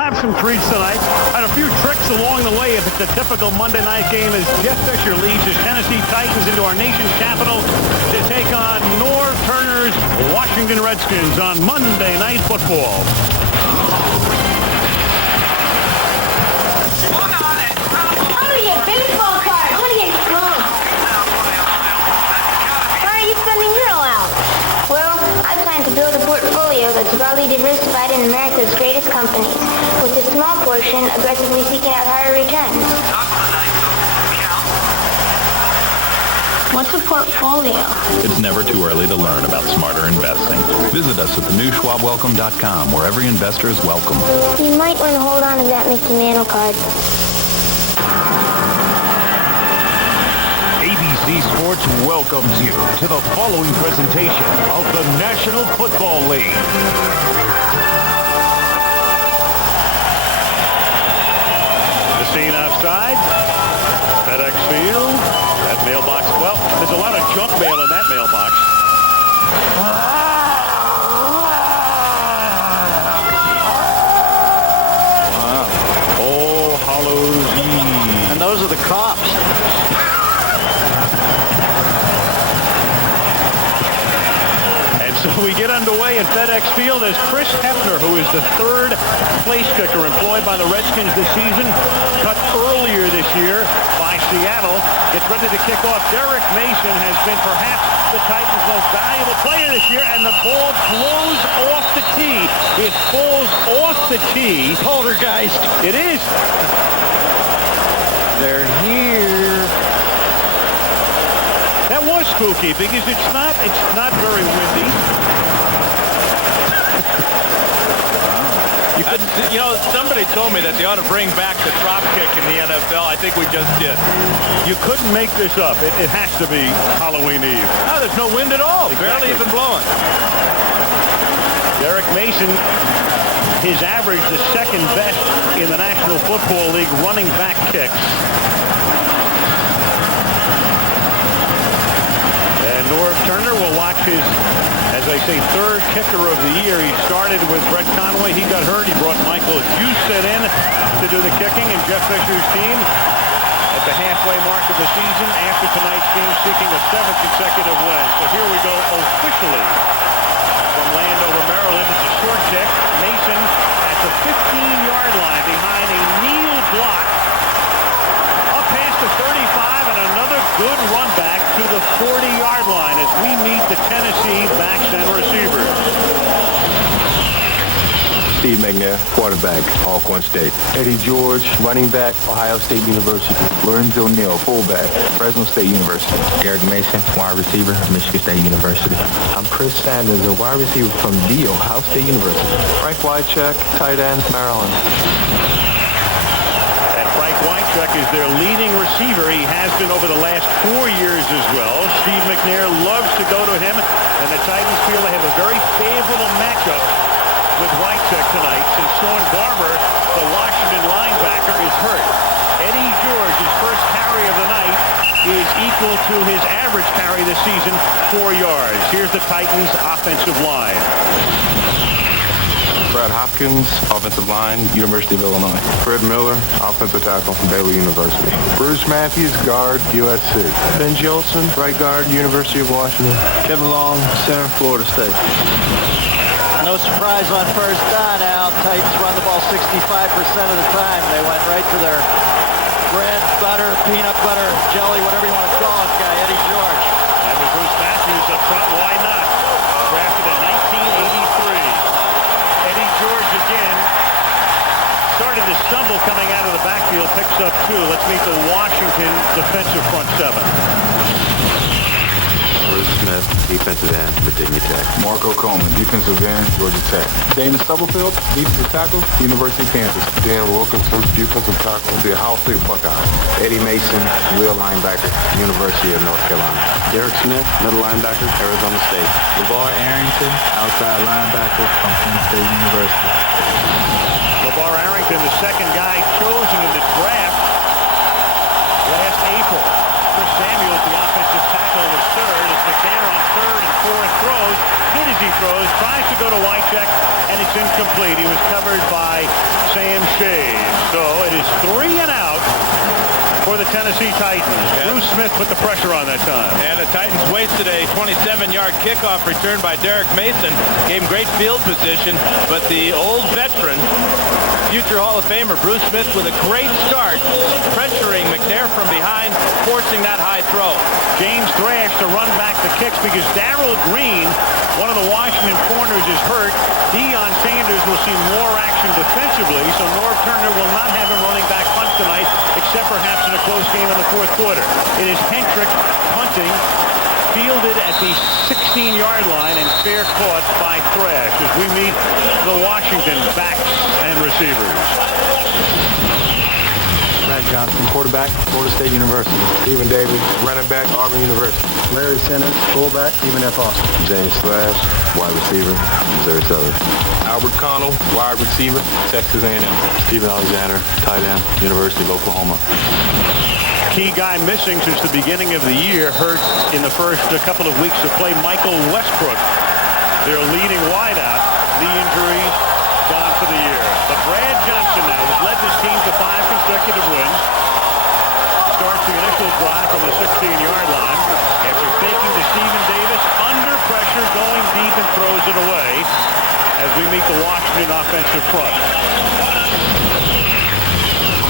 Have some treats tonight. And a few tricks along the way if it's a typical Monday night game as Jeff Fisher leads his Tennessee Titans into our nation's capital to take on Norv Turner's Washington Redskins on Monday Night Football. I'm gonna get baseball cards. I'm gonna get clothes. Why are you spending your allowance? Well, I plan to build a portfolio that's broadly diversified in America's greatest companies, with a small portion aggressively seeking out higher returns. What's a portfolio? It's never too early to learn about smarter investing. Visit us at thenewschwabwelcome.com, where every investor is welcome. You might want to hold on to that Mickey Mantle card. ABC Sports welcomes you to the following presentation of the National Football League. The scene outside, FedEx Field, that mailbox. Well, there's a lot of junk mail in that mailbox. Wow. All Hallows Eve. And those are the cops. So we get underway at FedEx Field as Chris Hefner, who is the third place kicker employed by the Redskins this season, cut earlier this year by Seattle, gets ready to kick off. Derek Mason has been perhaps the Titans' most valuable player this year, and the ball blows off the tee. It falls off the tee. Poltergeist. It is. They're here. That was spooky because it's not very windy. Somebody told me that they ought to bring back the drop kick in the NFL. I think we just did. You couldn't make this up. It has to be Halloween Eve. No, there's no wind at all. Exactly. Barely even blowing. Derek Mason, his average, the second best in the National Football League running back kicks. Norv Turner will watch his, as I say, third kicker of the year. He started with Brett Conway. He got hurt. He brought Michael Houston in to do the kicking, and Jeff Fisher's team at the halfway mark of the season after tonight's game seeking a 7th consecutive win. So here we go officially from Landover, Maryland. It's a short kick. Mason at the 15-yard line behind a kneel block. Up past the 35 and another good run back to the 40-yard line as we meet the Tennessee backs and receivers. Steve McNair, quarterback, Alcorn State. Eddie George, running back, Ohio State University. Lorenzo Neal, fullback, Fresno State University. Derek Mason, wide receiver, Michigan State University. I'm Chris Sanders, a wide receiver from Ohio State University. Frank Wycheck, tight end, Maryland. Frank Wycheck is their leading receiver. He has been over the last 4 years as well. Steve McNair loves to go to him, and the Titans feel they have a very favorable matchup with Wycheck tonight since Sean Barber, the Washington linebacker, is hurt. Eddie George, his first carry of the night, is equal to his average carry this season, 4 yards. Here's the Titans' offensive line. Brad Hopkins, offensive line, University of Illinois. Fred Miller, offensive tackle from Baylor University. Bruce Matthews, guard, USC. Ben Jolson, right guard, University of Washington. Kevin Long, center, Florida State. No surprise on first down, Al. Titans run the ball 65% of the time. They went right to their bread, butter, peanut butter, jelly, whatever you want to call it, guy, Eddie George. And with Bruce Matthews up front, why not? Drafted in 1983. Eddie George again started to stumble coming out of the backfield, picks up 2. Let's meet the Washington defensive front 7. Bruce Smith, defensive end, Virginia Tech. Marco Coleman, defensive end, Georgia Tech. Dana Stubblefield, defensive tackle, University of Kansas. Dan Wilkinson, defensive tackle, the Ohio State Buckeyes. Eddie Mason, wheel linebacker, University of North Carolina. Derek Smith, middle linebacker, Arizona State. LeVar Arrington, outside linebacker from Penn State University. LeVar Arrington, the second guy chosen in the draft last April. Chris Samuels, the offensive tackle, was third. As McNair on third and fourth throws, hit as he throws, tries to go to Wycheck, and it's incomplete. He was covered by Sam shade. So it is 3 and out for the Tennessee Titans. Bruce Smith put the pressure on that time. And the Titans wasted a 27-yard kickoff return by Derek Mason. Gave him great field position, but the old veteran, future Hall of Famer Bruce Smith with a great start, pressuring McNair from behind, forcing that high throw. James Thrash to run back the kicks because Darrell Green, one of the Washington corners, is hurt. Deion Sanders will see more action defensively, so Norv Turner will not have him running back punt tonight, except perhaps in a close game in the fourth quarter. It is Hentrick punting, fielded at the 16-yard line and fair caught by Thrash as we meet the Washington backs and receivers. Matt Johnson, quarterback, Florida State University. Stephen Davis, running back, Auburn University. Larry Sanders, fullback, Stephen F. Austin. James Thrash, wide receiver, Missouri Southern. Albert Connell, wide receiver, Texas A&M. Stephen Alexander, tight end, University of Oklahoma. Key guy missing since the beginning of the year, hurt in the first couple of weeks of play, Michael Westbrook, their leading wideout. Knee injury, gone for the year. But Brad Johnson now has led this team to 5 consecutive wins. Starts the initial drive from the 16-yard line. After faking to Stephen Davis, under pressure, going deep and throws it away as we meet the Washington offensive front.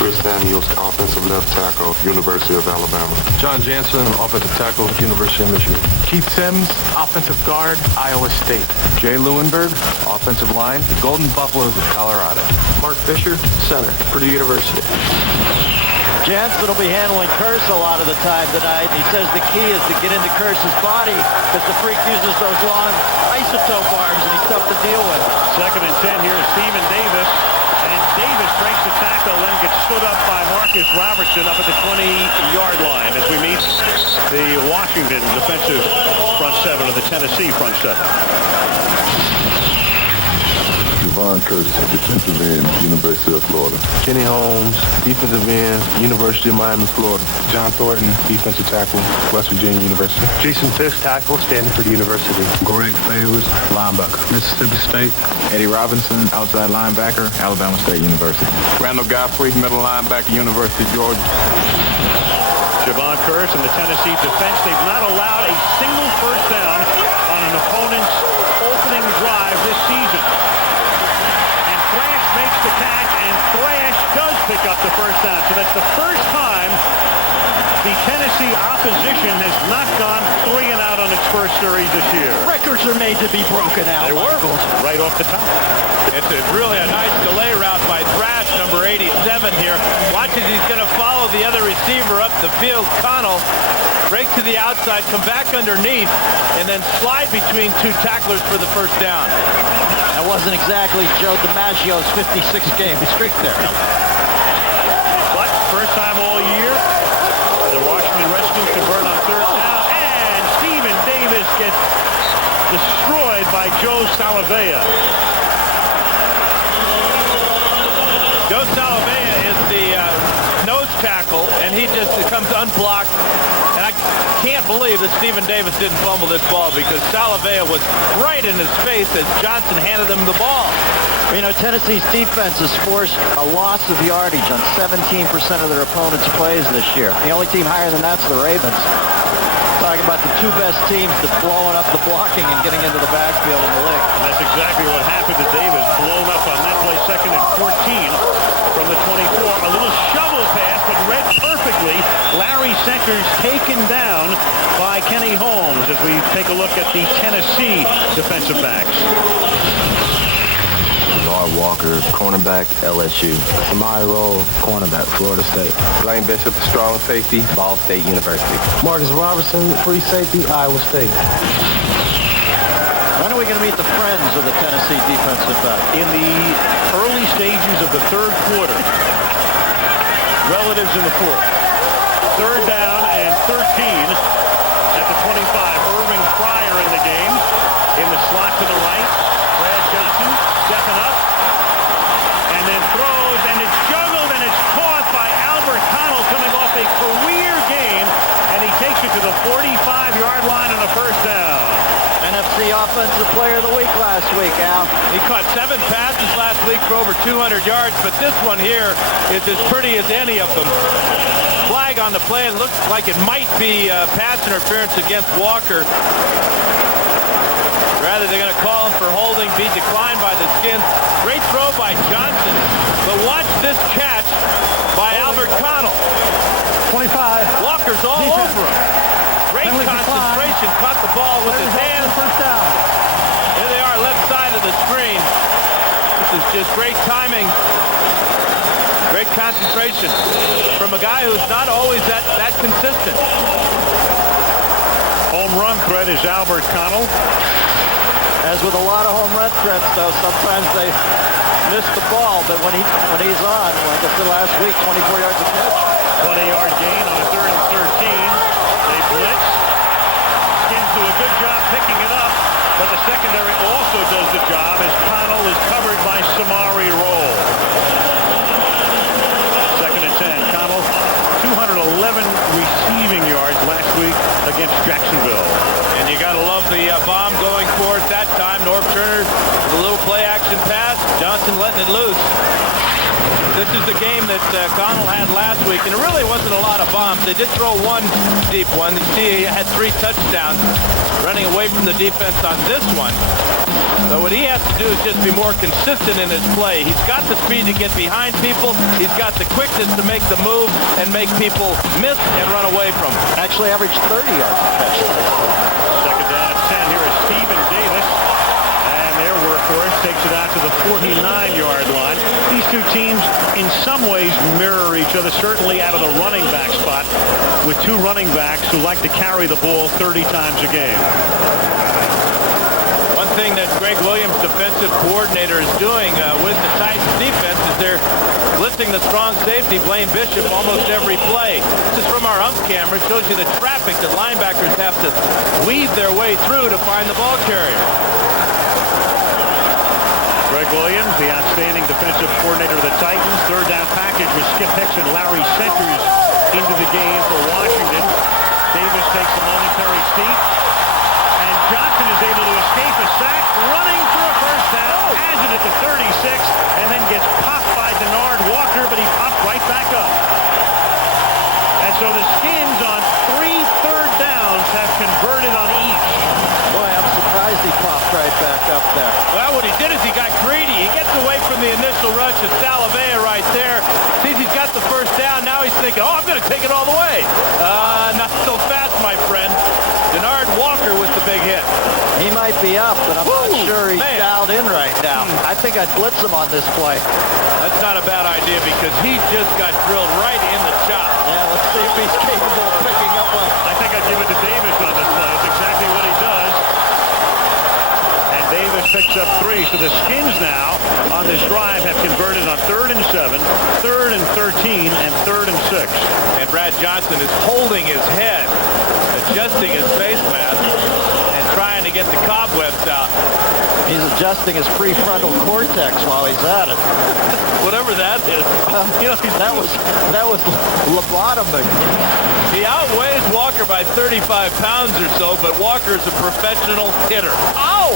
Chris Samuels, offensive left tackle, University of Alabama. John Jansen, offensive tackle, University of Michigan. Keith Sims, offensive guard, Iowa State. Jay Lewinberg, offensive line, Golden Buffaloes of Colorado. Mark Fisher, center, Purdue University. Jansen will be handling Curse a lot of the time tonight. He says the key is to get into Curse's body because the freak uses those long isotope arms and he's tough to deal with. 2nd and 10 here is Stephen Davis. And Davis breaks the tackle, then gets stood up by Marcus Robertson up at the 20-yard line as we meet the Washington defensive front seven of the Tennessee front seven. Javon Curtis, defensive end, University of Florida. Kenny Holmes, defensive end, University of Miami, Florida. John Thornton, defensive tackle, West Virginia University. Jason Fisk, tackle, Stanford University. Greg Favors, linebacker, Mississippi State. Eddie Robinson, outside linebacker, Alabama State University. Randall Godfrey, middle linebacker, University of Georgia. Javon Curtis and the Tennessee defense, they've not allowed a single first down on an opponent's opening drive this season. Thrash makes the catch, and Thrash does pick up the first down. So that's the first time the Tennessee opposition has not gone 3 and out on its first series this year. Records are made to be broken out. They were right off the top. It's really a nice delay route by Thrash, number 87 here. Watch as he's going to follow the other receiver up the field. Connell break to the outside, come back underneath, and then slide between 2 tacklers for the first down. That wasn't exactly Joe DiMaggio's 56-game streak there. But first time all year, the Washington Redskins convert on 3rd down, and Stephen Davis gets destroyed by Joe Salavea. Joe Salavea is the nose tackle, and he just comes unblocked. And I can't believe that Stephen Davis didn't fumble this ball because Salavea was right in his face as Johnson handed him the ball. You know, Tennessee's defense has forced a loss of yardage on 17% of their opponents' plays this year. The only team higher than that's the Ravens. Talking about the 2 best teams that blowing up the blocking and getting into the backfield in the league. And that's exactly what happened to Davis. Blown up on that play, 2nd and 14 from the 24. A little shovel pass, but read perfectly. Larry Centers taken down by Kenny Holmes as we take a look at the Tennessee defensive backs. Lard Walker, cornerback, LSU. Samai Roll, cornerback, Florida State. Blaine Bishop, strong safety, Ball State University. Marcus Robertson, free safety, Iowa State. When are we going to meet the friends of the Tennessee defensive back? In the early stages of the 3rd quarter. Relatives in the 4th. 3rd down and 13 at the 25. Irving Fryer in the game. In the slot to the right. Brad Johnson stepping up. And then throws, and it's juggled, and it's caught by Albert Connell coming off a career game. And he takes it to the 45-yard line on a first down. NFC Offensive Player of the Week last week, Al. He caught 7 passes last week for over 200 yards, but this one here is as pretty as any of them. Flag on the play. It looks like it might be pass interference against Walker. Rather, they're going to call him for holding, be declined by the Skins. Great throw by Johnson, but watch this catch by Albert Connell. 25. Walker's all over him. Great concentration, caught the ball with his hands. First down. Here they are, left side of the screen. This is just great timing. Great concentration from a guy who's not always that consistent. Home run threat is Albert Connell. As with a lot of home run threats, though, sometimes they miss the ball, but when he's on, like I said last week, 24 yards a catch. 20-yard gain on a 3rd and 13. They blitz. Skins do a good job picking it up, but the secondary also does the job as Connell is covered by Samari Roll. 2nd and 10. Connell, 211 receiving yards last week against Jacksonville. And you got to love the bomb going for it that time. Norv Turner with a little play action pass. Johnson letting it loose. This is the game that Connell had last week, and it really wasn't a lot of bombs. They did throw one deep one. You see he had 3 touchdowns running away from the defense on this one. So what he has to do is just be more consistent in his play. He's got the speed to get behind people. He's got the quickness to make the move and make people miss and run away from him. Actually averaged 30 yards a catch. 2nd down and 10. Here is Stephen Davis. And their workhorse takes it out to the 49-yard line. These two teams in some ways mirror each other, certainly out of the running back spot, with 2 running backs who like to carry the ball 30 times a game. One thing that Greg Williams, defensive coordinator, is doing with the Titans defense is they're blitzing the strong safety, Blaine Bishop, almost every play. This is from our ump camera. It shows you the traffic that linebackers have to weave their way through to find the ball carrier. Greg Williams, the outstanding defensive coordinator of the Titans. 3rd down package with Skip Hicks and Larry Centers into the game for Washington. Davis takes a momentary seat. And Johnson is able to escape a sack, running for a first down, has it at the 36, and then gets popped by Denard Walker, but he popped right back up. And so the Skins on 3 third downs have converted on each. Boy, I'm surprised he popped right back up there. Well, what he did is he got greedy. He gets away from the initial rush of Salavea right there. Sees he's got the first down. Now he's thinking, oh, I'm going to take it all the way. Not so fast, my friend. Denard Walker with the big hit. He might be up, but I'm not sure he's dialed in right now. I think I'd blitz him on this play. That's not a bad idea because he just got drilled right in the chop. Yeah, let's see if he's capable of picking up one. I think I'd give it to Davis on this play. That's exactly what he does. And Davis picks up 3. So the Skins now on this drive have converted on 3rd and 7, 3rd and 13, and 3rd and 6. And Brad Johnson is holding his head, adjusting his face mask, and trying to get the cobwebs out. He's adjusting his prefrontal cortex while he's at it. Whatever that is. That was lobotomy. He outweighs Walker by 35 pounds or so, but Walker's a professional hitter. Ow!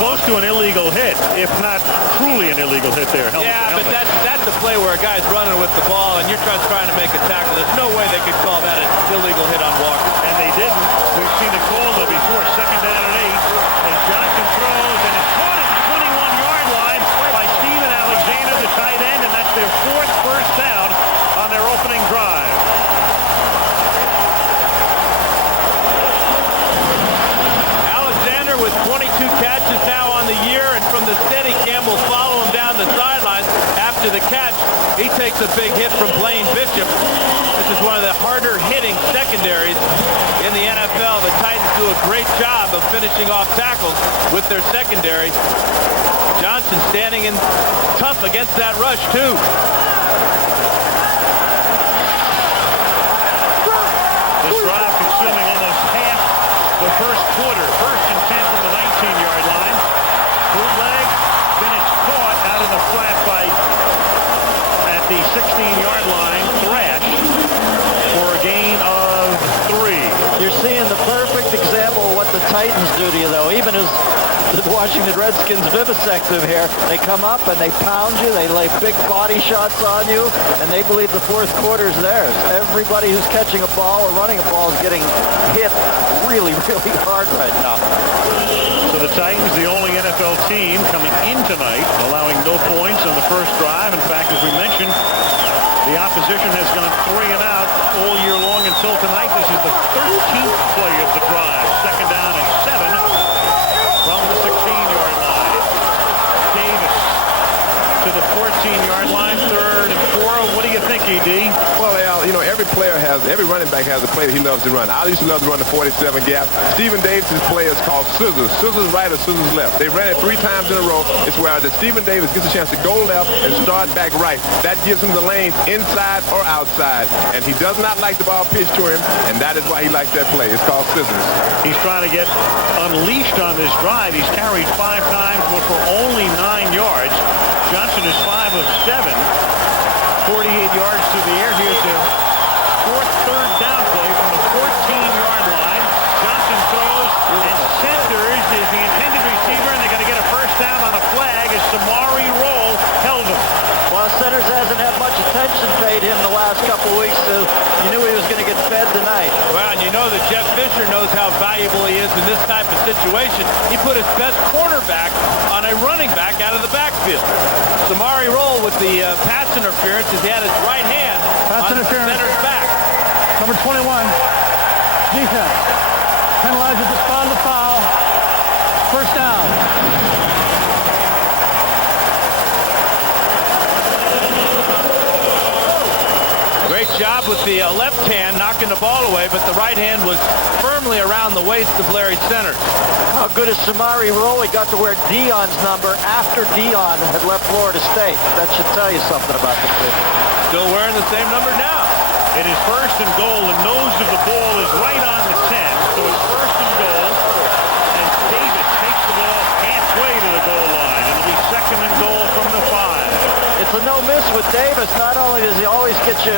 Close to an illegal hit, if not truly an illegal hit there. Yeah, but that's a play where a guy's running with the ball and you're just trying to make a tackle. There's no way they could call that an illegal hit on Walker. And they didn't. We've seen it called though before. 2nd down and 8. And Johnson throws, and it's caught at the 21-yard line by Steven Alexander, the tight end, and that's their 4th first down on their opening drive. Alexander with 22 catches now on the year, and from the steady cam will follow him down the sidelines after the catch. He takes a big hit from Blaine Bishop. This is one of the harder hitting secondaries in the NFL. The Titans do a great job of finishing off tackles with their secondary. Johnson standing in tough against that rush too. This drive consuming almost half the first quarter. 1st and 10 from the 19-yard line. Bootleg, then it's caught out in the flat by at the 16-yard line. Thrash for a gain of 3. You're seeing the perfect example of what the the Titans do to you, though. Even as the Washington Redskins vivisect them here, they come up and they pound you, they lay big body shots on you, and they believe the fourth quarter is theirs. Everybody who's catching a ball or running a ball is getting hit really, really hard right now. So the Titans, the only NFL team coming in tonight, allowing no points on the first drive. In fact, as we mentioned, the opposition has gone 3 and out all year long until tonight. This is the 13th play of the drive. Second down and 7 from the 16-yard line. Davis to the 14-yard line, 3rd and 4. What do you think, E.D.? Well, Al, you know, every running back has a play that he loves to run. I used to love to run the 47 gap. Stephen Davis' play is called scissors. Scissors right or scissors left. They ran it 3 times in a row. It's where Stephen Davis gets a chance to go left and start back right. That gives him the lanes inside or outside. And he does not like the ball pitched to him, and that is why he likes that play. It's called scissors. He's trying to get unleashed on this drive. He's carried 5 times, but for only 9 yards. Johnson is 5 of 7. 48 yards to the air. Here's the 4th third down play from the 14-yard line. Johnson throws and centers is the intended receiver, and they're going to get a first down on a flag as Samari Roll held him. Well, Centers hasn't had much attention paid him the last couple weeks, so you knew he was going to get fed tonight. Well, and you know that Jeff Fisher knows how valuable he is in this type of situation. He put his best cornerback on a running back out of the backfield. Samari Roll with the pass interference as he had his right hand on Center's back. Number 21, defense. Penalized at the spot of the foul. First down. Great job with the left hand knocking the ball away, but the right hand was firmly around the waist of Larry Centers. How good is Samari Roll? He got to wear Dion's number after Dion had left Florida State. That should tell you something about the kid. Still wearing the same number now. It is first and goal. The nose of the ball is right on the 10, so it's first and goal. And Davis takes the ball halfway to the goal line. It'll be second and goal from the 5. It's a no-miss with Davis. Not only does he always get you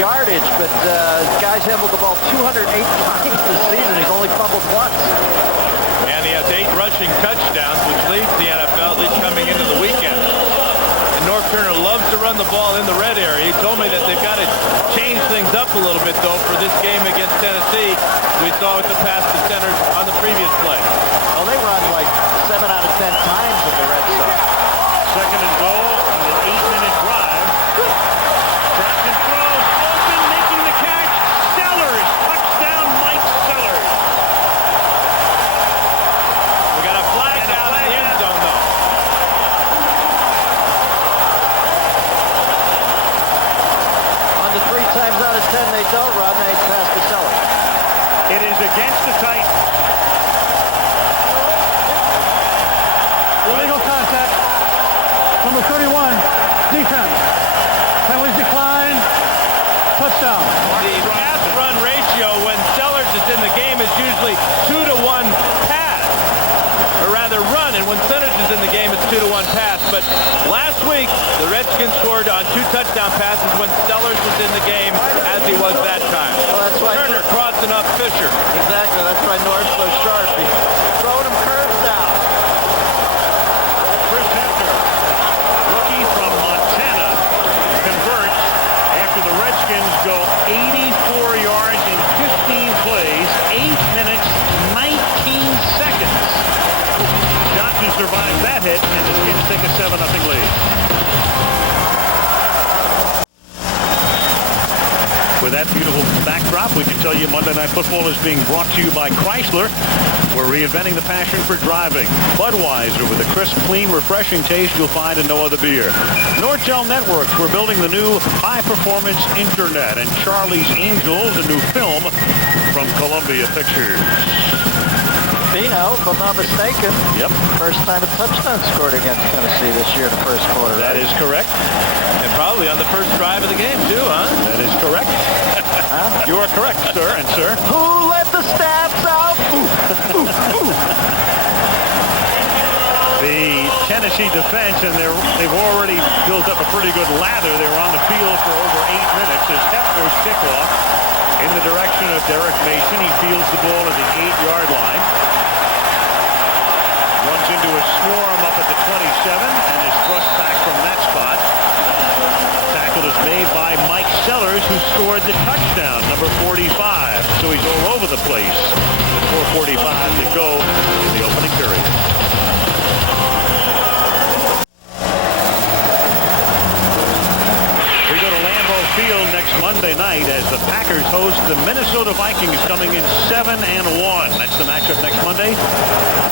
yardage, but the guy's handled the ball 208 times this season. He's only fumbled once. And he has 8 rushing touchdowns, which leads the NFL, at least coming into the weekend. And Norv Turner loves to run the ball in the red area. He told me that they've got to change things up a little bit, though, for this game against Tennessee. We saw with the pass to Centers on the previous play. Well, they run like 7 out of 10 times with the Red Sox. Second and goal on an 8-minute drive. Johnson throws, open, making the catch. Sellers, touchdown, Mike Sellers. We got a flag out in the end zone, though. On the 3 times out of 10 they don't run, they pass to Sellers. It is against the Titans. Illegal contact. Number 31, defense. Penalties decline. Touchdown. The pass-run ratio when Sellers is in the game is usually 2-to-1 pass, or rather run, and when Centers is in the game, it's 2-to-1 pass. But last week, the Redskins scored on 2 touchdown passes when Sellers was in the game, as he was that time. Well, that's why Turner crossing up Fisher. Exactly. That's why Norv's so sharp. He's throwing him curves down. Chris Hefner, rookie from Montana, converts after the Redskins go 84 yards in 15 plays, 8 minutes, 19 seconds. Johnson survives that hit, and the Skins take a 7-0 lead. With that beautiful backdrop, we can tell you Monday Night Football is being brought to you by Chrysler. We're reinventing the passion for driving. Budweiser, with a crisp, clean, refreshing taste you'll find in no other beer. Nortel Networks, we're building the new high-performance internet. And Charlie's Angels, a new film from Columbia Pictures. Pino, if I'm not mistaken. Yep. First time a touchdown scored against Tennessee this year in the first quarter. That is correct. And probably on the first drive of the game, too, huh? That is correct. You are correct, sir and sir. Who let the stats out? The Tennessee defense, and they've already built up a pretty good lather. They were on the field for over 8 minutes as Hefner's kickoff in the direction of Derek Mason. He fields the ball at the 8-yard line. Runs into a swarm up at the 27 and is thrust back from that spot. Tackle is made by Mike Sellers, who scored the touchdown, number 45. So he's all over the place. 4:45 to go in the opening period. We go to Lambeau Field next Monday night as the Packers host the Minnesota Vikings, coming in 7-1. That's the matchup next Monday.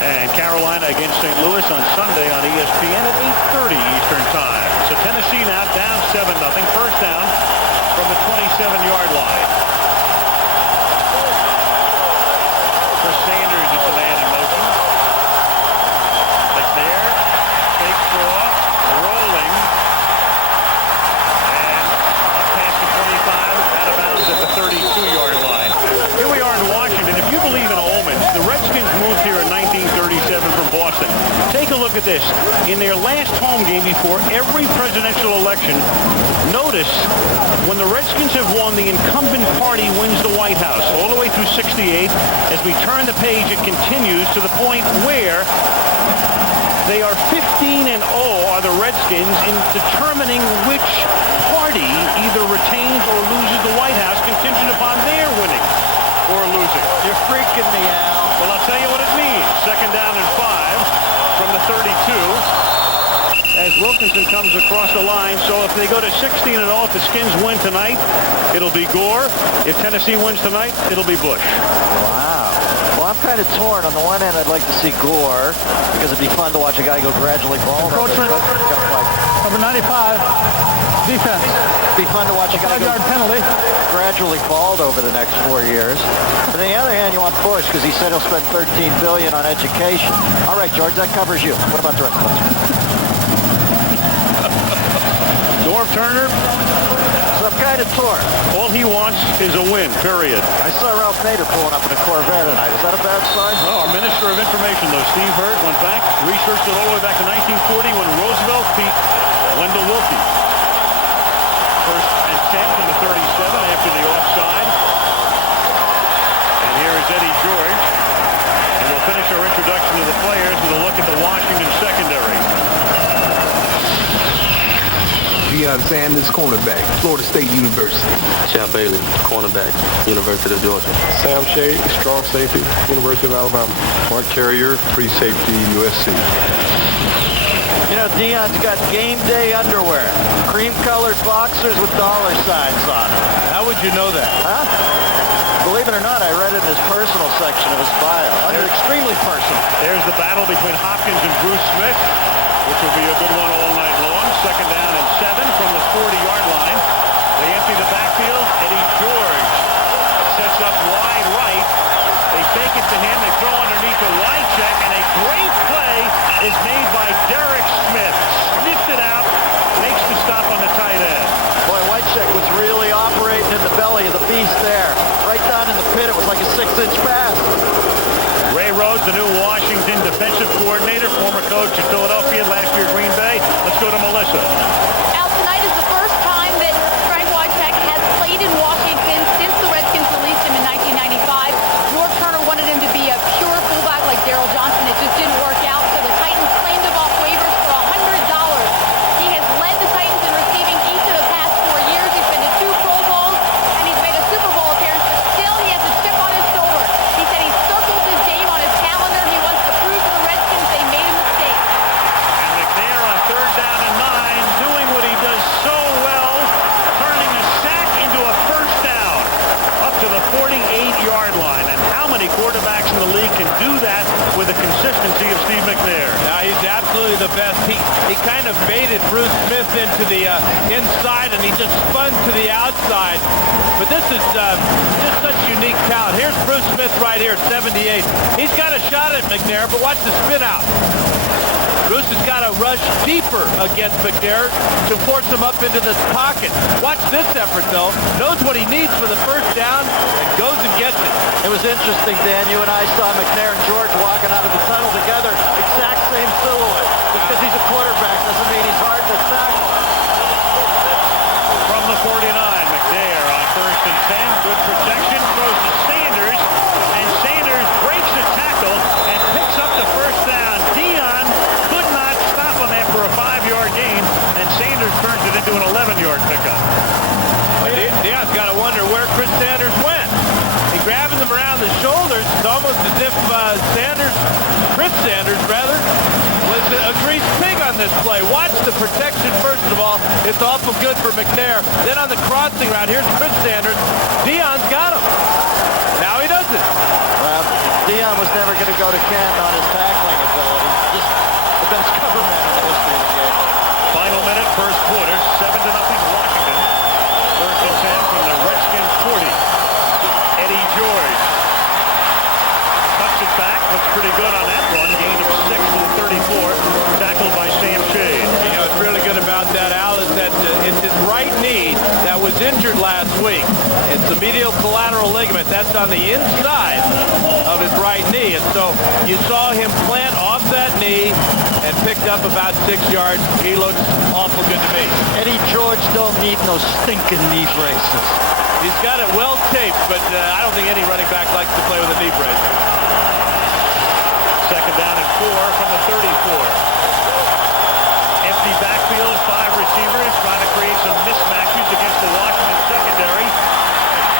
And Carolina against St. Louis on Sunday on ESPN at 8:30 Eastern Time. So Tennessee now down 7-0. First down from the 27-yard line. Chris Sanders is the man in motion. McNair takes off, rolling. And up past the 25, out of bounds at the 32-yard line. Here we are in Washington. If you believe in omens, the Redskins moved here in 1937 from Boston. Take a look at this. In their last home game before every presidential election, notice when the Redskins have won, the incumbent party wins the White House all the way through 68. As we turn the page, it continues to the point where they are 15-0 are the Redskins in determining which party either retains or loses the White House, contingent upon their winning or losing. You're freaking me out. Well, I'll tell you what it means. Second down and 5 from the 32 as Wilkinson comes across the line. So if they go to 16-0, if the Skins win tonight, it'll be Gore. If Tennessee wins tonight, it'll be Bush. Wow. Well, I'm kind of torn. On the one hand, I'd like to see Gore because it'd be fun to watch a guy go gradually bald. Encroachment. Number 95. Defense. It'd be fun to watch a guy go 5-yard penalty. Gradually bald over the next 4 years. But on the other hand, you want Bush because he said he'll spend $13 billion on education. All right, George, that covers you. What about the rest of us? Norv Turner, So I'm kind of torn. all he wants is a win, period. I saw Ralph Nader pulling up in a Corvette tonight. Is that a bad sign? No, our Minister of Information, though, Steve Hurt, went back, researched it all the way back to 1940 when Roosevelt beat Wendell Willkie. First and 10 from the 37 after the offside. And here is Eddie George. And we'll finish our introduction to the players with a look at the Washington secondary. Deion Sanders, cornerback, Florida State University. Champ Bailey, cornerback, University of Georgia. Sam Shea, strong safety, University of Alabama. Mark Carrier, free safety, USC. You know, Deion's got game day underwear. Cream-colored boxers with dollar signs on them. How would you know that? Huh? Believe it or not, I read it in his personal section of his bio. Under extremely personal. There's the battle between Hopkins and Bruce Smith, which will be a good one all night long. Second down and 7 from the 40-yard line. They empty the backfield. Eddie George sets up wide right. They fake it to him. They throw underneath the wide check, and a great play is made by Derek Smith. Sniffed it out, makes the stop on the tight end. Boy, Whitecheck was really operating in the belly of the beast there. Right down in the pit, it was like a 6-inch pass. Ray Rhodes, the new Washington defensive coordinator, former coach at Philadelphia, last year Green Bay. Let's go to Melissa. Al, tonight is the first time that Frank Wycheck has played in Washington since the Redskins released him in 1995. Norv Turner wanted him to be a pure fullback like Daryl Johnson. It just didn't work out, so the Titans claimed him off waivers for $100. He has led the Titans in receiving each of the past 4 years. He's been to 2 Pro Bowls, and he's made a Super Bowl appearance, but still he has a chip on his shoulder. He said he circled his game on his calendar. He wants to prove to the Redskins they made a mistake. And McNair on third down and 9, doing what he does so well, turning a sack into a first down up to the 48-yard line. And how many quarterbacks in the league can do that with the consistency of Steve McNair? Now, he's absolutely the best. He kind of baited Bruce Smith into the inside, and he just spun to the outside. But this is just such unique talent. Here's Bruce Smith right here, 78. He's got a shot at McNair, but watch the spin out. Bruce has got to rush deeper against McNair to force him up into this pocket. Watch this effort, though. Knows what he needs for the first down and goes and gets it. It was interesting, Dan. You and I saw McNair and George walking out of the tunnel together. Exact same silhouette. Because he's a quarterback doesn't mean he's hard to tackle. From the 49, McNair on first and 10. Good protection. to an 11-yard pickup. Dion's got to wonder where Chris Sanders went. He grabbing them around the shoulders. It's almost as if Chris Sanders, was a greased pig on this play. Watch the protection first of all. It's awful good for McNair. Then on the crossing route, here's Chris Sanders. Dion's got him. Now he doesn't. Well, Dion was never going to go to Canton on his tackling ability. Just the best cover man in the history of the game. Final minute, first quarter, 7-0 Washington. First and 10 from the Redskins 40. Eddie George cuts it back, looks pretty good on that run. Gain of 6 to the 34, tackled by Sam Shade. You know, what's really good about that, Al, is that it's his right knee that was injured last week. It's the medial collateral ligament. That's on the inside of his right knee. And so you saw him plant off that knee and picked up about 6 yards. He looks awful good to me. Eddie George don't need no stinking knee braces. He's got it well taped, but I don't think any running back likes to play with a knee brace. Second down and 4 from the 34. Empty backfield, 5 receivers trying to create some mismatches against the Washington secondary.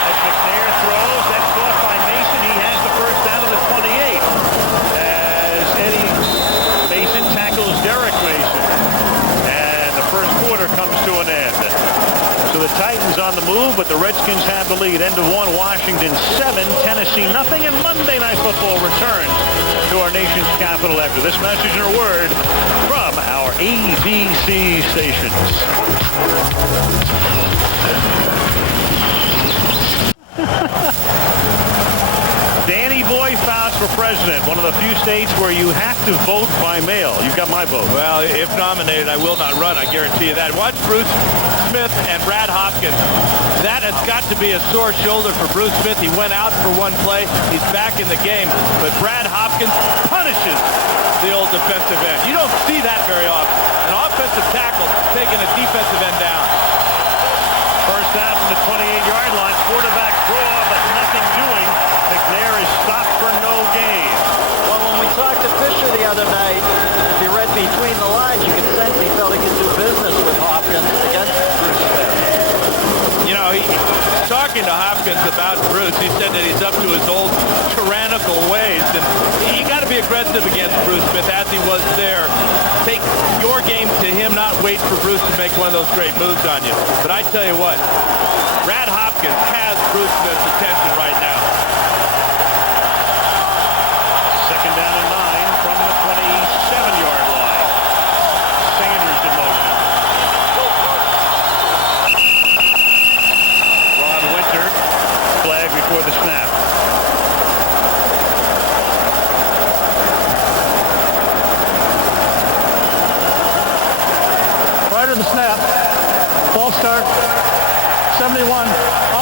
As McNair throws, that's caught by Mason. He has the first down of the 28. As Eddie Mason tackles Derek Mason. And the first quarter comes to an end. So the Titans on the move, but the Redskins have the lead. End of one, Washington 7, Tennessee nothing, and Monday Night Football returns to our nation's capital after this message and a word from our ABC stations. Danny Boy Faust for president, one of the few states where you have to vote by mail. You've got my vote. Well, if nominated, I will not run. I guarantee you that. Watch Bruce Smith and Brad Hopkins. That has got to be a sore shoulder for Bruce Smith. He went out for one play. He's back in the game. But Brad Hopkins punishes the old defensive end. You don't see that very often. An offensive tackle taking a defensive end down. First down from the 28-yard line. Quarterback draw, but nothing doing. McNair is stopped for no gain. Well, when we talked to Fisher the other night, if you read between the lines, you could sense he felt he could do business with Hopkins against Bruce Smith. You know, talking to Hopkins about Bruce, he said that he's up to his old tyrannical ways, and you got to be aggressive against Bruce Smith as he was there. Take your game to him, not wait for Bruce to make one of those great moves on you. But I tell you what, Brad Hopkins has Bruce Smith's attention right now. Second down and 9 from the 27-yard line. Sanders in motion. Ron Winter, flag before the snap. Prior to the snap, false start, 71,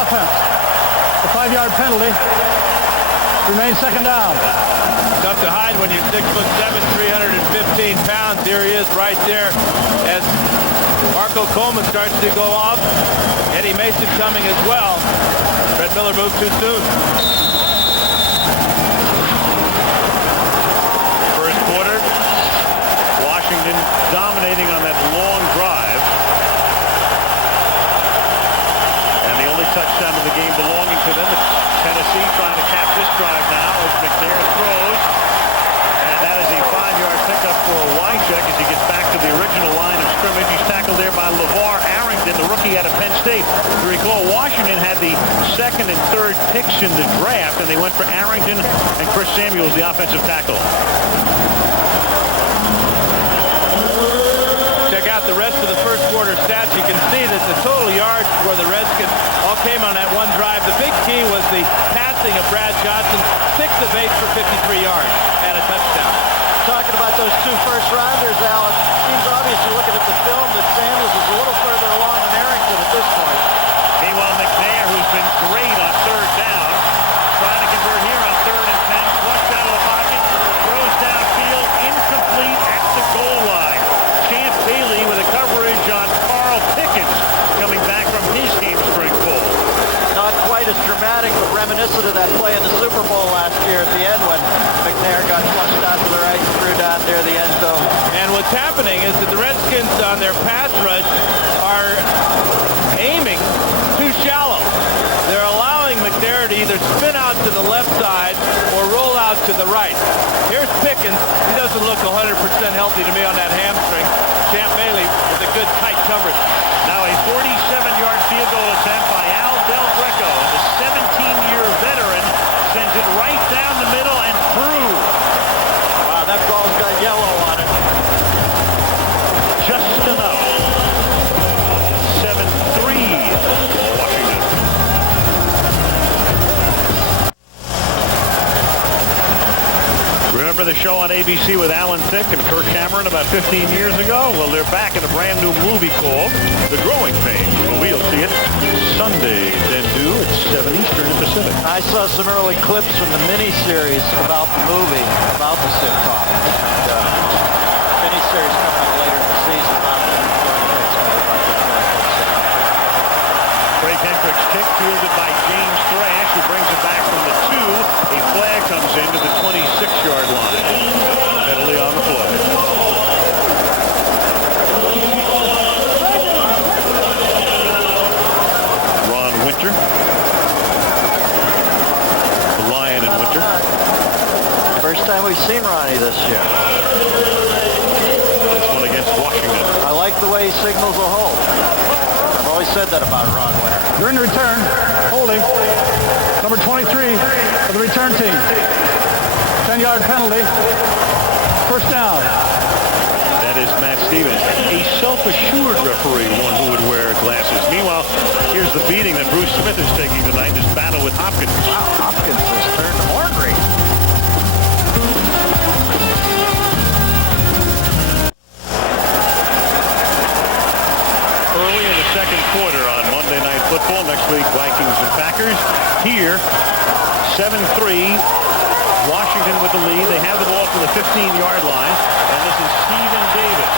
offense. A 5-yard penalty. Remains second down. Tough to hide when you're 6'7", 315 pounds. Here he is right there as Marco Coleman starts to go off. Eddie Mason coming as well. Fred Miller moved too soon. First quarter, Washington dominating on that long drive. And the only touchdown of the game belonging to them. Tennessee trying to cap this drive now as McNair throws. And that is a 5-yard pickup for Wycheck as he gets back to the original line of scrimmage. He's tackled there by LeVar Arrington, the rookie out of Penn State. You recall, Washington had the second and third picks in the draft, and they went for Arrington and Chris Samuels, the offensive tackle. Check out the rest of the first quarter stats. You can see that the total yards for the Redskins all came on that one drive. The big key was the passing of Brad Johnson, 6 of 8 for 53 yards and a touchdown. Talking about those 2 first-rounders, Al, it seems obvious you're looking at the film that Samuels is a little further along than Arrington at this point. Meanwhile, McNair, who's been great on third down, trying to convert here on 3rd and 10. Flushed out of the pocket, throws downfield, incomplete at the goal line. Champ Bailey with a coverage on Carl Pickens coming back from his hamstring pull. Not quite as dramatic, but reminiscent of that play in the Super Bowl last year at the end when McNair got flushed out to the right and threw down near the end zone. And what's happening is that the Redskins on their pass rush are the right. Here's Pickens. He doesn't look 100% healthy to me on that hamstring. Champ Bailey with a good tight coverage. Now a 47-yard field goal attempt by Al Del Greco. The 17-year veteran sends it right down the middle and through. Wow, that ball's got yellow on it. Just enough. 7-3 Washington. Remember the show on ABC with Alan Thicke and Kirk Cameron about 15 years ago? Well, they're back in a brand new movie called The Growing Pains. Well, we'll see it Sunday, then due at 7 Eastern and Pacific. I saw some early clips from the miniseries about the movie, about the sitcom. Miniseries coming up later in the season about the Craig Hendricks kick fielded by James Thrash, who brings it back from the 2. A flag comes into the 26-yard line. Penalty on the play. Ron Winter. The Lion in Winter. First time we've seen Ronnie this year. This one against Washington. I like the way he signals a hold. I've always said that about Ron Winter. During the return, holding, number 23 of the return team. 10-yard penalty. First down. That is Matt Stevens, a self-assured referee, one who would wear glasses. Meanwhile, here's the beating that Bruce Smith is taking tonight in his battle with Hopkins. Wow, Hopkins has turned ornery. Early in the second quarter on Monday Night Football. Next week, Vikings and Packers. Here, 7-3. Washington with the lead. They have the ball to the 15-yard line. And this is Stephen Davis.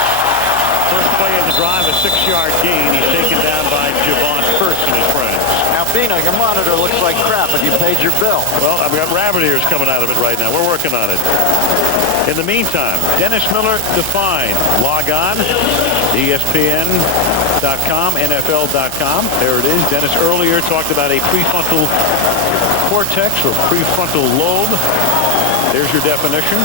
First play of the drive, a 6-yard gain. He's taken down by Javon First and his friends. Now, Bino, your monitor looks like crap. Have you paid your bill? Well, I've got rabbit ears coming out of it right now. We're working on it. In the meantime, Dennis Miller defined. Log on, ESPN.com, NFL.com. There it is. Dennis earlier talked about a prefrontal cortex or prefrontal lobe. There's your definition.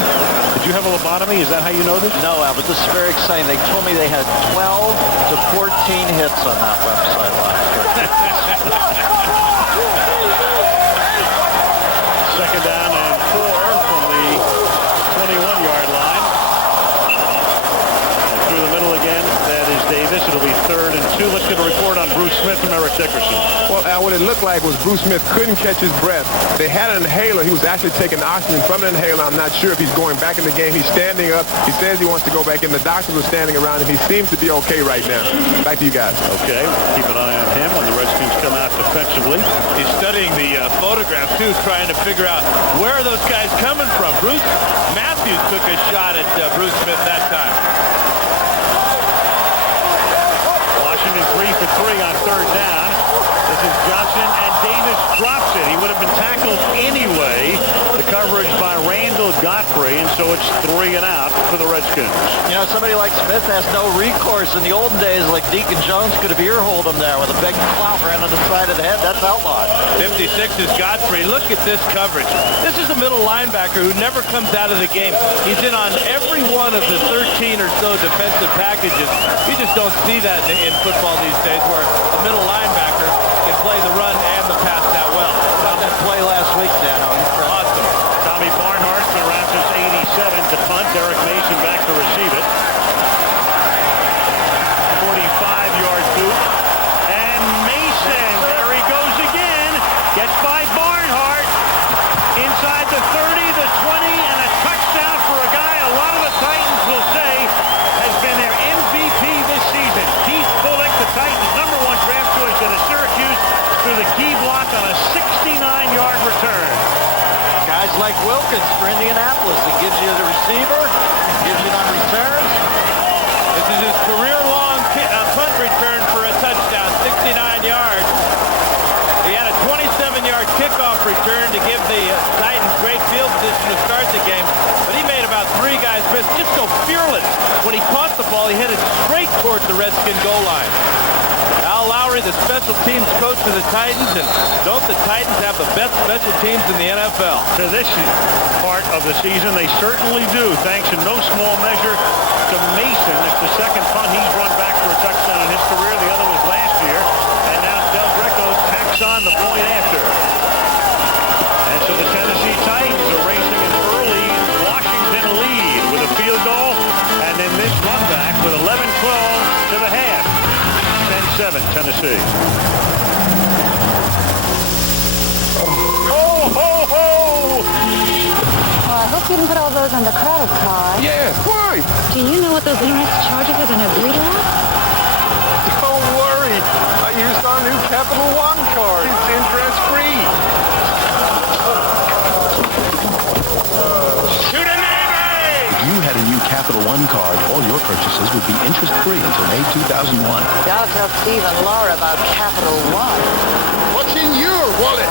Did you have a lobotomy? Is that how you know this? No, Albert. This is very exciting. They told me they had 12 to 14 hits on that website last year. Second down and 4 from the 21-yard line. And through the middle again, that is Davis. It'll be 3rd and 2. Let's get a report on Bruce Smith from Eric Dickerson. Well, Al, what it looked like was Bruce Smith couldn't catch his breath. They had an inhaler. He was actually taking oxygen from an inhaler. I'm not sure if he's going back in the game. He's standing up. He says he wants to go back in. The doctors are standing around him. He seems to be okay right now. Back to you guys. Okay, keep an eye on him when the Redskins come out defensively. He's studying the photograph, too, trying to figure out where are those guys coming from. Bruce Matthews took a shot at Bruce Smith that time. Washington 3 for 3 on 3rd down. This is Johnson, and Davis drops it. He would have been tackled anyway. The coverage by Randall Godfrey, and so it's 3 and out for the Redskins. You know, somebody like Smith has no recourse. In the olden days, like Deacon Jones could have ear-holed him there with a big clout right on the side of the head. That's outlawed. 56 is Godfrey. Look at this coverage. This is a middle linebacker who never comes out of the game. He's in on every one of the 13 or so defensive packages. You just don't see that in football these days, where a middle linebacker can play the run and the pass that well. How about that play last week, Dan? Awesome. Tommy Barnhart's been around since 87 to punt. Derek Mason back to receive it. 45-yard boot. And Mason, there he goes again. Gets by Barnhart. Inside the 30, the 20, and a touchdown for a guy a lot of the Titans will say has been their MVP this season. Keith Bullock, the Titans' #1 draft choice out of Syracuse, through the key block on a 69-yard return. Guys like Wilkins for Indianapolis. It gives you the receiver, gives you on returns. This is his career-long punt return for a touchdown, 69 yards. He had a 27-yard kickoff return to give the Titans great field position to start the game, but he made about 3 guys miss. Just so fearless. When he caught the ball, he hit it straight towards the Redskin goal line. Al Al Lowry, the special teams coach for the Titans, and don't the Titans have the best special teams in the NFL? To this part of the season, they certainly do, thanks in no small measure to Mason. It's the second punt he's run back for a touchdown in his career. The other was last year. And now Del Greco tacks on the point after. And so the Tennessee Titans are racing an early Washington lead with a field goal. And then this run back with 11-12 to the half. 10-7 Tennessee. Oh, ho, ho! I hope you didn't put all those on the credit card. Yes, why? Do you know what those interest charges are going to be to us? Don't worry. I used our new Capital One card. It's interest-free. To the Navy! If you had a new Capital One card, all your purchases would be interest-free until May 2001. Gotta tell Steve and Laura about Capital One. What's in your wallet?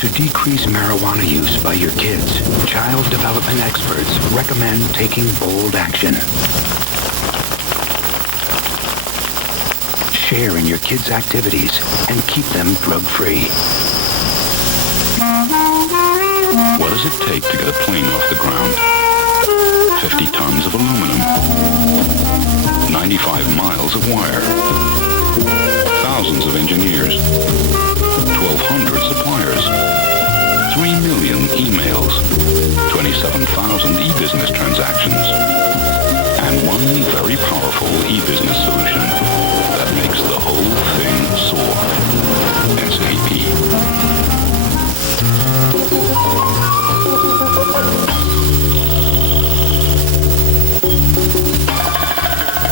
To decrease marijuana use by your kids, child development experts recommend taking bold action. Share in your kids' activities and keep them drug-free. What does it take to get a plane off the ground? 50 tons of aluminum, 95 miles of wire, thousands of engineers, 1,200 suppliers, 3 million emails, 27,000 e-business transactions, and one very powerful e-business solution that makes the whole thing soar. SAP.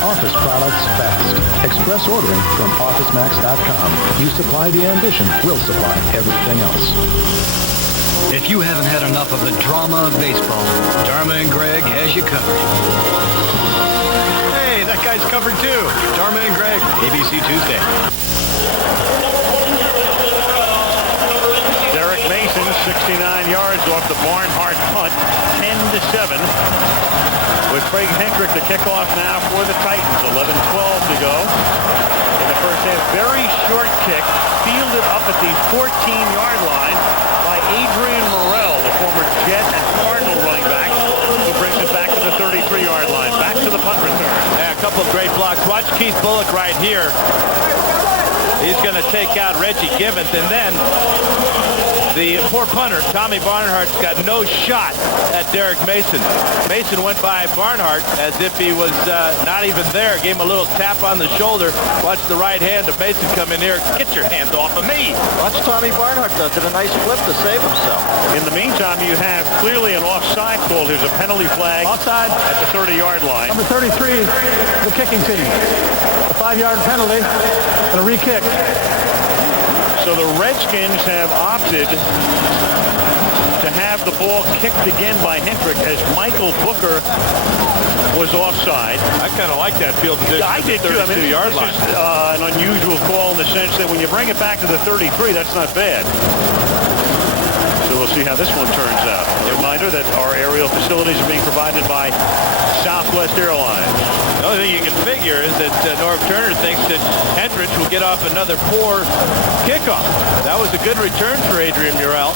Office products fast. Express ordering from OfficeMax.com. You supply the ambition, we'll supply everything else. If you haven't had enough of the drama of baseball, Dharma and Greg has you covered. Hey, that guy's covered too. Dharma and Greg, ABC Tuesday. Derek Mason, 69 yards off the Barnhart punt, 10-7. With Craig Hendrick to kick off now for the Titans. 11-12 to go in the first half. Very short kick, fielded up at the 14-yard line by Adrian Morrell, the former Jet and Cardinal running back, who brings it back to the 33-yard line. Back to the punt return. Yeah, a couple of great blocks. Watch Keith Bullock right here. He's going to take out Reggie Givens, and then the poor punter, Tommy Barnhart's got no shot at Derek Mason. Mason went by Barnhart as if he was not even there. Gave him a little tap on the shoulder. Watch the right hand of Mason come in here. Get your hands off of me. Watch Tommy Barnhart, though. Did a nice flip to save himself. In the meantime, you have clearly an offside call. Here's a penalty flag. Offside. At the 30-yard line. Number 33, the kicking team. A 5-yard penalty and a re-kick. So the Redskins have opted to have the ball kicked again by Hendrick as Michael Booker was offside. I kind of like that field position. I did too. I mean, yard this line. is an unusual call in the sense that when you bring it back to the 33, that's not bad. So we'll see how this one turns out. A reminder that our aerial facilities are being provided by Southwest Airlines. The only thing you can figure is that Norv Turner thinks that Hendricks will get off another poor kickoff. That was a good return for Adrian Murrell.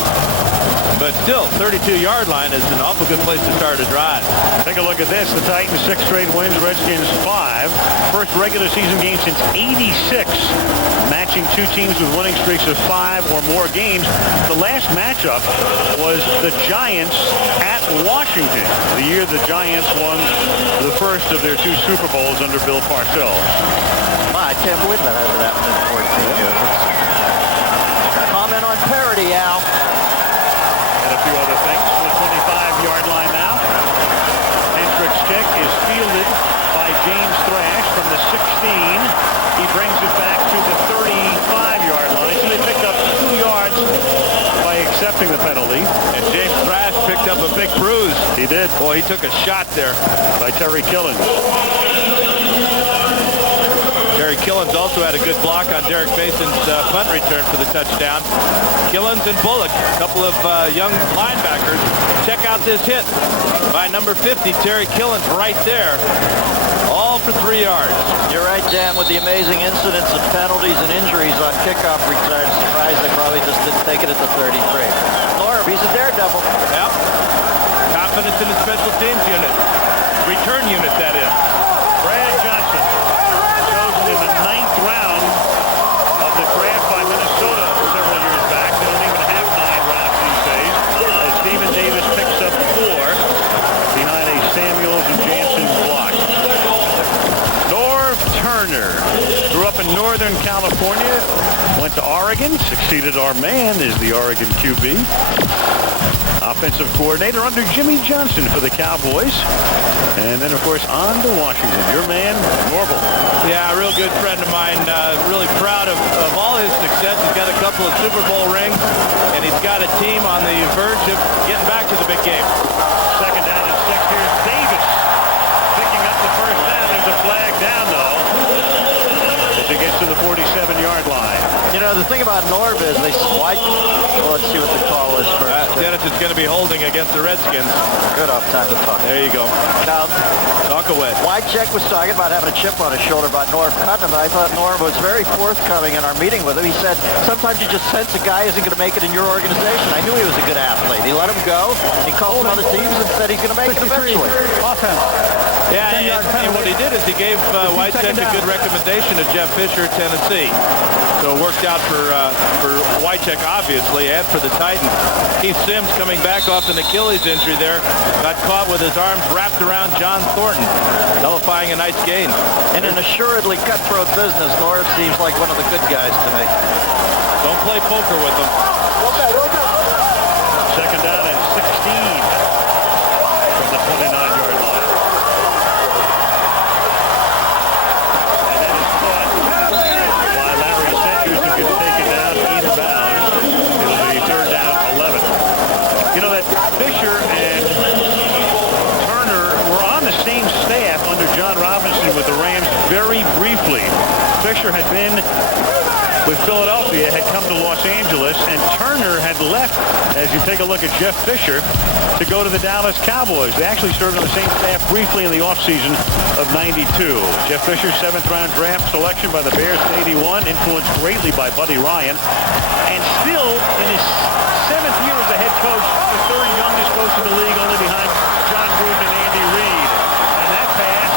But still, 32-yard line is an awful good place to start a drive. Take a look at this. The Titans 6 straight wins, Redskins 5. First regular season game since '86, matching two teams with winning streaks of 5 or more games. The last matchup was the Giants at Washington, the year the Giants won the first of their 2 Super Bowls under Bill Parcells. I can't believe that hasn't happened in 14 years. Comment on parity, Al. And a few other things. The 25-yard line now. Hendrick's kick is fielded by James Thrash from the 16. He brings it back to the 35-yard line. So they picked up 2 yards by accepting the penalty. And James Thrash picked up a big bruise. He did. Boy, he took a shot there. By Terry Killens. Terry Killens also had a good block on Derek Mason's punt return for the touchdown. Killens and Bullock, a couple of young linebackers. Check out this hit by number 50, Terry Killens, right there. All for 3 yards. You're right, Dan, with the amazing incidents of penalties and injuries on kickoff returns. Surprised they probably just didn't take it at the 33. Norv, he's a daredevil. Yep. Confidence in the special teams unit. Return unit, that is. Brad Johnson, chosen in the 9th round of the draft by Minnesota several years back. They don't even have 9 rounds these days. As Stephen Davis picks up 4 behind a Samuels and Jansen block. Norv Turner grew up in Northern California, went to Oregon, succeeded our man as the Oregon QB. Offensive coordinator under Jimmy Johnson for the Cowboys. And then, of course, on to Washington. Your man, Norval. Yeah, a real good friend of mine. Really proud of all his success. He's got a couple of Super Bowl rings, and he's got a team on the verge of getting back to the big game. Second down and 6. Here's Davis picking up the first down. There's a flag down, though, as he gets to the 47-yard line. You know, the thing about Norv is they swipe. Well, let's see what the call is first. Dennis is going to be holding against the Redskins. Good off time to talk. There you go. Now, talk away. Wycheck was talking about having a chip on his shoulder about Norv cutting him. I thought Norv was very forthcoming in our meeting with him. He said, sometimes you just sense a guy isn't going to make it in your organization. I knew he was a good athlete. He let him go. He called some other teams and said he's going to make it eventually. Offense. Yeah, and what he did is he gave Wycheck a good recommendation to Jeff Fisher at Tennessee. So it worked out for Wycheck, obviously, and for the Titans. Keith Sims coming back off an Achilles injury there, got caught with his arms wrapped around John Thornton, nullifying a nice gain. In an assuredly cutthroat business, Norv seems like one of the good guys to me. Don't play poker with him. Second down and 16 from the 29-yard line. And that is caught by Larry Sanders, who gets taken down inbounds. It'll be third down 11. You know that Fisher and Turner were on the same staff under John Robinson with the Rams very briefly. Fisher had been with Philadelphia, had come to Los Angeles, and Turner had left, as you take a look at Jeff Fisher, to go to the Dallas Cowboys. They actually served on the same staff briefly in the offseason of '92. Jeff Fisher, 7th-round draft selection by the Bears in '81, influenced greatly by Buddy Ryan, and still in his 7th year as a head coach, the 3rd youngest coach in the league, only behind John Gruden and Andy Reid. And that pass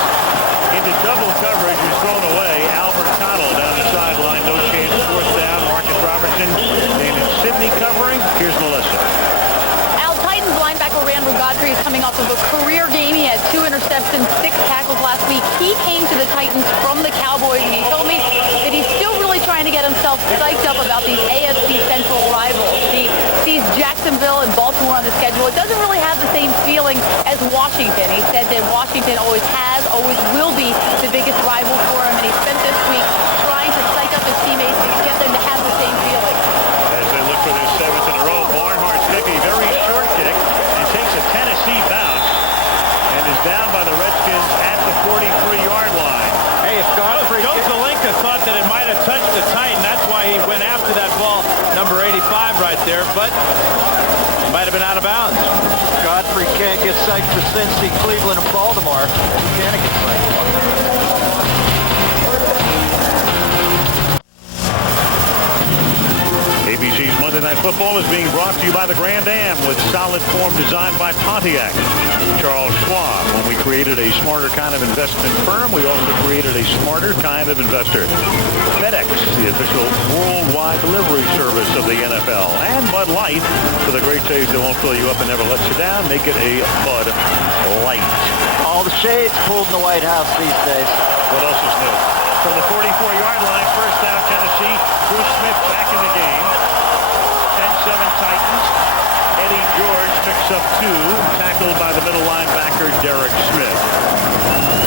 into double coverage is thrown away. Albert Connell down the sideline, no chance. 4th down. Marcus Robertson, David Sidney covering. Here's Melissa. Titans linebacker Randall Godfrey is coming off of a career game. He had 2 interceptions, 6 tackles last week. He came to the Titans from the Cowboys, and he told me that he's still really trying to get himself psyched up about these AFC Central rivals. He sees Jacksonville and Baltimore on the schedule. It doesn't really have the same feeling as Washington. He said that Washington always has, always will be the biggest rival for him, and he spent this week trying to psych up his teammates to get them to have the same feeling. As they look for their 7th in a row, Barnhart's kick, a very short kick, and takes a Tennessee bounce, and is down by the Redskins at the 43-yard line. Hey, if Godfrey... Joe Zelinka thought that it might have touched the Titan. That's why he went after that ball, number 85 right there, but it might have been out of bounds. Godfrey can't get psyched for Cincy, Cleveland, and Baltimore. He can't get psyched for. ABC's Monday Night Football is being brought to you by the Grand Am with solid form designed by Pontiac. Charles Schwab. When we created a smarter kind of investment firm, we also created a smarter kind of investor. FedEx, the official worldwide delivery service of the NFL. And Bud Light, for the great taste that won't fill you up and never lets you down. Make it a Bud Light. All the shades pulled in the White House these days. What else is new? From the 44-yard line, first down Tennessee. Bruce Smith back in the game. 10-7 Titans. Eddie George picks up 2, tackled by the middle linebacker Derek Smith.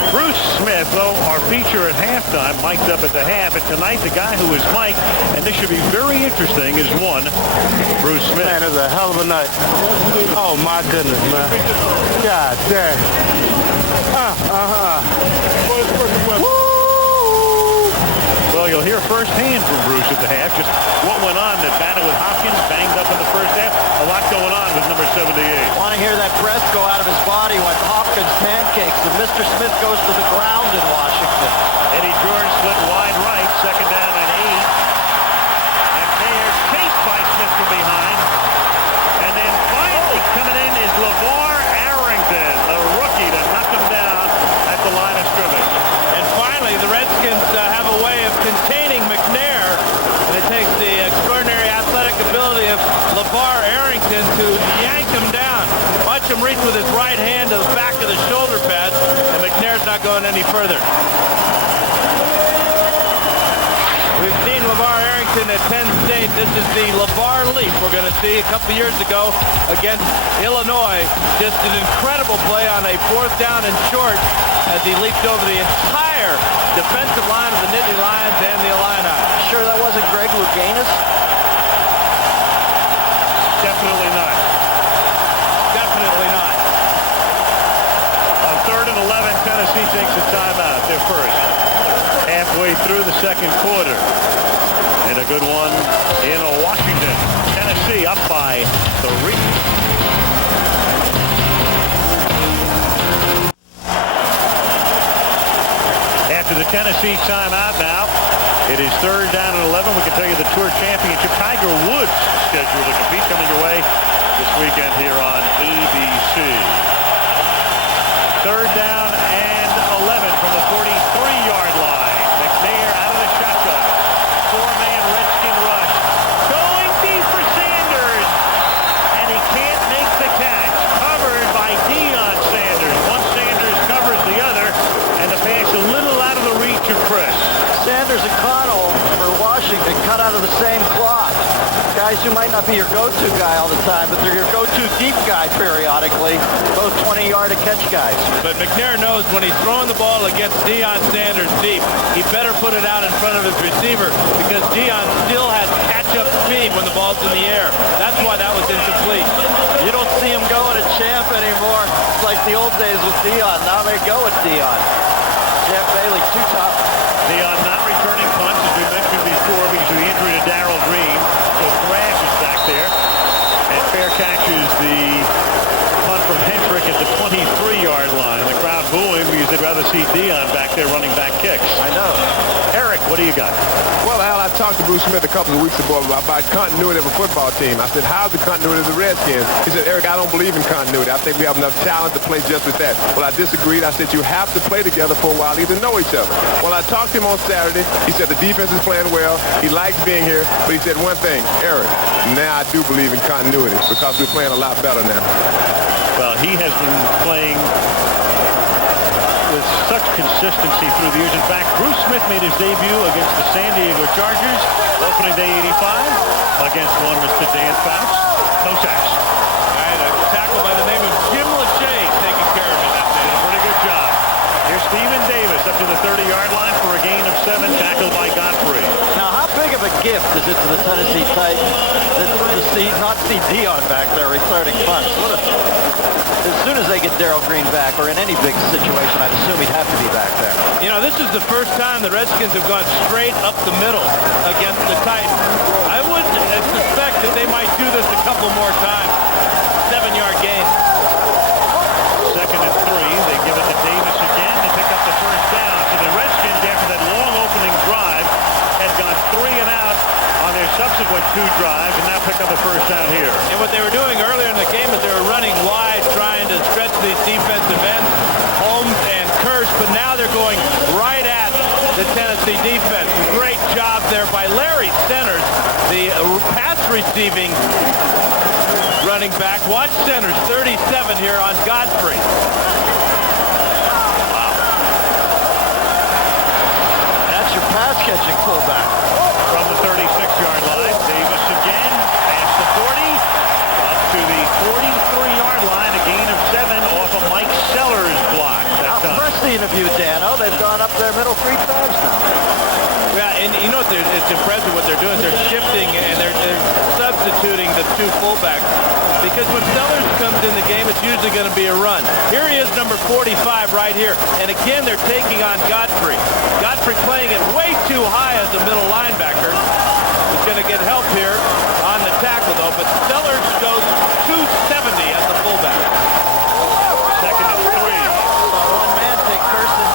Bruce Smith, though, our feature at halftime, mic'd up at the half. And tonight, the guy who is mic'd, and this should be very interesting, is one Bruce Smith. Man, it's a hell of a night. Oh, my goodness, man. God damn. Woo! Well, Well, you'll hear firsthand from Bruce at the half just what went on. That battle with Hopkins, banged up in the first half. A lot going on with number 78. Want to hear that breath go out of his body when Hopkins pancakes and Mr. Smith goes to the ground in Washington. Eddie George split wide right, second down and 8. And there's chased by Smith from behind. And then finally coming in is LeVar Arrington, the rookie, to knock him down at the line of scrimmage. And finally, the Redskins have a way of containing McNair. And it takes the extraordinary athletic ability of LeVar Arrington to yank him down. Watch him reach with his right hand to the back of the shoulder pads, and McNair's not going any further. We've seen LeVar Arrington at Penn State. This is the LeVar leap we're going to see. A couple years ago against Illinois, just an incredible play on a 4th down and short as he leaped over the entire defensive line of the Nittany Lions and the Illini. Sure that wasn't Greg Louganis? Definitely not. Definitely not. On 3rd and 11, Tennessee takes a timeout. They're first. Halfway through the second quarter. And a good one in Washington. Tennessee up by 3. After the Tennessee timeout now, it is 3rd down and 11. We can tell you the Tour Championship. Tiger Woods scheduled to compete coming your way this weekend here on ABC. 3rd down and 11 from the 43-yard line. McNair out of the shotgun. 4-man Redskin rush. Going deep for Sanders. And he can't make the catch. Covered by Deion Sanders. One Sanders covers the other. And the pass a little out of the reach of Chris. Sanders and Connell for Washington cut out of the same cloth. Guys who might not be your go-to guy all the time, but they're your go-to deep guy periodically. Both 20-yard catch guys. But McNair knows when he's throwing the ball against Deion Sanders deep, he better put it out in front of his receiver because Deion still has catch-up speed when the ball's in the air. That's why that was incomplete. You don't see him going to Champ anymore. It's like the old days with Deion. Now they go with Deion. Champ Bailey, too tough. Deion not returning punts, as we mentioned before, because of the injury to Darrell Green. So Thrash is back there. And fair catches the punt from Hendrick at the 23-yard line. The crowd booing because they'd rather see Deion back there running back kicks. I know. Eric, what do you got? Well, Al, I talked to Bruce Smith a couple of weeks ago about continuity of a football team. I said, how's the continuity of the Redskins? He said, Eric, I don't believe in continuity. I think we have enough talent to play just with that. Well, I disagreed. I said, you have to play together for a while, either know each other. Well, I talked to him on Saturday. He said the defense is playing well. He likes being here. But he said one thing, Eric, now I do believe in continuity because we're playing a lot better now. Well, he has been playing with such consistency through the years. In fact, Bruce Smith made his debut against the San Diego Chargers, opening day 85, against one Mr. Dan Fouts. No sacks. All right, a tackle by the name of Jim Lachey taking care of it that day. Pretty good job. Here's Stephen Davis up to the 30-yard line for a gain of 7, tackled by Godfrey. Now, how big of a gift is it to the Tennessee Titans to not see Deion back there returning punts? As soon as they get Darrell Green back, or in any big situation, I'd assume he'd have to be back there. You know, this is the first time the Redskins have gone straight up the middle against the Titans. I would suspect that they might do this a couple more times. 7-yard gain. 2nd and 3. They give it to Davis again. They pick up the first down. So the Redskins, after that long opening drive, had gone 3 and out on their subsequent 2 drives, and now pick up a first down here. And what they were doing earlier in the game is they were running wide, trying to stretch these defensive ends, Holmes and Kirsch, but now they're going right at the Tennessee defense. Great job there by Larry Centers, the pass receiving running back. Watch Centers, 37 here on Godfrey. Wow. That's your pass-catching fullback. From the 36-yard line, Davis again, past the 40, up to the 43-yard line, a gain of 7 off of Mike Sellers' block. How press the interview, Dano. They've gone up their middle 3 times now. Yeah, and you know what? It's impressive what they're doing. They're shifting and they're substituting the two fullbacks. Because when Sellers comes in the game, it's usually going to be a run. Here he is, number 45 right here. And again, they're taking on Godfrey. Godfrey playing it way too high as a middle linebacker. He's going to get help here on the tackle, though. But Sellers goes 270 as the fullback. Second and 3. One man take Kirsten.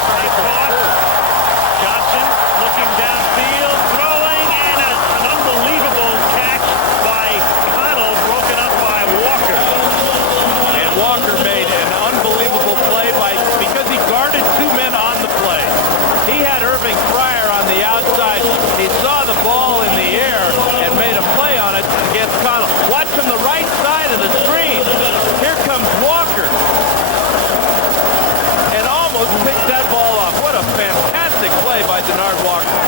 Johnson looking downfield, throwing, and an unbelievable catch by Connell, broken up by Walker. And Walker made an unbelievable play because he guarded two men on the play. He had Irving Fryer on the outside. He saw the ball in the air and made a play on it against Connell. Watch from the right side of the screen. Here comes Walker. And almost picked that ball off. What a fantastic play by Denard Walker.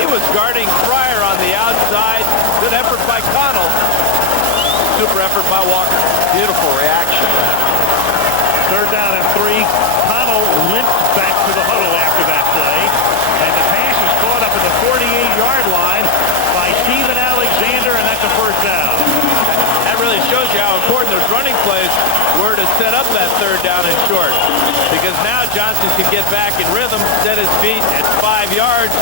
He was guarding Fryer on the outside. Good effort by Connell. Super effort by Walker. Beautiful reaction. Third down and 3. Connell limped back to the huddle after that play. And the pass is caught up at the 48-yard line by Steven Alexander, and that's a first down. That really shows you how important those running plays were to set up that third down and short. Because now Johnson can get back in rhythm, set his feet at 5 yards,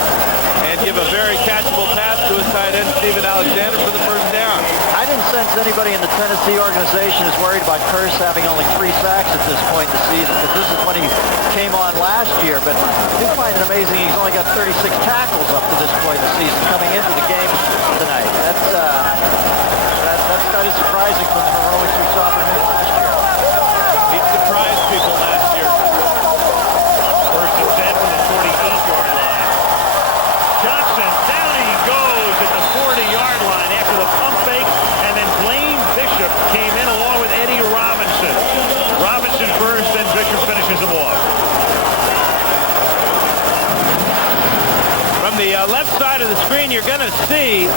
and give a very catchable pass to his tight end, Steven Alexander, for the first down. I didn't sense anybody in the Tennessee organization is worried about Kearse having only 3 sacks at this point in the season, because this is when he came on last year. But I do find it amazing he's only got 36 tackles up to this point in the season coming into the game tonight. That's kind of surprising from the heroics we saw from him last year. He surprised people last year. First and 10 from the 48-yard line. Johnson, down he goes at the 40-yard line after the pump fake, and then Blaine Bishop came in along with Eddie Robinson. Robinson first, then Bishop finishes him off. From the left side of the screen, you're going to see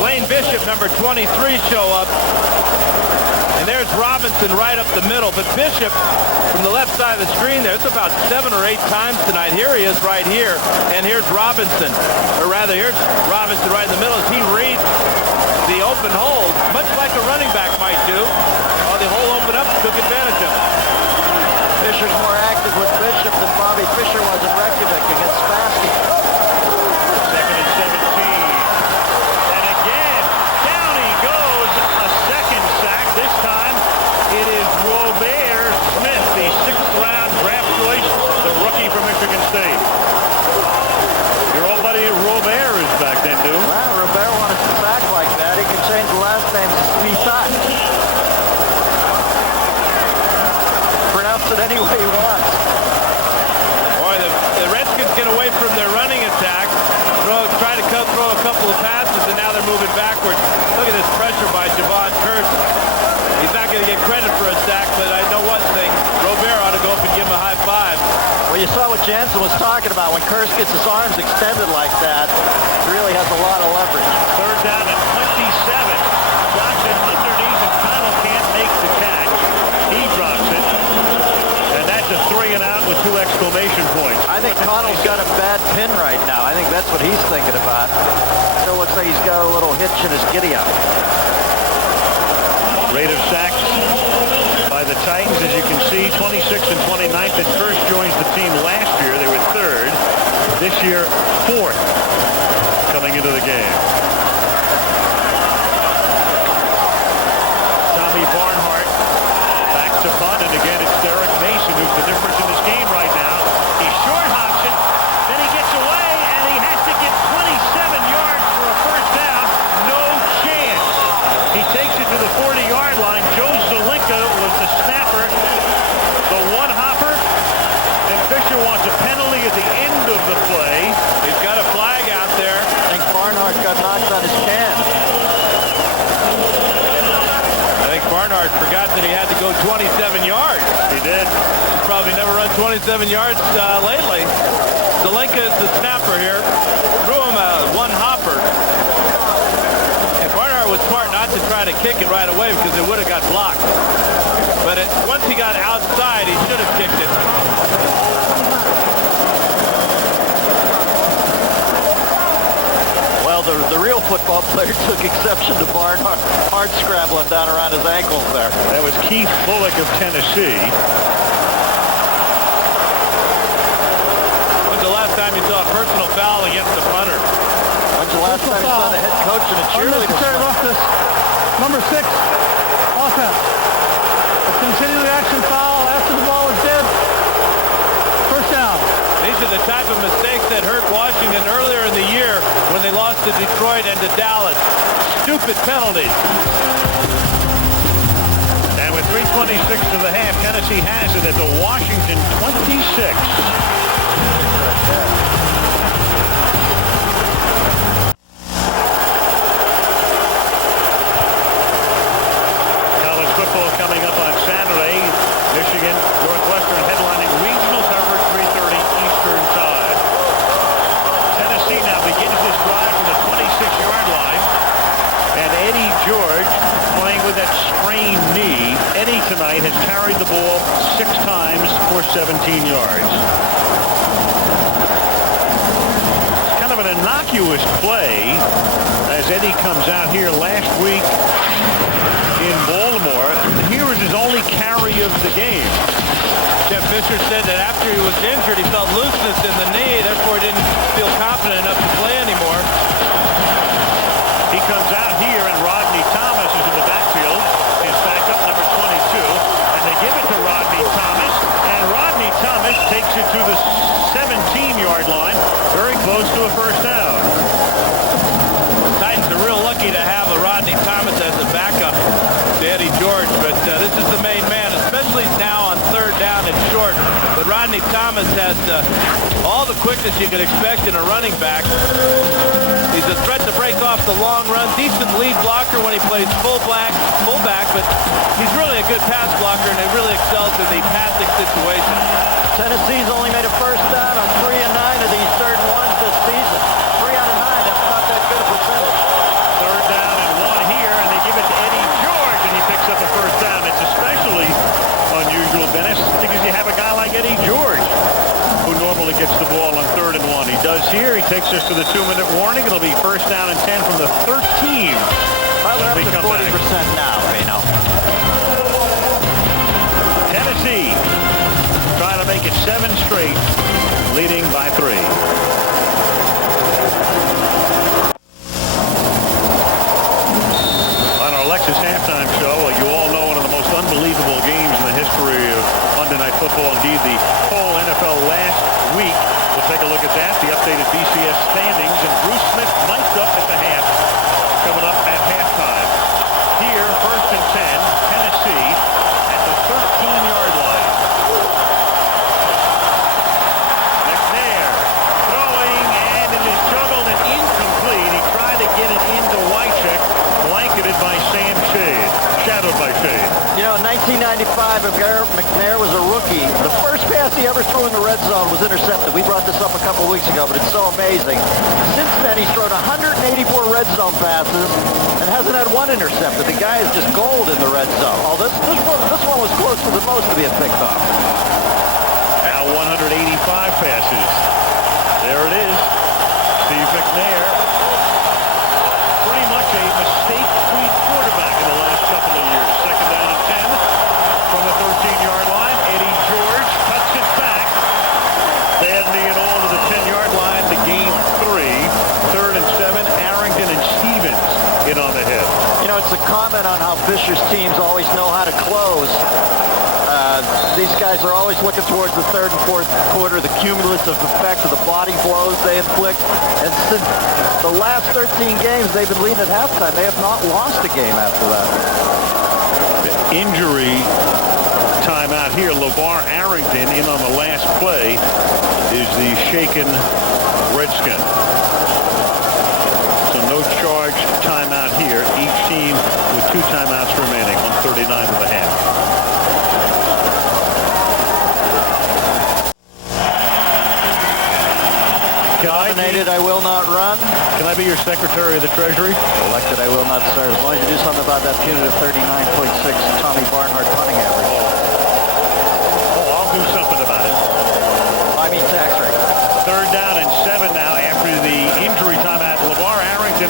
Blaine Bishop, number 23, show up. And there's Robinson right up the middle. But Bishop, from the left side of the screen, there's about 7 or 8 times tonight. Here he is right here. And here's Robinson. Or rather, here's Robinson right in the middle as he reads the open hole, much like a running back might do. Oh, the hole opened up, took advantage of it. Fisher's more active with Bishop than Bobby Fisher was in Reykjavik against Spassky. Second and 17. And again, down he goes. A second sack. This time it is Robert Smith, the 6th-round draft choice, the rookie from Michigan State. Your old buddy Robert is back then, dude. Well, Robert wanted to sack like that. He can change the last name to Smithot. Pronounce it any way he wants. Boy, the Redskins get away from their running attack, try to throw a couple of passes, and now they're moving backwards. Look at this pressure by Javon Kearse. He's not going to get credit for a sack, but I know one thing. Robert ought to go up and give him a high five. Well, you saw what Jansen was talking about. When Kearse gets his arms extended like that, he really has a lot of leverage. Third down at 27. Johnson underneath, and Connell can't make the catch. He drops it. And that's a 3 and out with 2 exclamation points. I think Connell's got a bad pin right now. I think that's what he's thinking about. Still looks like he's got a little hitch in his giddy-up. Rate of sacks by the Titans, as you can see, 26th and 29th. And Kearse joins the team last year. They were 3rd. This year, 4th coming into the game. Tommy Barnhart back to punt, and again it's Derek Mason who's the difference in this game right now. He short hops it, then he gets away, and he has to get 27 yards for a first down. No chance. He takes it to the 40-yard line. Joe Zelinka was the snapper. The one hopper, and Fisher wants a penalty at the end of the play. He's got a flag out there. I think Barnhart got knocked on his can. I think Barnhart forgot that he had to go 27 yards. He did. He's probably never run 27 yards lately. Zelinka is the snapper here. Threw him a one hopper. And Barnhart was smart not to try to kick it right away because it would have got blocked. But once he got outside, he should have kicked it. the real football player took exception to Barnhart hard scrabbling down around his ankles there. That was Keith Bullock of Tennessee. When's the last time you saw a personal foul against the punter? When's the last time you saw the head coach and a cheerleader? Unnecessary roughness. Number 6, offense. A continuing action foul after the ball was dead. First down. These are the type of mistakes that hurt Washington earlier in the year when they lost to Detroit and to Dallas. Stupid penalties. And with 3:26 to the half, Tennessee has it at the Washington 26. College football coming up on Saturday. Michigan, Northwestern headlining regional coverage, 3:30 Eastern Time. Tennessee now begins this drive from the 26-yard line. And Eddie George playing with that sprained knee. Eddie tonight has carried the ball 6 times for 17 yards. It's kind of an innocuous play as Eddie comes out here last week in Baltimore. Here is his only carry of the game. Jeff Fisher said that after he was injured, he felt looseness in the knee, therefore he didn't feel confident enough to play anymore. He comes out here, and Rodney Thomas is in the backfield. His backup, number 22. And they give it to Rodney Thomas. And Rodney Thomas takes it to the 17-yard line. Very close to a first down. Titans are real lucky to have a Rodney Thomas as a backup to Eddie George. But this is the main man, especially now on third down and short. But Rodney Thomas has all the quickness you could expect in a running back. He's a threat to break off the long run. Decent lead blocker when he plays fullback, but he's really a good pass blocker, and he really excels in the passing situation. Tennessee's only made a first down on 3 of 9 of these 3rd and 1s this season. 3 out of 9, that's not that good a percentage. Third down and 1 here, and they give it to Eddie George, and he picks up a first down. It's especially unusual, Dennis, because you have a guy like Eddie George who normally gets the ball on 3rd and 1. He does here. He takes us to the 2-minute warning. It'll be first down and 10 from the 13. We're up to 40% now, Reno. Tennessee trying to make it 7 straight, leading by 3. On our Lexus halftime show, you all know one of the most unbelievable games in the history of Monday Night Football. Indeed, the whole NFL last week. We'll take a look at that, the updated BCS standings, and Bruce Smith mic'd up at the half, coming up at halftime. Here, first and 10, Tennessee at the 13-yard line. McNair throwing, and it is juggled and incomplete. He tried to get it into Wycheck, blanketed by Sam Shade, shadowed by Shade. You know, in 1995, McNair was a rookie. The first pass he ever threw in the red zone was intercepted. We brought this up a couple weeks ago, but it's so amazing. Since then, he's thrown 184 red zone passes and hasn't had one intercepted. The guy is just gold in the red zone. Oh, this one was close to the most to be a picked off. Now 185 passes. There it is. Steve McNair. Pretty much a mistake-free quarterback in the last couple of years. Second down and 10 from the 13-yard line. Eddie George cuts it back. Bad knee and all to the 10-yard line to gain 3. Third and 7. Arrington and Stevens in on the hit. You know, it's a comment on how Fisher's teams always know how to close. These guys are always looking towards the 3rd and 4th quarter, the cumulative effect of the body blows they inflict. And since the last 13 games they've been leading at halftime, they have not lost a game after that. The injury timeout here. LeVar Arrington in on the last play is the shaken Redskin. So no charge timeout here. Each team with 2 timeouts remaining. 1:39 to the half. Nominated, I will not run. Can I be your Secretary of the Treasury? Elected, I will not serve. As long as you do something about that punitive 39.6 Tommy Barnhart punting average. Oh, I'll do something about it. I mean tax rate. Third down and 7 now after the injury timeout. LeVar Arrington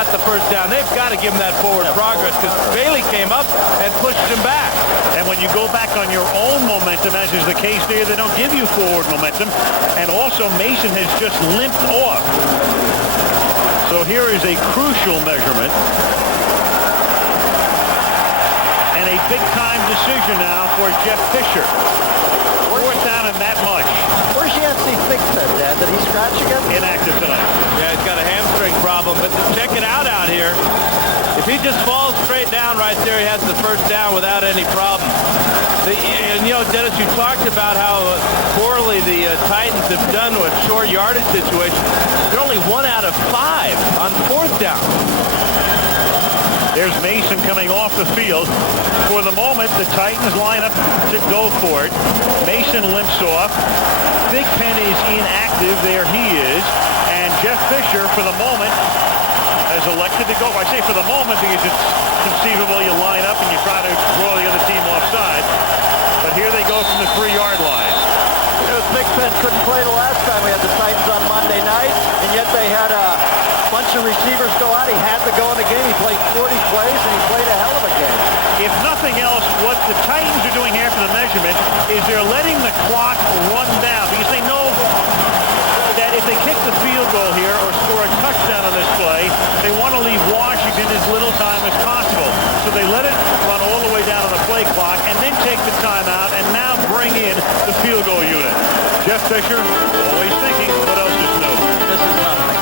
got the first down. They've got to give him that forward progress because Bailey came up and pushed him back. And when you go back on your own momentum, as is the case there, they don't give you forward momentum. And also, Mason has just limped off. So here is a crucial measurement. And a big-time decision now for Jeff Fisher. Fourth down and that much. Where's Yancey Fix then, Dad? Did he scratch again? Inactive tonight. Yeah, he's got a hamstring problem, but check it out here. If he just falls straight down right there, he has the first down without any problem. And, you know, Dennis, you talked about how poorly the Titans have done with short yardage situations. They're only 1 out of 5 on fourth down. There's Mason coming off the field. For the moment, the Titans line up to go for it. Mason limps off. Big Pen is inactive. There he is. And Jeff Fisher, for the moment, has elected to go. I say for the moment because it's conceivable you line up and you try to draw the other team offside. But here they go from the 3-yard line. You know, Big Pen couldn't play the last time we had the Titans on Monday night, and yet they had a bunch of receivers go out. He had to go in the game. He played 40 plays, and he played a hell of a game. If nothing else, what the Titans are doing here for the measurement is they're letting the clock run down because they know that if they kick the field goal here or score a touchdown on this play, they want to leave Washington as little time as possible. So they let it run all the way down on the play clock and then take the timeout and now bring in the field goal unit. Jeff Fisher, always thinking, what else is new? This is nothing.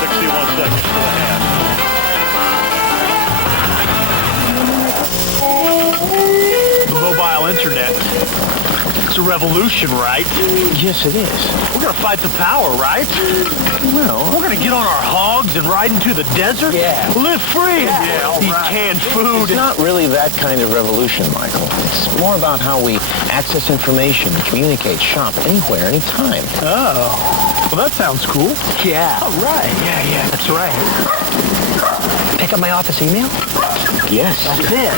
61 seconds for the half. The mobile internet. It's a revolution, right? Yes, it is. We're going to fight the power, right? Well, We're going to get on our hogs and ride into the desert? Yeah. Live free! Yeah, all Eat right. canned food. it's not really that kind of revolution, Michael. It's more about how we access information, communicate, shop, anywhere, anytime. Oh. Well, that sounds cool. Yeah. All right. Yeah, that's right. Pick up my office email? Yes. That's it.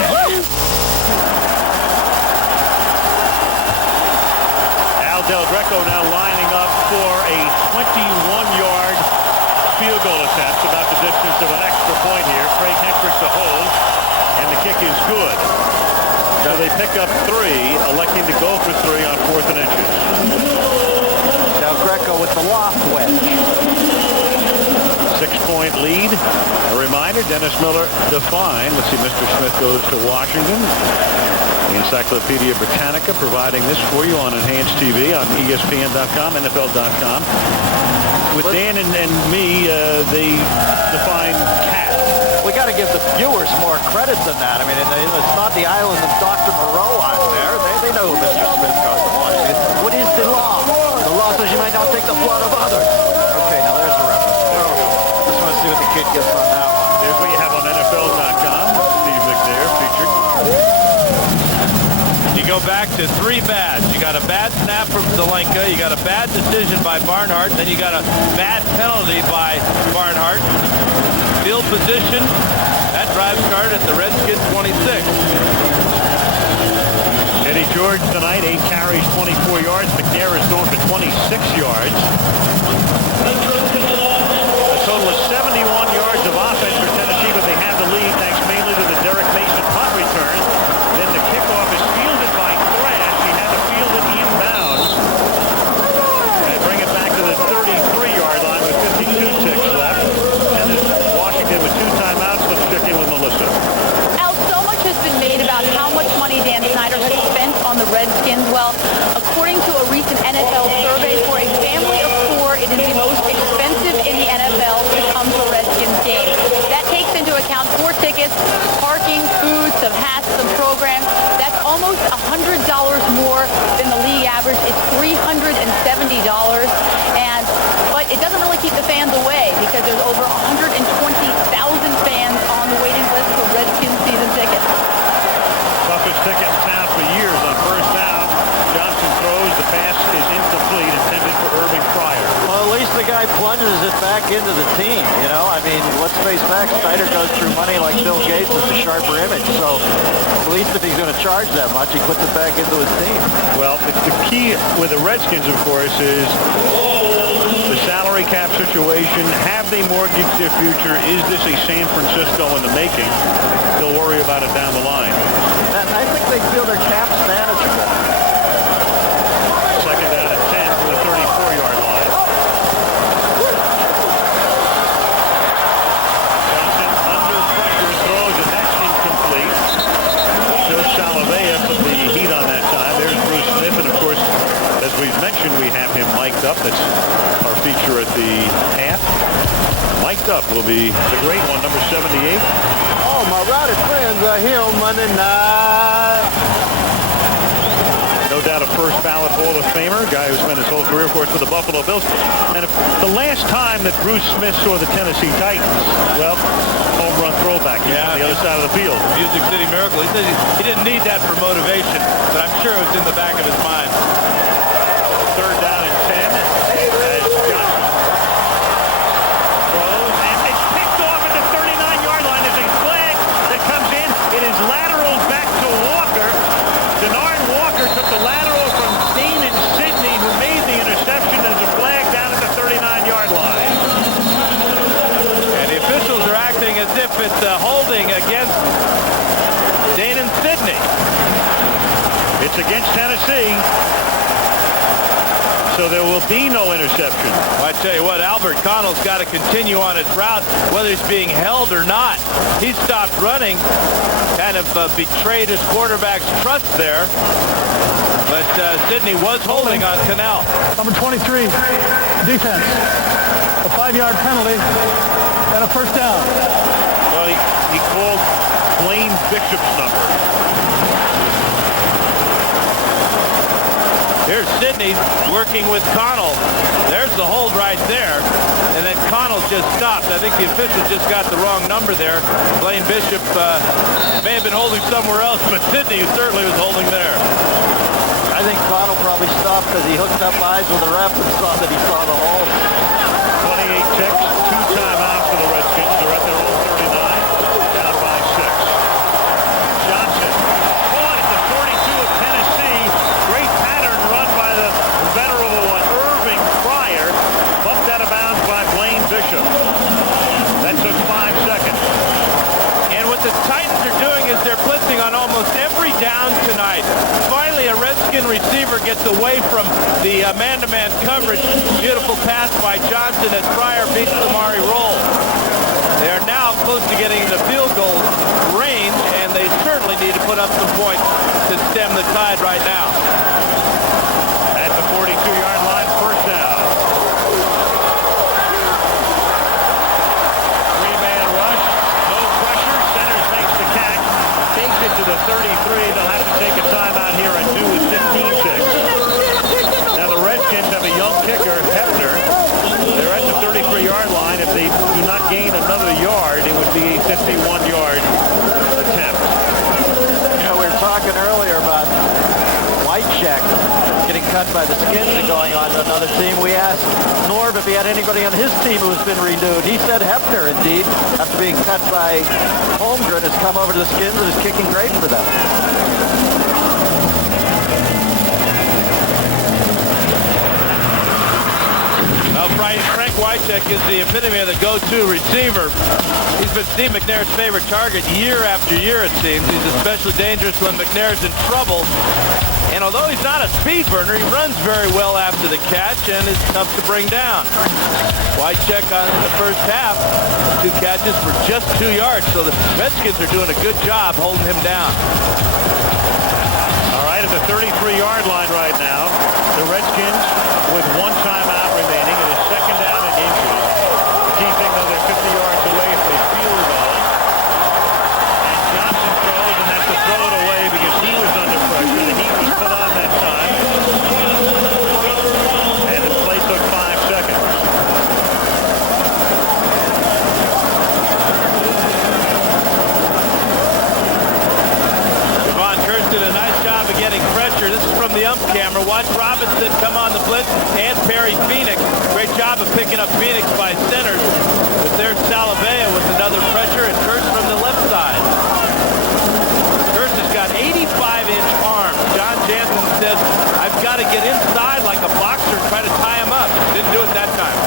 Del Greco now lining up for a 21-yard field goal attempt, about the distance of an extra point here. Craig Hendricks a hold, and the kick is good. So they pick up 3, electing to go for 3 on 4th and inches. Del Greco with the loft wedge. 6-point lead. A reminder, Dennis Miller defined. Let's see, Mr. Smith goes to Washington. The Encyclopedia Britannica providing this for you on Enhanced TV on ESPN.com, NFL.com. With Dan and me, they define cat. We got to give the viewers more credit than that. I mean, it's not the island of Dr. Moreau out there. They know who Mr. Smith goes to Washington. What is the law? The law says you might not take the blood of others. Okay, now there's a reference. Just want to see what the kid gets on that one. There's what you have on NFL.com. Steve McNair featured. You go back to 3 bads. You got a bad snap from Zelenka. You got a bad decision by Barnhart. Then you got a bad penalty by Barnhart. Field position. That drive started at the Redskins 26. Eddie George tonight, 8 carries, 24 yards. McNair is going for 26 yards. A total of 71 yards of offense for Tennessee, but they have the lead thanks mainly to the Derek Mason punt return. Then the kickoff is fielded by Thrash. He had to field it inbounds. They bring it back to the 33-yard line with 52 ticks left. And there's Washington with 2 timeouts. Let's check in with Melissa. Al, so much has been made about how much money Dan Snyder has spent on the Redskins. Well, according to a recent NFL survey, for a family of 4, it is the most expensive in the NFL to come to a Redskins game. That takes into account 4 tickets, parking, food, some hats, some programs. That's almost $100 more than the league average. It's $370. But it doesn't really keep the fans away because there's over 120,000 fans on the waiting list for Redskins season tickets. Toughest ticket in town for years on first down. Johnson throws. The pass is incomplete, intended for Irving Pryor. Well, at least the guy plunges it back into the team, you know? I mean, let's face facts, Snyder goes through money like Bill Gates with a sharper image. So at least if he's going to charge that much, he puts it back into his team. Well, the key with the Redskins, of course, is the the salary cap situation. Have they mortgaged their future? Is this a San Francisco in the making? They'll worry about it down the line. And I think they feel their cap's manageable. Second down at 10 from the 34-yard line. Johnson under pressure throws, and that's incomplete. Joe Salavea put the heat on that time. There's Bruce Smith, and of course, as we've mentioned, we have him mic'd up. That's our feature at the half. Mic'd up will be the great one, number 78. Oh, my rowdy friends are here on Monday night. No doubt a first ballot Hall of Famer, guy who spent his whole career, of course, with the Buffalo Bills. And if the last time that Bruce Smith saw the Tennessee Titans, well, home run throwback. He's on the other side of the field. Music City Miracle. He says he didn't need that for motivation, but I'm sure it was in the back of his mind. Third down and 10 as Johnson throws, and it's picked off at the 39-yard line. There's a flag that comes in. It is lateral back to Walker. Denard Walker took the lateral from Damon Sidney, who made the interception. There's a flag down at the 39-yard line. And the officials are acting as if it's holding against Damon Sidney. It's against Tennessee. So there will be no interception. Well, I tell you what, Albert Connell's got to continue on his route, whether he's being held or not. He stopped running, kind of betrayed his quarterback's trust there. But Sidney was holding on Cannell. Number 23, defense. A 5-yard penalty and a first down. Well, he called Blaine Bishop's number. Here's Sidney working with Connell. There's the hold right there. And then Connell just stopped. I think the official just got the wrong number there. Blaine Bishop may have been holding somewhere else, but Sidney certainly was holding there. I think Connell probably stopped because he hooked up eyes with the ref and saw that he saw the hold. 28 ticks, 2 timeouts for the Redskins. They're at their own 39, down by 6. Johnson caught at the 42 of Tennessee. Great pattern run by the venerable Irving Pryor. Bumped out of bounds by Blaine Bishop. That took 5 seconds. And what the Titans are doing is they're blitzing on almost every down tonight. Finally, a Redskin receiver gets away from the man-to-man coverage. Beautiful pass by Johnson as Pryor beats Amari Roll. They are now close to getting the field goal range, and they certainly need to put up some points to stem the tide right now. At the 42-yard line, first down. 3-man rush, no pressure. Centers makes the catch, takes it to the 33. They'll have to take a timeout here and do with 15 seconds. Now the Redskins have a young kicker, Hefner. They're at the 33-yard line. If they do not gain another yard, it would be a 51-yard attempt. You know, we were talking earlier about Whitecheck getting cut by the Skins and going on to another team. We asked Norv if he had anybody on his team who has been renewed. He said Hefner, indeed, after being cut by Holmgren, has come over to the Skins and is kicking great for them. Well, Frank Whitecheck is the epitome of the go-to receiver. He's been Steve McNair's favorite target year after year, it seems. He's especially dangerous when McNair's in trouble. And although he's not a speed burner, he runs very well after the catch and is tough to bring down. Whitecheck in the first half, 2 catches for just 2 yards. So the Redskins are doing a good job holding him down. All right, at the 33-yard line right now, the Redskins with 1 timeout remaining. It is second down and inches. The key thing, though, they're 50 yards away from a field goal. And Johnson throws and has to throw it away because he was under pressure. The heat was put on that time. And the play took 5 seconds. Devon Kirst did a nice job of getting pressure. This is from the ump camera. Watch Robinson come on the blitz and Perry Phoenix. Great job of picking up Phoenix by centers. But there's Salavea with another pressure and Kirst from the left side. Kirst has got 85-inch arms. John Jansen says, I've got to get inside like a boxer and try to tie him up. Didn't do it that time.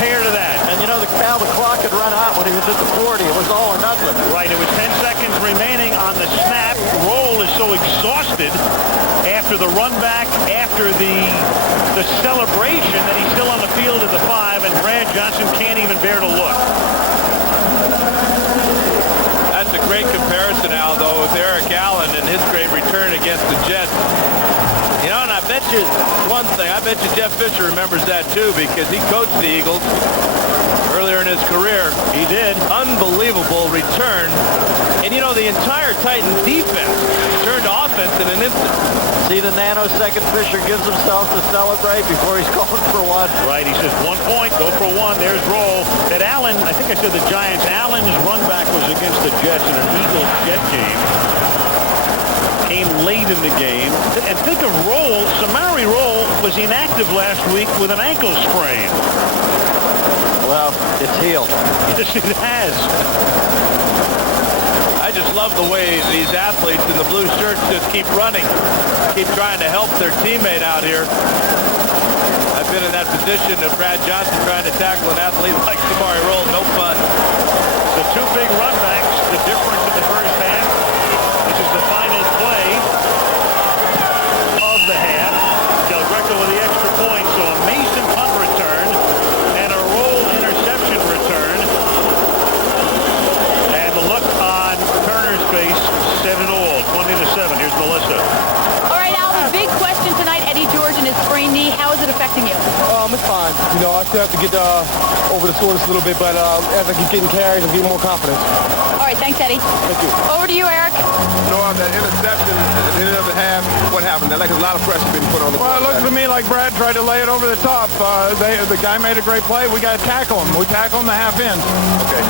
compare to that. And, you know, now the clock had run out when he was at the 40. It was all or nothing. Right, it was 10 seconds remaining on the snap. Roll is so exhausted after the run back, after the celebration, that he's still on the field at the 5, and Brad Johnson can't even bear to look. That's a great comparison, Al, though, with Eric Allen and his great return against the Jets. You know, and I bet you one thing, I bet you Jeff Fisher remembers that too, because he coached the Eagles earlier in his career. He did. Unbelievable return. And, you know, the entire Titans defense turned to offense in an instant. See the nanosecond Fisher gives himself to celebrate before he's called for one. Right, he says 1 point, go for 1. There's Roll. That Allen, I think I said the Giants, Allen's run back was against the Jets in an Eagles-Jet game. Came late in the game. And think of Roll. Samari Roll was inactive last week with an ankle sprain. Well, it's healed. Yes, it has. I just love the way these athletes in the blue shirts just keep running, keep trying to help their teammate out here. I've been in that position of Brad Johnson trying to tackle an athlete like Samari Roll. No fun. The 2 big run backs, the difference in the first half. This is the final play of the half. Del Greco with the extra point, so a Mason punt return and a Roll interception return. And the look on Turner's face said it all. 20-7. Here's Melissa. All right, Al, the big question tonight, Eddie George and his sprained knee. How is it affecting you? It's fine. You know, I still have to get over the soreness a little bit, but as I keep getting carries, I'm getting more confidence. All right, thanks, Eddie. Thank you. Over to you, Eric. You know, that interception at the end of the half, what happened? Like a lot of pressure being put on the Well, it looks to me like Brad tried to lay it over the top. The guy made a great play. We got to tackle him. We tackle him the half ends. Okay.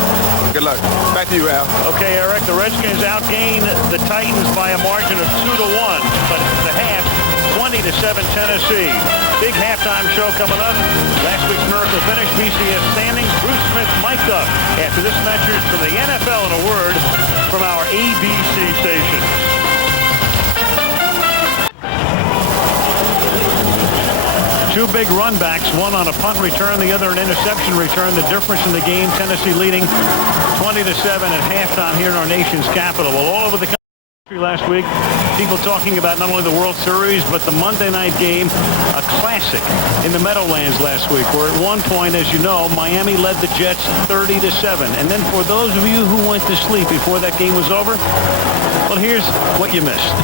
Good luck. Back to you, Al. Okay, Eric, the Redskins outgained the Titans by a margin of 2-1, but at the half, 20-7 Tennessee. Big halftime show coming up. Last week's miracle finish, BCS standings. Bruce Smith mic'd up after this message from the NFL and a word from our ABC station. Two big run backs, one on a punt return, the other an interception return. The difference in the game, Tennessee leading 20-7 at halftime here in our nation's capital. Well, all over the country last week, people talking about not only the World Series, but the Monday night game, a classic in the Meadowlands last week, where at one point, as you know, Miami led the Jets 30-7. And then for those of you who went to sleep before that game was over, well, here's what you missed.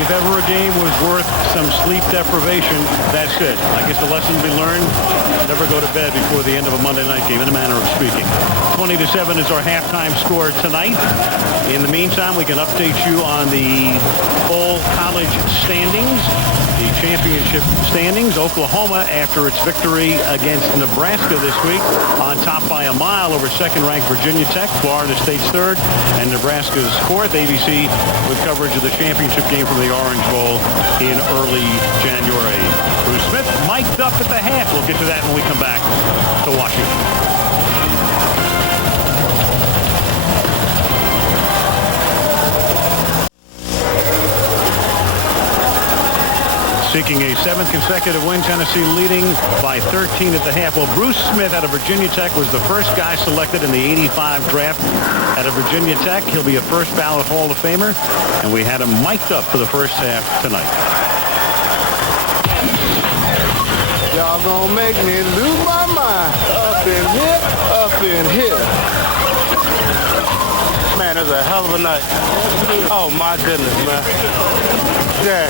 If ever a game was worth some sleep deprivation, that's it. I guess the lesson to be learned, never go to bed before the end of a Monday night game, in a manner of speaking. 20-7 is our halftime score tonight. In the meantime, we can update you on the full college standings, the championship standings. Oklahoma, after its victory against Nebraska this week, on top by a mile over second-ranked Virginia Tech. Florida State's third, and Nebraska's fourth. ABC with coverage of the championship game from the Orange Bowl in early January. Bruce Smith mic'd up at the half. We'll get to that when we come back to Washington. Seeking a 7th consecutive win, Tennessee leading by 13 at the half. Well, Bruce Smith out of Virginia Tech was the first guy selected in the 85 draft out of Virginia Tech. He'll be a first ballot Hall of Famer, and we had him mic'd up for the first half tonight. Y'all gonna make me lose my mind. Up in here, up in here. Man, it's a hell of a night. Oh my goodness, man. Yeah.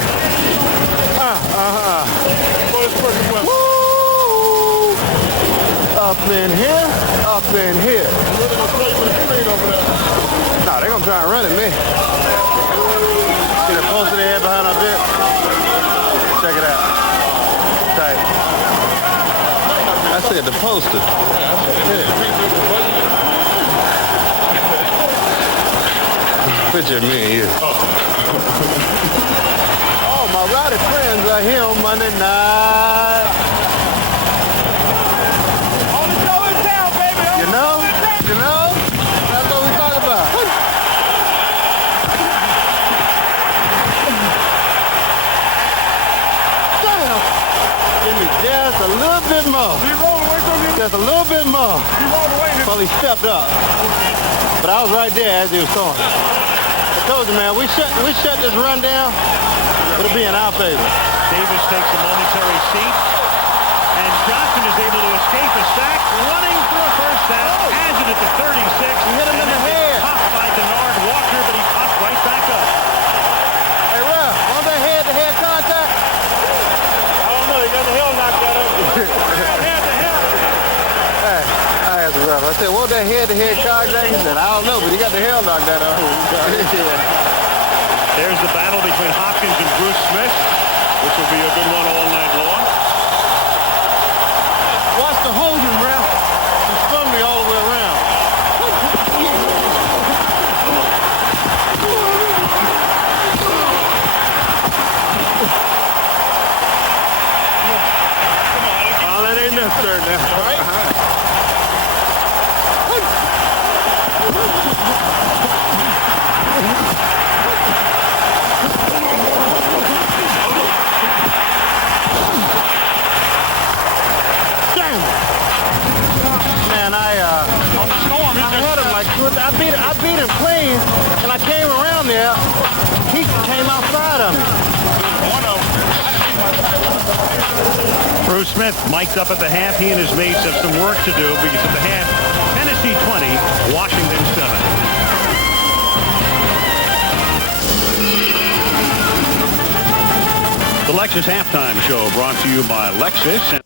Woo! Up in here, up in here. Nah, they're gonna try and run at me. See the poster they had behind our bit? Check it out. Tight. I said the poster. Picture of me and you. My rowdy friends are here on Monday night. On the show in town, baby. You know? That's what we talk about. Damn. Give me just a little bit more. Just a little bit more. Well, he stepped up. But I was right there as he was throwing. I told you, man, we shut this run down. It'll be in our favor. Davis takes a momentary seat, and Johnson is able to escape a sack, running for a first down, has it at the 36. He hit him in the head. Popped by Denard Walker, but he popped right back up. Hey, Ralph, want that head-to-head contact? I don't know. He got the hell knocked out of him. Hey, I asked Ralph. I said, want that head-to-head contact? He said, I don't know, but he got the hell knocked out of him. There's the battle between Hopkins and Bruce Smith, which will be a good one all night long. Watch the Hogan, Ralph. He spun me all the way around. Oh, that ain't necessary now. All right. I beat him clean, and I came around there. He came outside of me. Bruce Smith mic'd up at the half. He and his mates have some work to do because at the half, Tennessee 20, Washington 7. The Lexus Halftime Show brought to you by Lexus.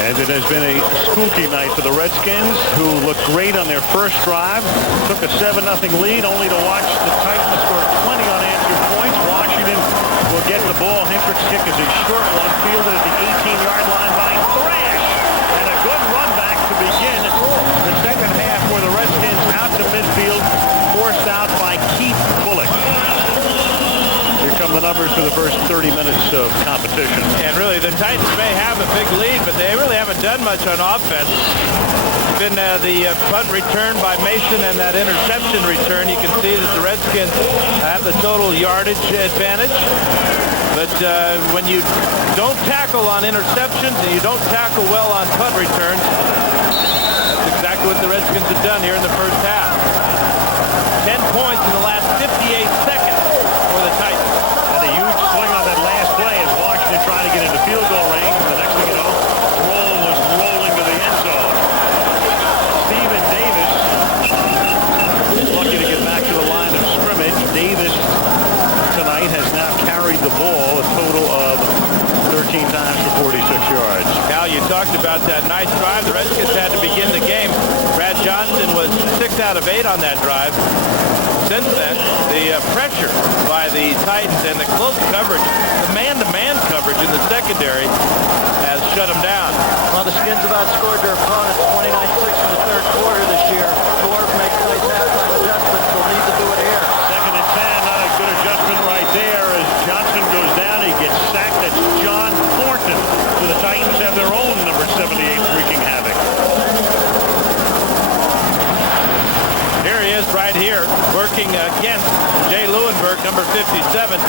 And it has been a spooky night for the Redskins, who looked great on their first drive. Took a 7-0 lead, only to watch the Titans score 20 unanswered points. Washington will get the ball. Hendrick's kick is a short one, fielded at the 18-yard line by Thrash. And a good run back to begin the second half for the Redskins out to midfield, forced out by Keith Bullock. Here come the numbers for the first 30 minutes of competition. And really, the Titans may have a big lead, but they really haven't done much on offense. It's been the punt return by Mason and that interception return. You can see that the Redskins have the total yardage advantage. But when you don't tackle on interceptions and you don't tackle well on punt returns, that's exactly what the Redskins have done here in the first half. 10 points in the last 58 seconds for the Titans. And a huge swing on that last play as Washington tried to get into field goal range. The next thing you know, Roll was rolling to the end zone. Stephen Davis is lucky to get back to the line of scrimmage. Davis tonight has now talked about that nice drive the Redskins had to begin the game. Brad Johnson was 6 out of 8 on that drive. Since then, the pressure by the Titans and the close coverage, the man-to-man coverage in the secondary has shut them down. Well, the Skins have outscored their opponents 29-6 in the third quarter this year. Dwarf makes nice halftime adjustments. They'll need to do it here. 2nd and 10, not a good adjustment right there as Johnson goes down. He gets sacked. That's John Thornton. So the Titans have their own number 78 wreaking havoc. Here he is right here, working against Jay Lewinberg, number 57.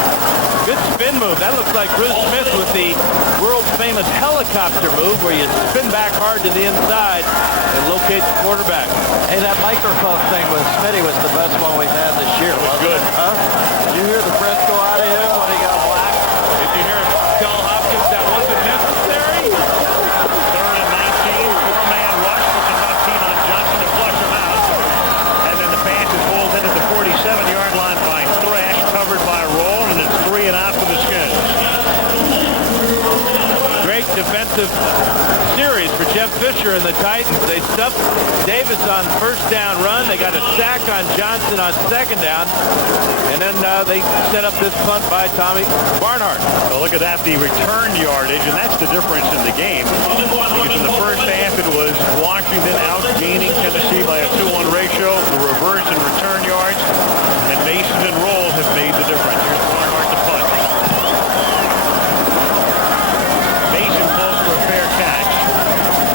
Good spin move. That looks like Bruce Smith with the world-famous helicopter move where you spin back hard to the inside and locate the quarterback. Hey, that microphone thing with Smitty was the best one we've had this year. Was good. Huh? Did you hear the breath go out of him when he got whacked? Did you hear him tell Hopkins that wasn't necessary? 3rd and 19, 4-man rush puts enough heat on Johnson to flush him out. And then the pass is pulled into the 47-yard line by Thrash, covered by Roll, and it's 3 and out for the Skins. Great defensive series for Jeff Fisher and the Titans. They stuffed Davis on first down run. They got a sack on Johnson on second down. And then they set up this punt by Tommy Barnhart. So look at that, the return yardage, and that's the difference in the game. Because in the first half it was Washington outgaining Tennessee by a 2-1 ratio. The reverse in return yards, and Mason and Roll have made the difference. Here's Barnhart to punt. Mason calls for a fair catch.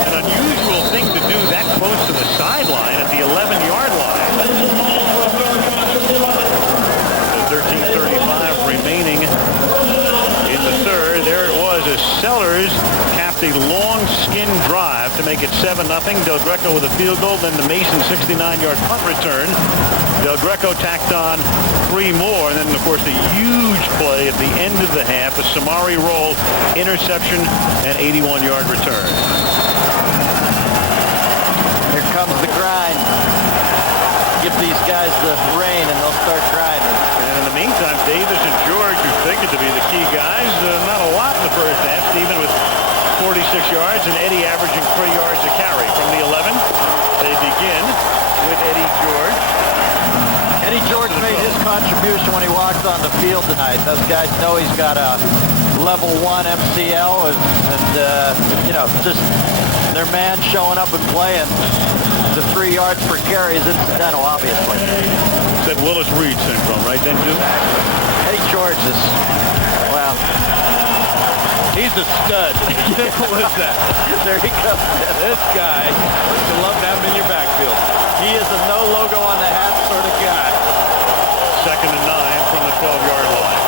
An unusual thing to do that close to the sideline at the 11-yard line. 13:35 remaining in the third. There it was as Sellers capped a long skin drive to make it 7-0. Del Greco with a field goal, then the Mason 69-yard punt return. Del Greco tacked on 3 more, and then of course the huge play at the end of the half, a Samari Roll interception and 81-yard return. Here comes the grind. Give these guys the rein and they'll start grinding. And in the meantime, Davis and George, who figured to be the key guys, not a lot in the first half. Stephen with 46 yards and Eddie averaging 3 yards a carry. From the 11, they begin with Eddie George. Eddie George made his contribution when he walked on the field tonight. Those guys know he's got a level 1 MCL and you know, just their man showing up and playing. The 3 yards per carry is incidental, obviously. It's that Willis Reed syndrome, right then, too? Eddie George is, well, he's a stud. Simple as that. There he goes. This guy, you love to have him in your backfield. He is a no logo on the hat sort of guy. 2nd and 9 from the 12-yard line.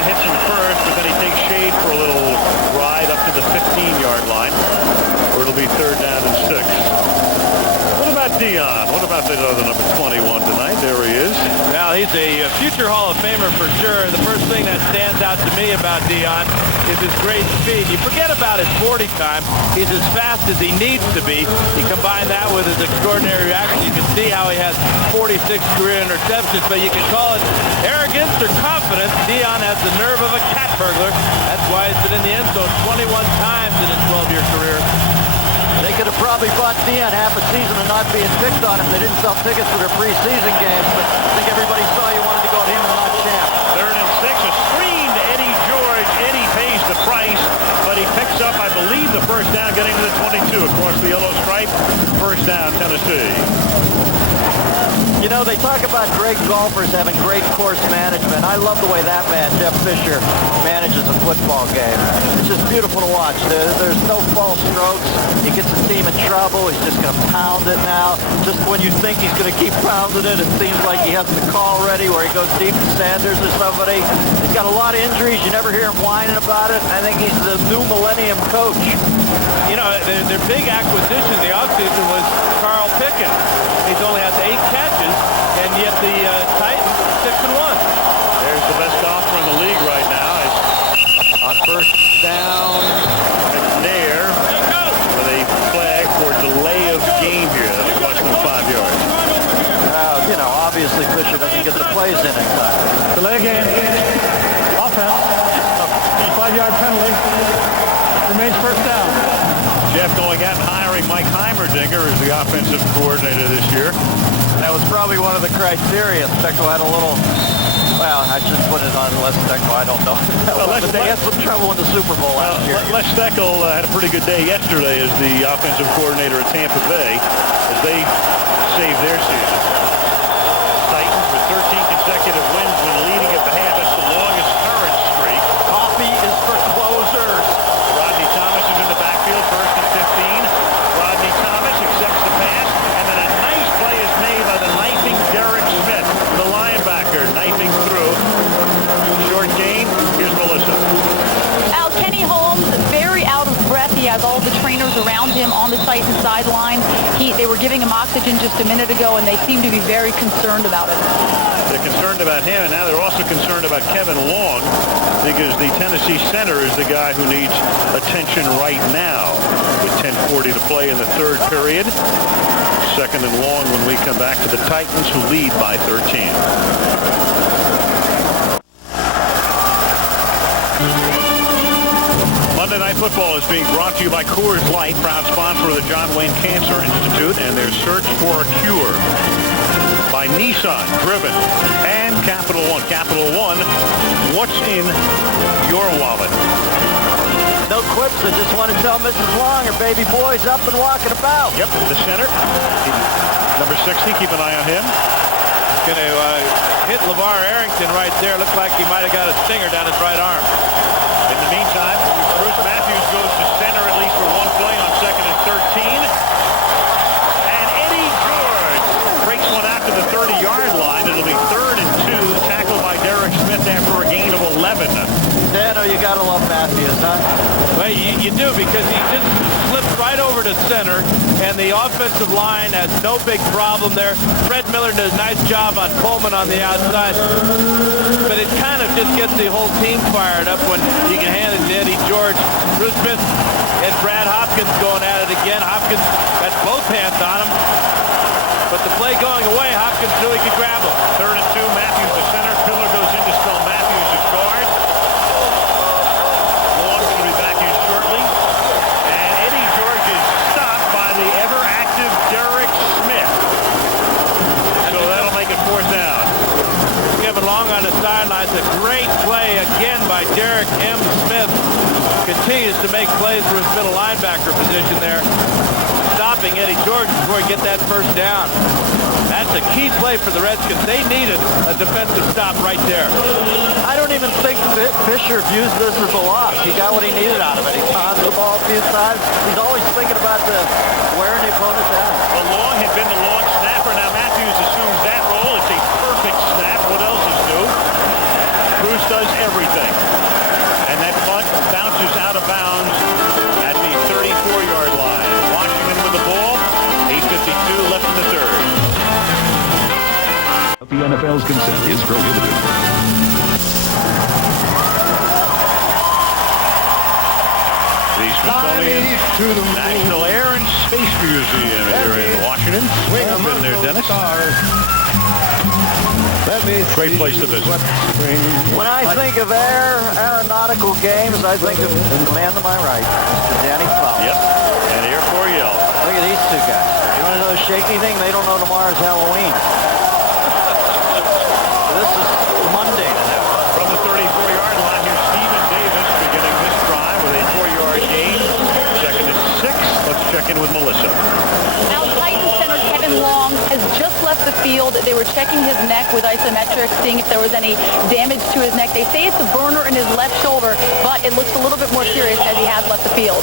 Hits him first, but then he takes shade for a little ride up to the 15-yard line, where it'll be 3rd down and 6. What about Dion? What about the other number 21 tonight? There he is. Well, he's a future Hall of Famer for sure. The first thing that stands out to me about Dion is his great speed. You forget about his 40 time. He's as fast as he needs to be. You combine that with his extraordinary reaction. You can see how he has 46 career interceptions, but you can call it arrogance or confidence. Dion has the nerve of a cat burglar. That's why he's been in the end zone 21 times in his 12-year career. They could have probably bought Dion half a season and not being picked on him. They didn't sell tickets for their preseason games, but I think everybody saw you wanted to go to him and not Champ. 3rd and 6, a screen to Eddie George. Eddie pays the price, but he picks up, I believe, the first down, getting to the 22 across the yellow stripe. First down, Tennessee. You know, they talk about great golfers having great course management. I love the way that man, Jeff Fisher, manages a football game. It's just beautiful to watch. There's no false strokes. He gets the team in trouble. He's just going to pound it now. Just when you think he's going to keep pounding it, it seems like he has the call ready where he goes deep to Sanders or somebody. He's got a lot of injuries. You never hear him whining about it. I think he's the new millennium coach. You know, their big acquisition in the offseason was Carl Pickens. He's only has 8 catches, and yet the Titans 6-1. There's the best golfer in the league right now. It's on first down, McNair with a flag for delay of game here. That'll cost them 5 yards. Oh, you know, obviously Fisher doesn't get the plays in time. Delay game. Offense. 5-yard penalty. Remains first down. Jeff going out and hiring Mike Heimerdinger as the offensive coordinator this year. That was probably one of the criteria. Steckel had a little, well, I should put it on Les Steckel. I don't know. They had some trouble in the Super Bowl last year. Les Steckel had a pretty good day yesterday as the offensive coordinator at Tampa Bay as they saved their season. Titans with 13 consecutive wins when leading at the half. That's the longest current streak. Coffee is for closers. Rodney Thomas is in the backfield, first and 15. Rodney Thomas accepts the pass, and then a nice play is made by the knifing Derek Smith, the linebacker, knifing through. Short gain. Here's Melissa. Al, Kenny Holmes, very out of breath. He has all the trainers around him on the Titan sideline. They were giving him oxygen just a minute ago, and they seem to be very concerned about it. They're concerned about him, and now they're also concerned about Kevin Long, because the Tennessee center is the guy who needs attention right now with 10:40 to play in the third period. Second and long when we come back to the Titans, who lead by 13. Monday Night Football is being brought to you by Coors Light, proud sponsor of the John Wayne Cancer Institute and their search for a cure. By Nissan, Driven, and Capital One. Capital One, what's in your wallet? No quips. I just want to tell Mrs. Long her baby boy's up and walking about. Yep, the center. Number 60, keep an eye on him. Going to hit LeVar Arrington right there. Looked like he might have got a stinger down his right arm. In the meantime, Bruce Matthews goes to center at least for one play on second and 13. And Eddie George breaks one out to the 30-yard line. It'll be 3rd and 2, tackled by Derek Smith after a gain of 11. Dano, you got to love Matthews, huh? Well, you do, because he just slipped right over to center, and the offensive line has no big problem there. Fred Miller did a nice job on Coleman on the outside, but it kind of just gets the whole team fired up when you can hand it to Eddie George. Bruce Smith and Brad Hopkins going at it again. Hopkins got both hands on him, but the play going away, Hopkins knew he could grab him. 3rd and 2, Matthews to center. Pillar goes in to spell Matthews at guard. Long will be back in shortly. And Eddie George is stopped by the ever-active Derek Smith. So that'll make it 4th down. Kevin Long on the sidelines. A great play again by Derek M. Smith. Continues to make plays for his middle linebacker position there. Stopping Eddie George before he get that first down. That's a key play for the Redskins. They needed a defensive stop right there. I don't even think Fisher views this as a loss. He got what he needed out of it. He pondered the ball a few times. He's always thinking about wearing the opponent down. Well, Long had been the long snapper. Now Matthews assumes that role. It's a perfect snap. What else is new? Bruce does everything. And that punt bounces out of bounds at the 34-yard line. Washington with the ball. 8:52 left in the third. The NFL's consent is prohibited. The Smithsonian National Air and Space Museum here in Washington. Been there, Dennis? Great place to visit. When I think of aeronautical games, I think of the man to my right, Mr. Danny Fowler. Yep, and Air Coryell. Look at these two guys. You want to know the shaky thing? They don't know tomorrow's Halloween. This is Monday to them. From the 34-yard line, here's Stephen Davis beginning this drive with a 4-yard gain. 2nd and 6. Let's check in with Melissa. Now, Titans center Kevin Long has just left the field. They were checking his neck with isometrics, seeing if there was any damage to his neck. They say it's a burner in his left shoulder, but it looks a little bit more serious as he has left the field.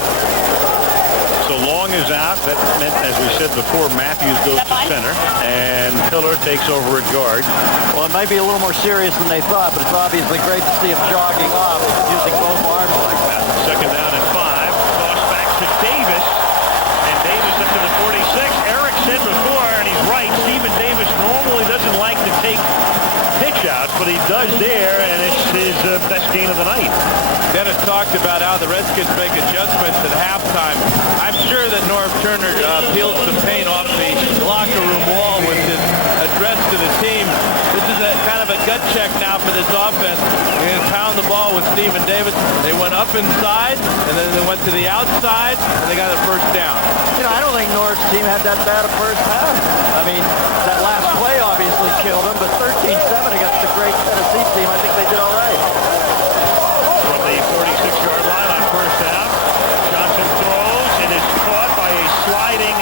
So Long is out. That meant, as we said before, Matthews goes to center, and Pillar takes over at guard. Well, it might be a little more serious than they thought, but it's obviously great to see him jogging off using both arms like that. 2nd down and 5. Toss back to Davis, and Davis up to the 46. Eric said before, and he's right, Stephen Davis normally doesn't like to take pitch outs, but he does there, and it's his best gain of the night. Dennis talked about how the Redskins make adjustments at halftime. I'm sure that Norv Turner peeled some paint off the locker room wall with his address to the gut check now for this offense. They're going to pound the ball with Stephen Davis. They went up inside, and then they went to the outside, and they got a first down. You know, I don't think North's team had that bad a first half. I mean, that last play obviously killed them, but 13-7 against the great Tennessee team, I think they did all right. From the 46-yard line on first down, Johnson throws and is caught by a sliding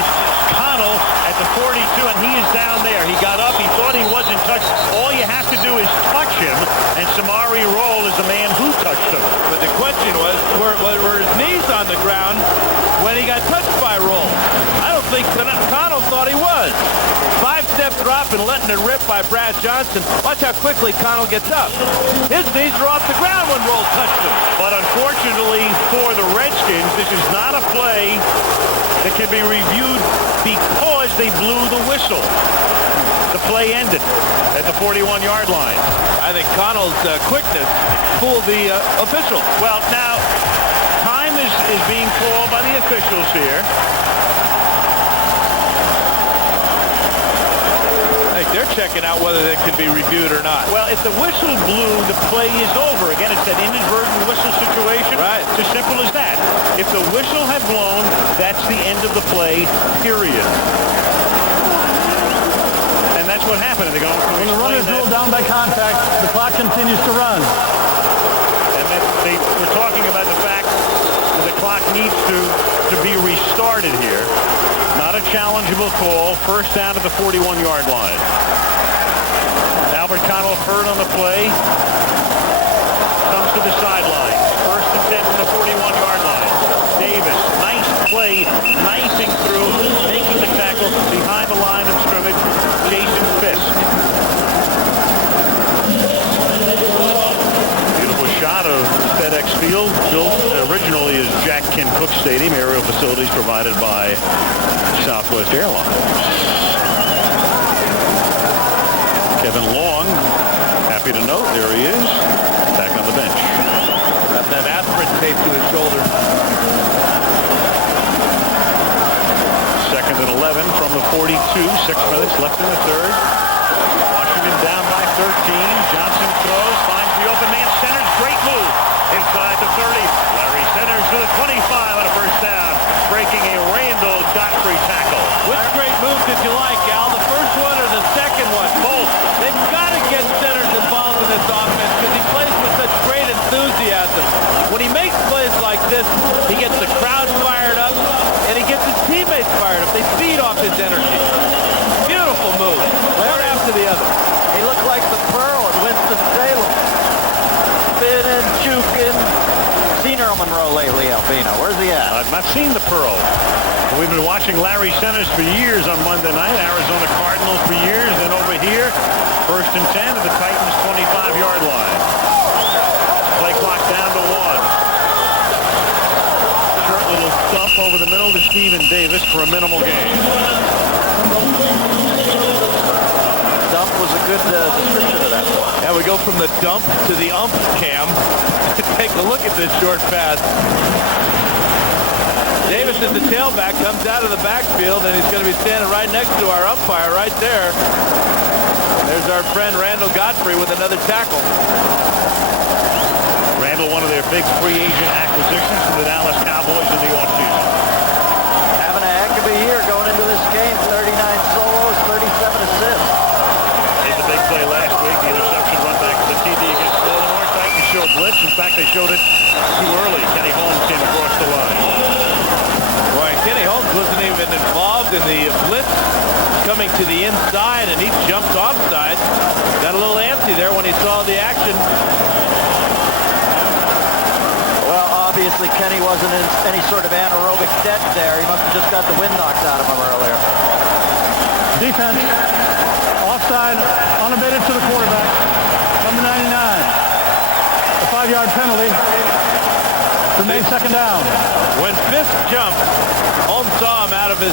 Connell at the 42, and he is down there. He got up. He thought he wasn't touched. All you have to do is touch him, and Samari Roll is the man who touched him. But the question was, were his knees on the ground when he got touched by Roll? I don't think Connell thought he was. 5-step drop and letting it rip by Brad Johnson. Watch how quickly Connell gets up. His knees were off the ground when Roll touched him. But unfortunately for the Redskins, this is not a play that can be reviewed because they blew the whistle. The play ended at the 41-yard line. I think Connell's quickness fooled the official. Well, now, time is being called by the officials here. I think they're checking out whether they can be reviewed or not. Well, if the whistle blew, the play is over. Again, it's an inadvertent whistle situation. Right. It's as simple as that. If the whistle had blown, that's the end of the play, period. And that's what happened. They're going to when the run is ruled down by contact, the clock continues to run. And then we're talking about the fact that the clock needs to be restarted here. Not a challengeable call. First down at the 41-yard line. Albert Connell hurt on the play. Comes to the sideline. First and 10 from the 41-yard line. Davis, nice play, knifing through, making the tackle behind the line of scrimmage. Jason Fisk. Beautiful shot of FedEx Field, built originally as Jack Kent Cooke Stadium. Aerial facilities provided by Southwest Airlines. Kevin Long, happy to note, there he is, back on the bench. Got that aspirin taped to his shoulder. Second and 11 from the 42, 6 minutes left in the third. Washington down by 13. Johnson throws, finds the open man. Centers, great move inside the 30. Larry Centers to the 25 on a first down, breaking a Randall Godfrey tackle. Which great move did you like, Al? The first one or the second one? Both. They've got to get Centers involved in this offense because he plays with such great enthusiasm. When he makes plays like this, he gets the crowd fired up, and he gets his teammates fired up. They feed off his energy. Beautiful move. One after the other. He looked like the Pearl at Winston-Salem. Spinning, juking. Seen Earl Monroe lately, Albino. Where's he at? I've not seen the Pearl. We've been watching Larry Centers for years on Monday night. Arizona Cardinals for years. Then over here, first and 10 at the Titans' 25-yard line. Play clock down to 1. Short little dump over the middle to Stephen Davis for a minimal gain. Dump was a good description of that one. Yeah, we go from the dump to the ump cam. Take a look at this short pass. Davis is the tailback, comes out of the backfield, and he's going to be standing right next to our umpire right there. There's our friend Randall Godfrey with another tackle. Randall, one of their big free agent acquisitions from the Dallas Cowboys in the offseason. Having a heck of a year going into this game. 39 solos, 37 assists. Made the big play last week, the interception run back to the TD against Baltimore. Titans showed blitz. In fact, they showed it too early. Kenny Holmes came across the line. Boy, Kenny Holmes wasn't even involved in the blitz coming to the inside, and he jumped offside. Got a little antsy there when he saw the action. Well, obviously, Kenny wasn't in any sort of anaerobic debt there. He must have just got the wind knocked out of him earlier. Defense, offside, unabated to the quarterback, number 99. A 5-yard penalty. Remains second down. When Fisk jumped, Holmes saw him out of his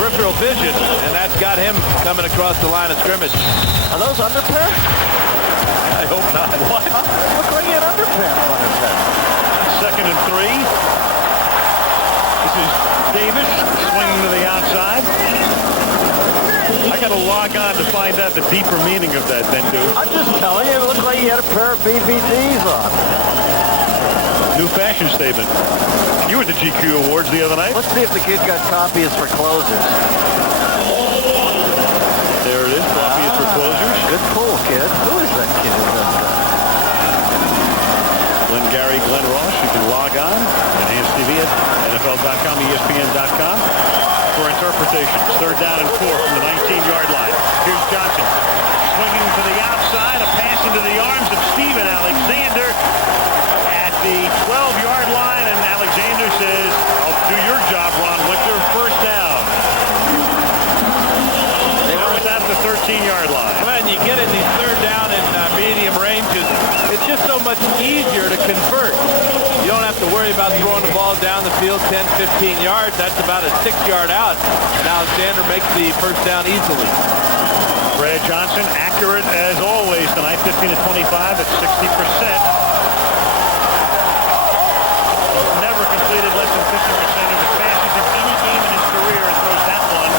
peripheral vision, and that's got him coming across the line of scrimmage. Are those underpair? I hope not. What? Look like he had underpants on his head. Second and 3. This is Davis swinging to the outside. I got to log on to find out the deeper meaning of that then, dude. I'm just telling you, it looked like he had a pair of BVDs on. New fashion statement. You were at the GQ Awards the other night. Let's see if the kid got copies for closers. There it is, copies for closers. Good pull, kid. Who is that kid who does that? Glenn Ross. You can log on, Enhanced TV at NFL.com, ESPN.com for interpretations. Third down and 4 from the 19-yard line. Here's Johnson swinging to the outside, a pass into the arms of Steven Alexander at the 12-yard line, and Alexander says, "I'll do your job, Ron Winter." First down. They were at the 13-yard line. When you get in these third down and medium ranges, it's just so much easier to convert. You don't have to worry about throwing the ball down the field 10, 15 yards. That's about a 6-yard out. And Alexander makes the first down easily. Brad Johnson, accurate as always tonight, 15 to 25 at 60%. Never completed less than 50% of his passes in any game in his career, and throws that one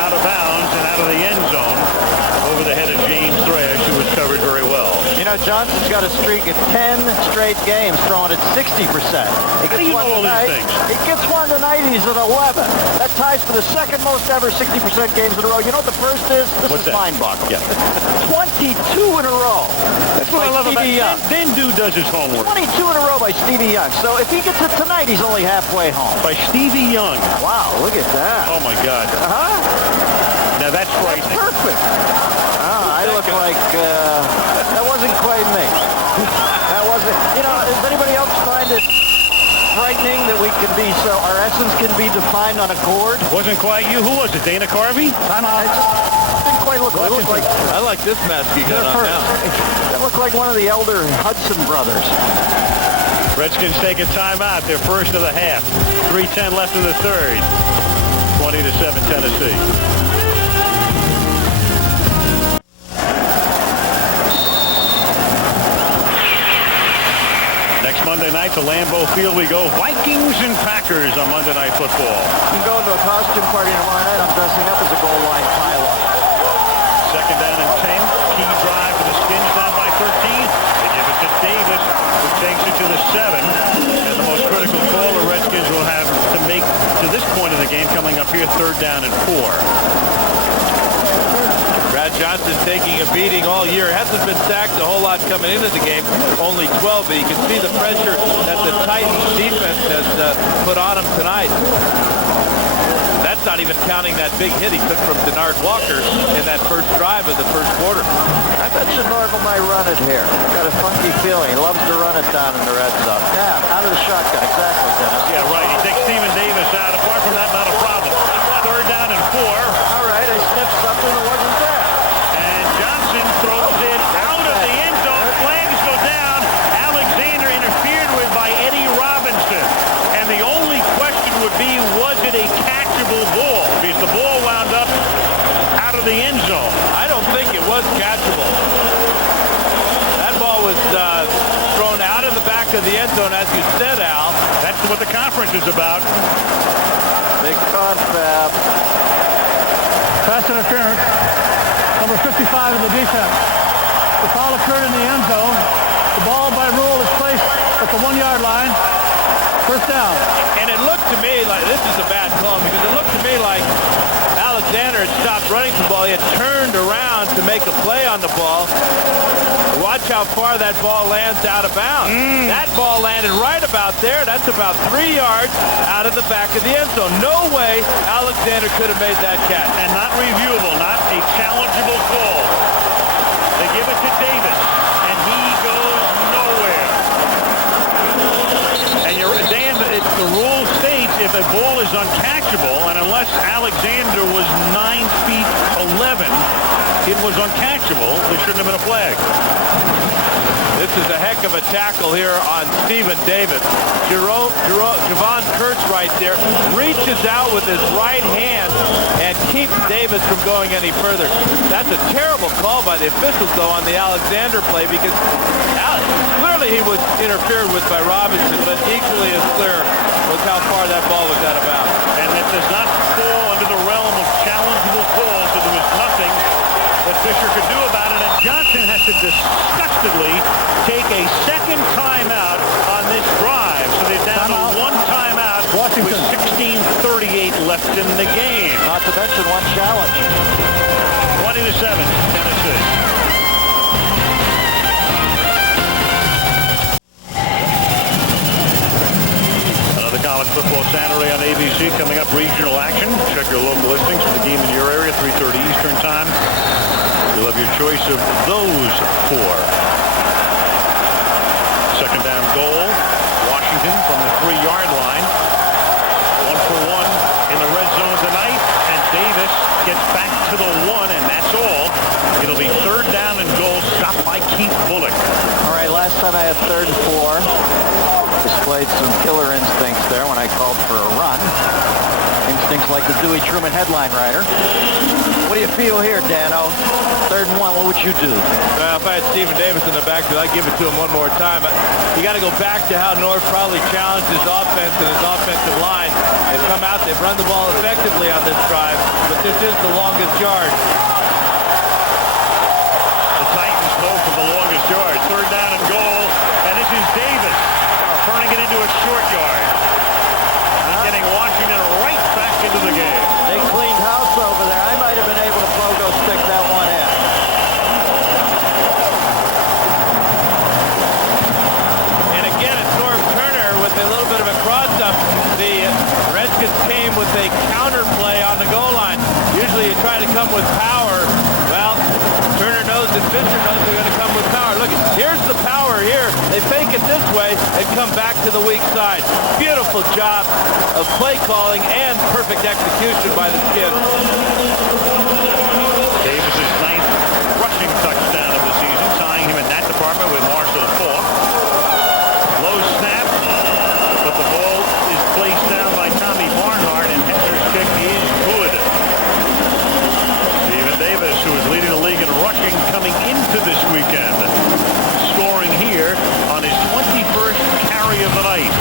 out of bounds and out of the end zone over the head of James Thrash, who was covered very well. You know, Johnson's got a streak of 10 straight games throwing at 60%. How do you know all these things? He gets one tonight, he's at 11. That ties for the second most ever 60% games in a row. You know what the first is? This is mind-boggling. Yeah. 22 in a row. That's what I love about it. Then dude does his homework. 22 in a row by Stevie Young. So if he gets it tonight, he's only halfway home. By Stevie Young. Wow, look at that. Oh, my God. Now that's frightening. That's perfect. I look like, that wasn't quite me. That wasn't, you know, does anybody else find it frightening that we can be so, our essence can be defined on a chord? Wasn't quite you. Who was it, Dana Carvey? Time out. It just didn't quite look like. I like this mask you got on now. That looked like one of the elder Hudson brothers. Redskins take a timeout. Their first of the half. 3:10 left in the third. 20-7 Tennessee. Next Monday night to Lambeau Field we go. Vikings and Packers on Monday Night Football. I'm going to a costume party tomorrow night. I'm dressing up as a goal line pylon. Second down and 10. Key drive for the Skins down by 13. They give it to Davis, who takes it to the 7. And the most critical call the Redskins will have to make to this point in the game coming up here, third down and 4. Brad Johnson taking a beating all year. Hasn't been sacked a whole lot coming into the game. Only 12, but you can see the pressure that the Titans defense has put on him tonight. That's not even counting that big hit he took from Denard Walker in that first drive of the first quarter. I bet you Norval might run it here. Got a funky feeling. He loves to run it down in the red zone. Yeah, out of the shotgun. Exactly, Dennis. Yeah, right. He takes Stephen Davis out. Apart from that, not a problem. Third down and 4. All right, I sniffed something that wasn't there. And Johnson throws it out of the end zone. Flags go down. Alexander interfered with by Eddie Robinson. And the only question would be, was it a catchable ball? Because the ball wound up out of the end zone. I don't think it was catchable. That ball was thrown out in the back of the end zone, as you said, Al. That's what the conference is about. Big confab. Pass interference. Number 55 in the defense. The foul occurred in the end zone. The ball by rule is placed at the 1-yard line. First down. And it looked to me like this is a bad call, because it looked to me like Alexander had stopped running the ball. He had turned around to make a play on the ball. Watch how far that ball lands out of bounds. That ball landed right about there. That's about 3 yards out of the back of the end zone. No way Alexander could have made that catch. And not reviewable, not a challengeable call. They give it to Davis, and he goes nowhere. And Dan, the rule states if a ball is uncatchable, and unless Alexander was 9 feet 11, it was uncatchable. There shouldn't have been a flag. This is a heck of a tackle here on Stephen Davis. Javon Kurtz right there reaches out with his right hand and keeps Davis from going any further. That's a terrible call by the officials, though, on the Alexander play, because clearly he was interfered with by Robinson, but equally as clear was how far that ball was out of bounds. And it does not fall under the realm of challengeable calls. It was was nothing that Fisher could do about it, and Johnson has to disgustedly take a second timeout on this drive. So they're down to one timeout with 16:38 left in the game. Not to mention one challenge. 20-7, Tennessee. Another college football Saturday on ABC. Coming up, regional action. Check your local listings for the game in your area, 3:30 Eastern time. You'll have your choice of those four. Second down goal. Washington from the 3-yard line. 1-for-1 in the red zone tonight. And Davis gets back to the 1, and that's all. It'll be third down and goal, stopped by Keith Bullock. All right, last time I had 3rd and 4. Displayed some killer instincts there when I called for a run. Instincts like the Dewey Truman headline writer. What do you feel here, Dano? 3rd and 1, what would you do? If I had Stephen Davis in the backfield, I'd give it to him one more time. You got to go back to how North probably challenged his offense and his offensive line. They've come out, they've run the ball effectively on this drive, but this is the longest yard. The Titans go for the longest yard. Third down and goal, and this is Davis turning it into a short yard. And getting Washington right back into the game. They cleaned house over there. I might have been able to pogo stick that one in. And again, it's Norv Turner with a little bit of a cross-up. The Redskins came with a counter play on the goal line. Usually you try to come with power. Well, Turner knows that Fisher knows they're going to come with power. Look, here's the power here. They fake it this way and come back to the weak side. Beautiful job of play calling and perfect execution by the Skins. Davis's 9th rushing touchdown of the season, tying him in that department with Marshall Faulk. Low snap, but the ball is placed down by Tommy Barnhart, and Hefner's kick is good. Stephen Davis, who is leading the league in rushing coming into this weekend, scoring here on his 21st carry of the night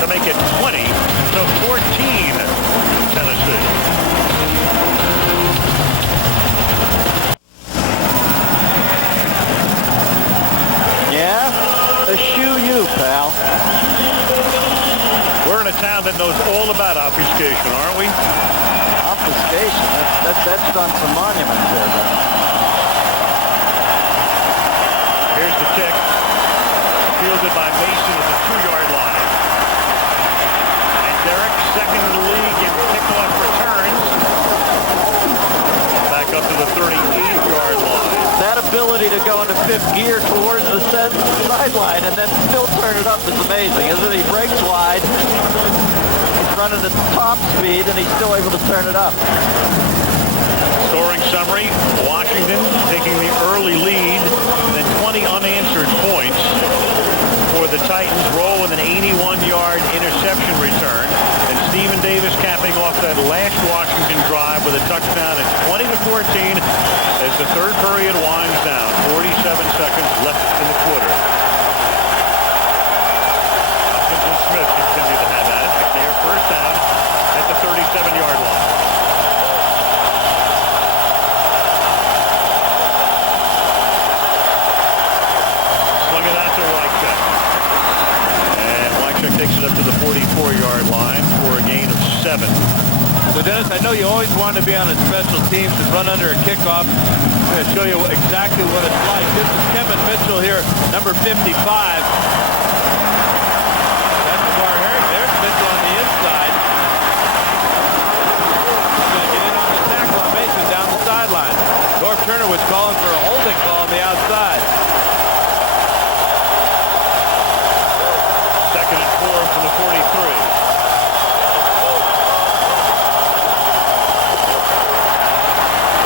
to make it 20-14 Tennessee. Yeah? Eschew you, pal. We're in a town that knows all about obfuscation, aren't we? Obfuscation? That's done some monuments there, though. Here's the kick. Fielded by Mason at the 2-yard line. And Derek, second in the league in kickoff returns. Back up to the 38-yard line. That ability to go into 5th gear towards the sideline and then still turn it up is amazing, isn't it? He breaks wide. He's running at top speed, and he's still able to turn it up. Scoring summary, Washington taking the early lead, then 20 unanswered points for the Titans. Roll with an 81-yard interception return, and Stephen Davis capping off that last Washington drive with a touchdown at 20-14 as the third period winds down. 47 seconds left in the quarter. Hopkins and Smith continue to have at it. McNair first down at the 37-yard line. Takes it up to the 44-yard line for a gain of 7. So, Dennis, I know you always want to be on a special teams and run under a kickoff. I'm going to show you exactly what it's like. This is Kevin Mitchell here, number 55. That's LeVar Herring. There's Mitchell on the inside. He's going to get in on the tackle on Mason down the sideline. Norv Turner was calling for a holding call on the outside. Second and 4 from the 43.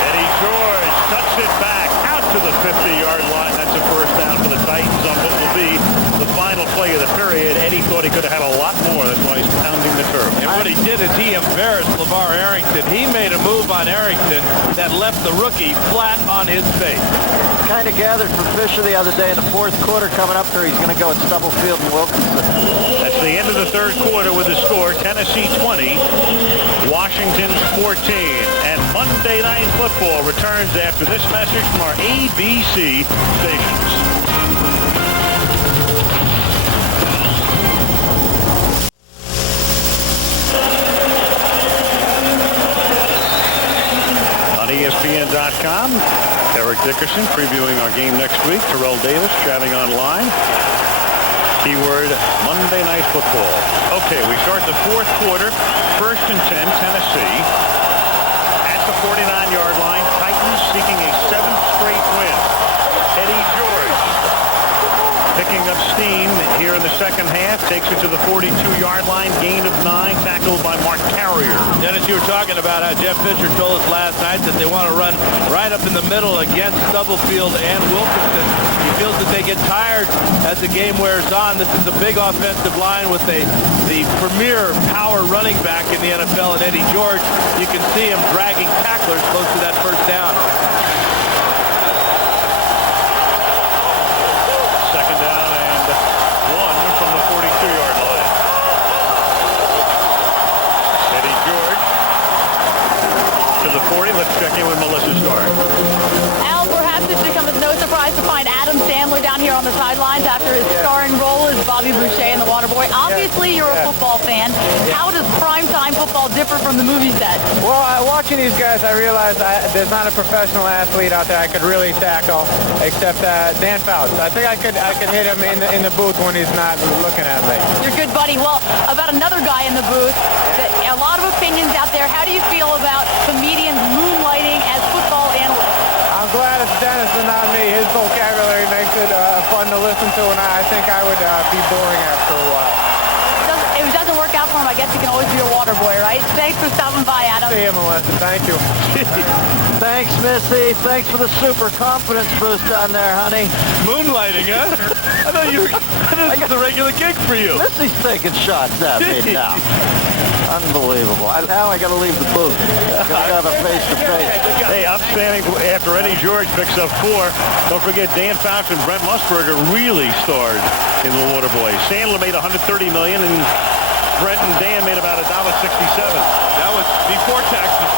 Eddie George cuts it back out to the 50-yard line. That's a first down for the Titans on what will be the final play of the period. Eddie thought he could have had a lot more. That's why he's pounding the turf. And what he did is he embarrassed LeVar Arrington. He made a move on Arrington that left the rookie flat on his face. Kind of gathered from Fisher the other day in the 4th quarter coming up here. He's going to go at Stubblefield and Wilkinson. That's the end of the 3rd quarter with the score. Tennessee 20, Washington 14. And Monday Night Football returns after this message from our ABC stations. On ESPN.com, Eric Dickerson previewing our game next week. Terrell Davis chatting online. Keyword Monday Night Football. Okay, we start the fourth quarter. 1st and 10, Tennessee. At the 49-yard line, Titans seeking a 7th straight win. Eddie George picking up steam here in the second half. Takes it to the 42-yard line. Gain of 9, tackled by Mark Carrier. Dennis, you were talking about how Jeff Fisher told us last night that they want to run right up in the middle against Stubblefield and Wilkinson. He feels that they get tired as the game wears on. This is a big offensive line with the premier power running back in the NFL, and Eddie George. You can see him dragging tacklers close to that first down. Second down and 1 from the 42-yard line. Eddie George to the 40. Let's check in with Melissa Starr. Al, perhaps it should come as no surprise to find Adam Sandler down here on the sidelines after his starring role as Bobby Boucher in The Waterboy. Obviously, you're a football fan. How does primetime football differ from the movie set? Well, watching these guys, I realized there's not a professional athlete out there I could really tackle except Dan Fouts. I think I could hit him in the booth when he's not looking at me. You're good, buddy. Well, about another guy in the booth, a lot of opinions out there. How do you feel about comedians moonlighting as football analysts? I'm glad it's Dennis and not me. His vocabulary makes it fun to listen to, and I think I would be boring after a while. If it doesn't work out for him, I guess he can always be a water boy, right? Thanks for stopping by, Adam. See you, Melissa. Thank you. Thanks, Missy. Thanks for the super confidence boost down there, honey. Moonlighting, huh? I thought this was a regular gig for you. Missy's taking shots at me now. Unbelievable. Now I got to leave the booth. Got to have a face-to-face. Hey, outstanding after Eddie George picks up 4. Don't forget Dan Fouts and Brent Musburger really starred in The Waterboy. Sandler made $130 million, and Brent and Dan made about $1.67. That was before taxes.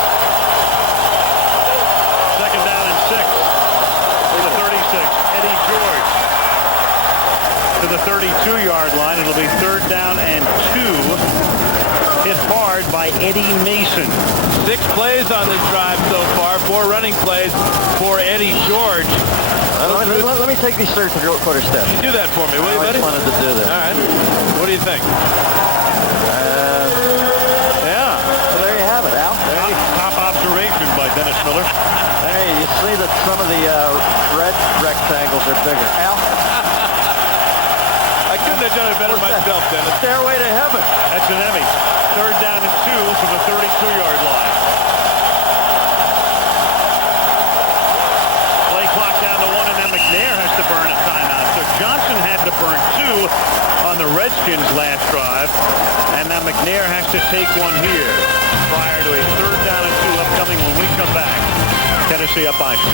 Second down and 6 to the 36. Eddie George to the 32-yard line. It'll be 3rd down and 2. Hit hard by Eddie Mason. 6 plays on this drive so far. 4 running plays for Eddie George. Let me take these 3-quarter steps. Do that for me, will you, buddy? I wanted to do this. All right. What do you think? Yeah. Well, there you have it, Al. Top observation by Dennis Miller. Hey, you see that some of the red rectangles are bigger. Al? I couldn't have done it better myself, Dennis. Stairway to heaven. That's an Emmy. 3rd down and 2 from the 32-yard line. Play clock down to 1, and then McNair has to burn a timeout. So Johnson had to burn 2 on the Redskins last drive, and now McNair has to take one here prior to a 3rd down and 2 upcoming when we come back. Tennessee up by 6.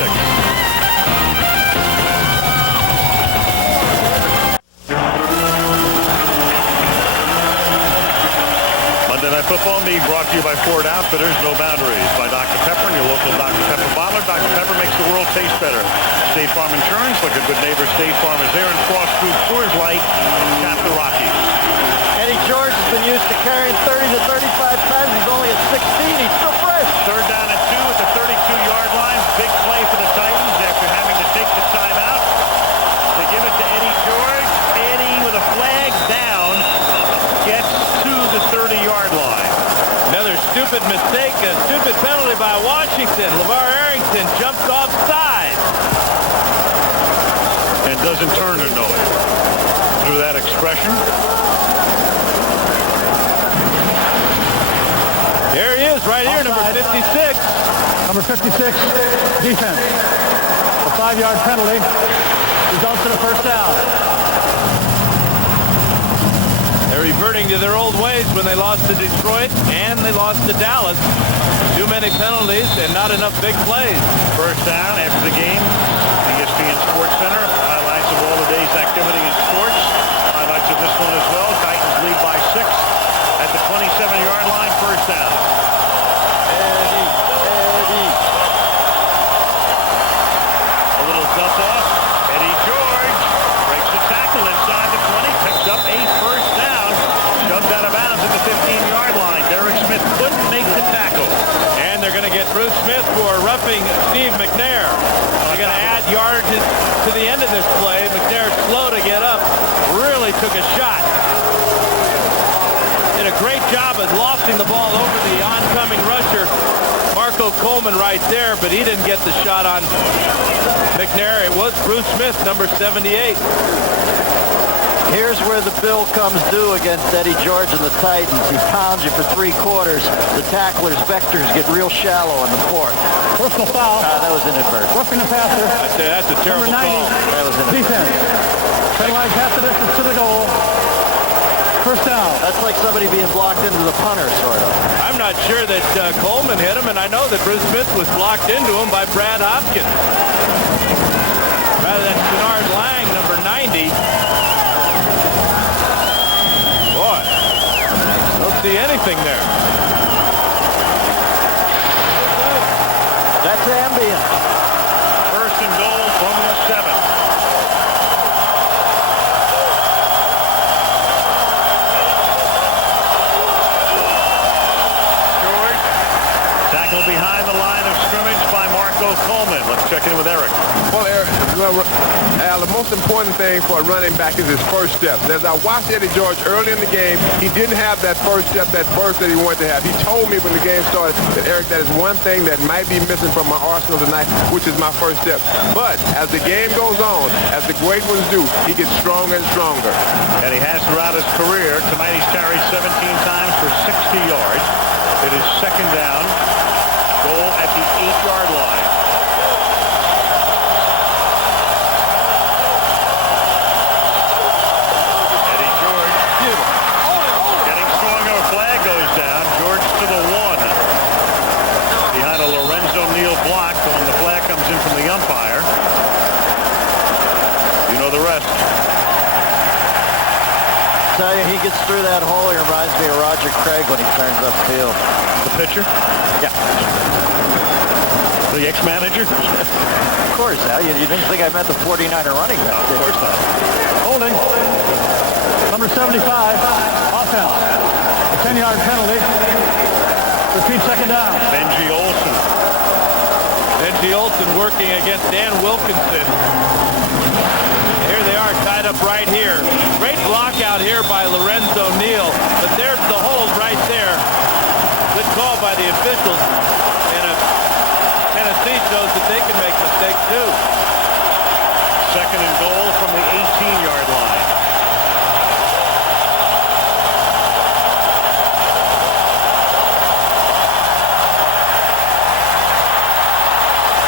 Monday Night Football being brought to you by Ford Outfitters, No Boundaries, by Dr. Pepper and your local Dr. Pepper bottler. Dr. Pepper makes the world taste better. State Farm Insurance, like a good neighbor, State Farm is there. And Frost Food, Coors Light, tap the Rockies. Eddie George has been used to carrying 30 to 35 pounds. He's only at 16. He's still fresh. 3rd down and 2 at the 32-yard line. Big play for the Titans after having to take the timeout. They give it to Eddie George. Eddie with a flag down gets to the 30-yard line. Another stupid mistake, a stupid penalty by Washington. LeVar Arrington jumped offside. And doesn't Turner know it through that expression? There he is, right here, number 56. Number 56, defense. A 5-yard penalty results in a 1st down. They're reverting to their old ways when they lost to Detroit and they lost to Dallas. Too many penalties and not enough big plays. 1st down after the game. The ESPN Sports Center. Highlights of all the day's activity in sports. Highlights of this one as well. Titans lead by 6 at the 27-yard line. 1st down. Eddie Steve McNair. They're going to add yardage to the end of this play. McNair slow to get up. Really took a shot. Did a great job of lofting the ball over the oncoming rusher, Marco Coleman, right there, but he didn't get the shot on McNair. It was Bruce Smith, number 78. Here's where the bill comes due against Eddie George and the Titans. He pounds you for 3 quarters. The tackler's vectors get real shallow in the fourth. Personal foul. That was inadvertent. Roughing the passer. I'd say that's a terrible Number 90. call. That was inadvertent. Defense. Penalized half the distance to the goal. First down. That's like somebody being blocked into the punter, sort of. I'm not sure that Coleman hit him, and I know that Bruce Smith was blocked into him by Brad Hopkins. Rather than Bernard Lang, number 90. Boy, don't see anything there. That's ambient. First and goal from the 7. George, tackle behind the line of scrimmage by Marco Coleman. Let's check in with Eric. Well, Eric, Al, the most important thing for a running back is his first step. As I watched Eddie George early in the game, he didn't have that first step, that burst that he wanted to have. He told me when the game started that, Eric, that is one thing that might be missing from my arsenal tonight, which is my first step. But as the game goes on, as the great ones do, he gets stronger and stronger. And he has throughout his career. Tonight he's carried 17 times for 60 yards. It is second down. Goal at the 8-yard line. Eddie George getting stronger. A flag goes down. George to the 1. Behind a Lorenzo Neal block. So when the flag comes in from the umpire, you know the rest. Tell you, he gets through that hole. He reminds me of Roger Craig when he turns upfield. The pitcher? Yeah. The ex-manager? Of course, Al. You didn't think I meant the 49er running back, No, of course not. Holding. Number 75. Offense. A 10-yard penalty. Repeat second down. Benji Olsen. Benji Olsen working against Dan Wilkinson. Here they are, tied up right here. Great block out here by Lorenzo Neal, but there's the hold right there. Good call by the officials. And Tennessee shows that they can make mistakes too. Second and goal from the 18-yard line.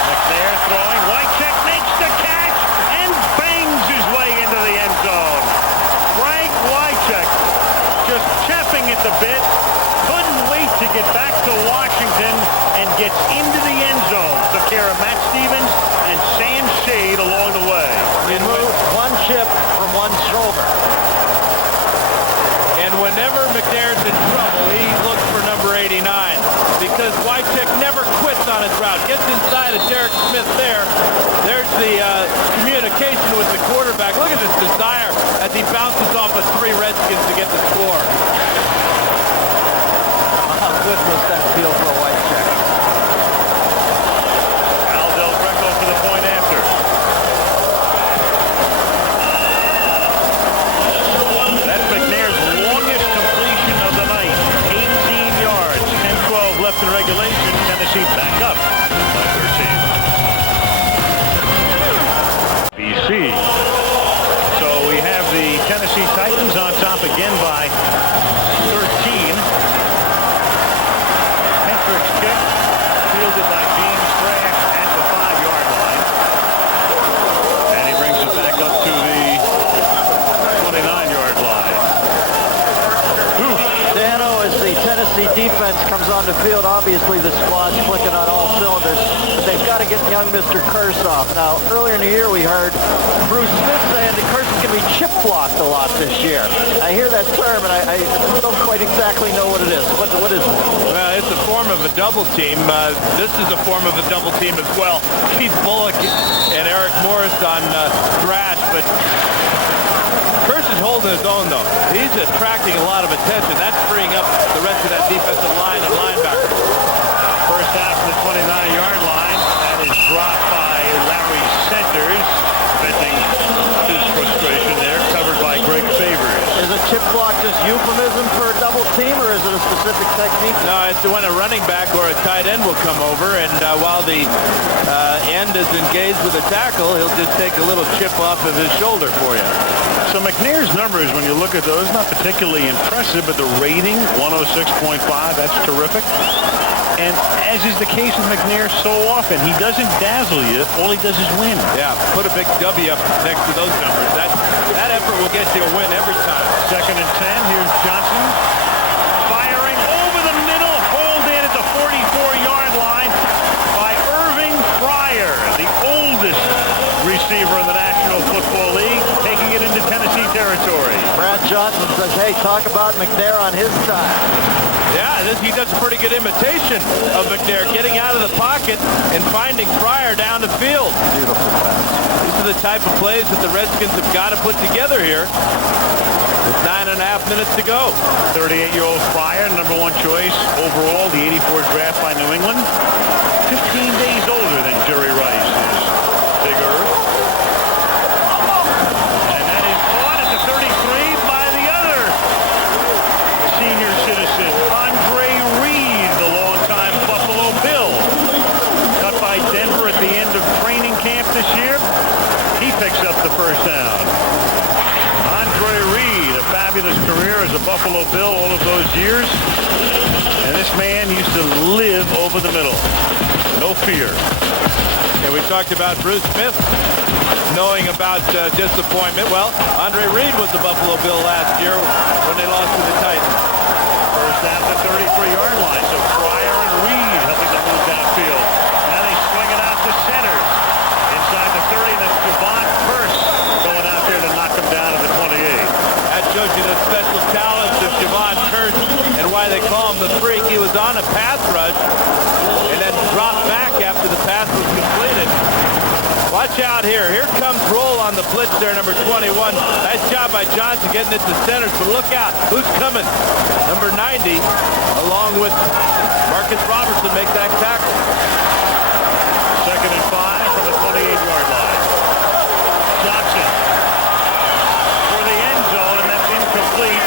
McNair throwing. Wycheck makes the catch and bangs his way into the end zone. Frank Wycheck just chapping at the bit. Couldn't wait to get back to Washington and gets into the end zone. Took care of Matt Stevens and Sam Shade along the way. Remove one chip from one shoulder. And whenever McNair's in trouble, he looks for number 89 because Wycheck never quits on his route. Gets inside of Derek Smith there. There's the communication with the quarterback. Look at this desire as he bounces off of 3 Redskins to get the score. How good was that feel for Wycheck? Al Del Greco for the point after. That's McNair's longest completion of the night. 18 yards. 10-12 left in regulation. Tennessee back up by 13. BC. So we have the Tennessee Titans on top again by 13. Hendricks kick, fielded by James Thrash at the 5-yard line. And he brings it back up to the 29-yard line. Dano, as the Tennessee defense comes on the field, obviously the squad's clicking on all cylinders, but they've got to get young Mr. Kursoff. Now, earlier in the year we heard Bruce Smith saying that Kurson's going to be chip blocked a lot this year. I hear that term, and I don't quite exactly know what it is. What is it? Well, it's a form of a double team. This is a form of a double team as well. Keith Bullock and Eric Morris on Thrash, but Kurson's holding his own, though. He's attracting a lot of attention. That's freeing up the rest of that defensive line and linebackers. First half of the 29-yard line. That is drop by Larry Centers, venting his frustration there, covered by Greg Favors. Is a chip block just euphemism for a double team, or is it a specific technique? No, it's when a running back or a tight end will come over, and while the end is engaged with a tackle, he'll just take a little chip off of his shoulder for you. So McNair's numbers, when you look at those, not particularly impressive, but the rating, 106.5, that's terrific. And as is the case with McNair so often, he doesn't dazzle you. All he does is win. Yeah, put a big W up next to those numbers. That effort will get you a win every time. 2nd and 10. Here's Johnson firing over the middle, hauled in at the 44-yard line by Irving Fryer, the oldest receiver in the National Football League, taking it into Tennessee territory. Brad Johnson says, hey, talk about McNair on his time. Yeah, he does a pretty good imitation of McNair, getting out of the pocket and finding Fryer down the field. Beautiful pass. These are the type of plays that the Redskins have got to put together here with 9.5 minutes to go. 38-year-old Fryer, number 1 choice overall, the 84 draft by New England. 15 days older than Jerry Rice is. Big Irv. And that is caught at the 33 by the other senior citizen, Andre Reed, the longtime Buffalo Bill. Cut by Denver at the end of training camp this year. He picks up the first down. Andre Reed, a fabulous career as a Buffalo Bill all of those years. And this man used to live over the middle. No fear. And we talked about Bruce Smith knowing about disappointment. Well, Andre Reed was the Buffalo Bill last year when they lost to the Titans. First down the 33-yard line. So Fryer and Reed helping them move downfield. Now they swing it out to Centers. Inside the 30, that's Javon Curse going out there to knock him down to the 28. That shows you the special talents of Javon Curse and why they call him the freak. He was on a pass rush and then dropped back after the pass was completed. Watch out here. Here comes Roll on the blitz there, number 21. Nice job by Johnson getting it to Centers, but look out. Who's coming? Number 90, along with Marcus Robertson, make that tackle. 2nd and 5 from the 28-yard line. Johnson for the end zone, and that's incomplete.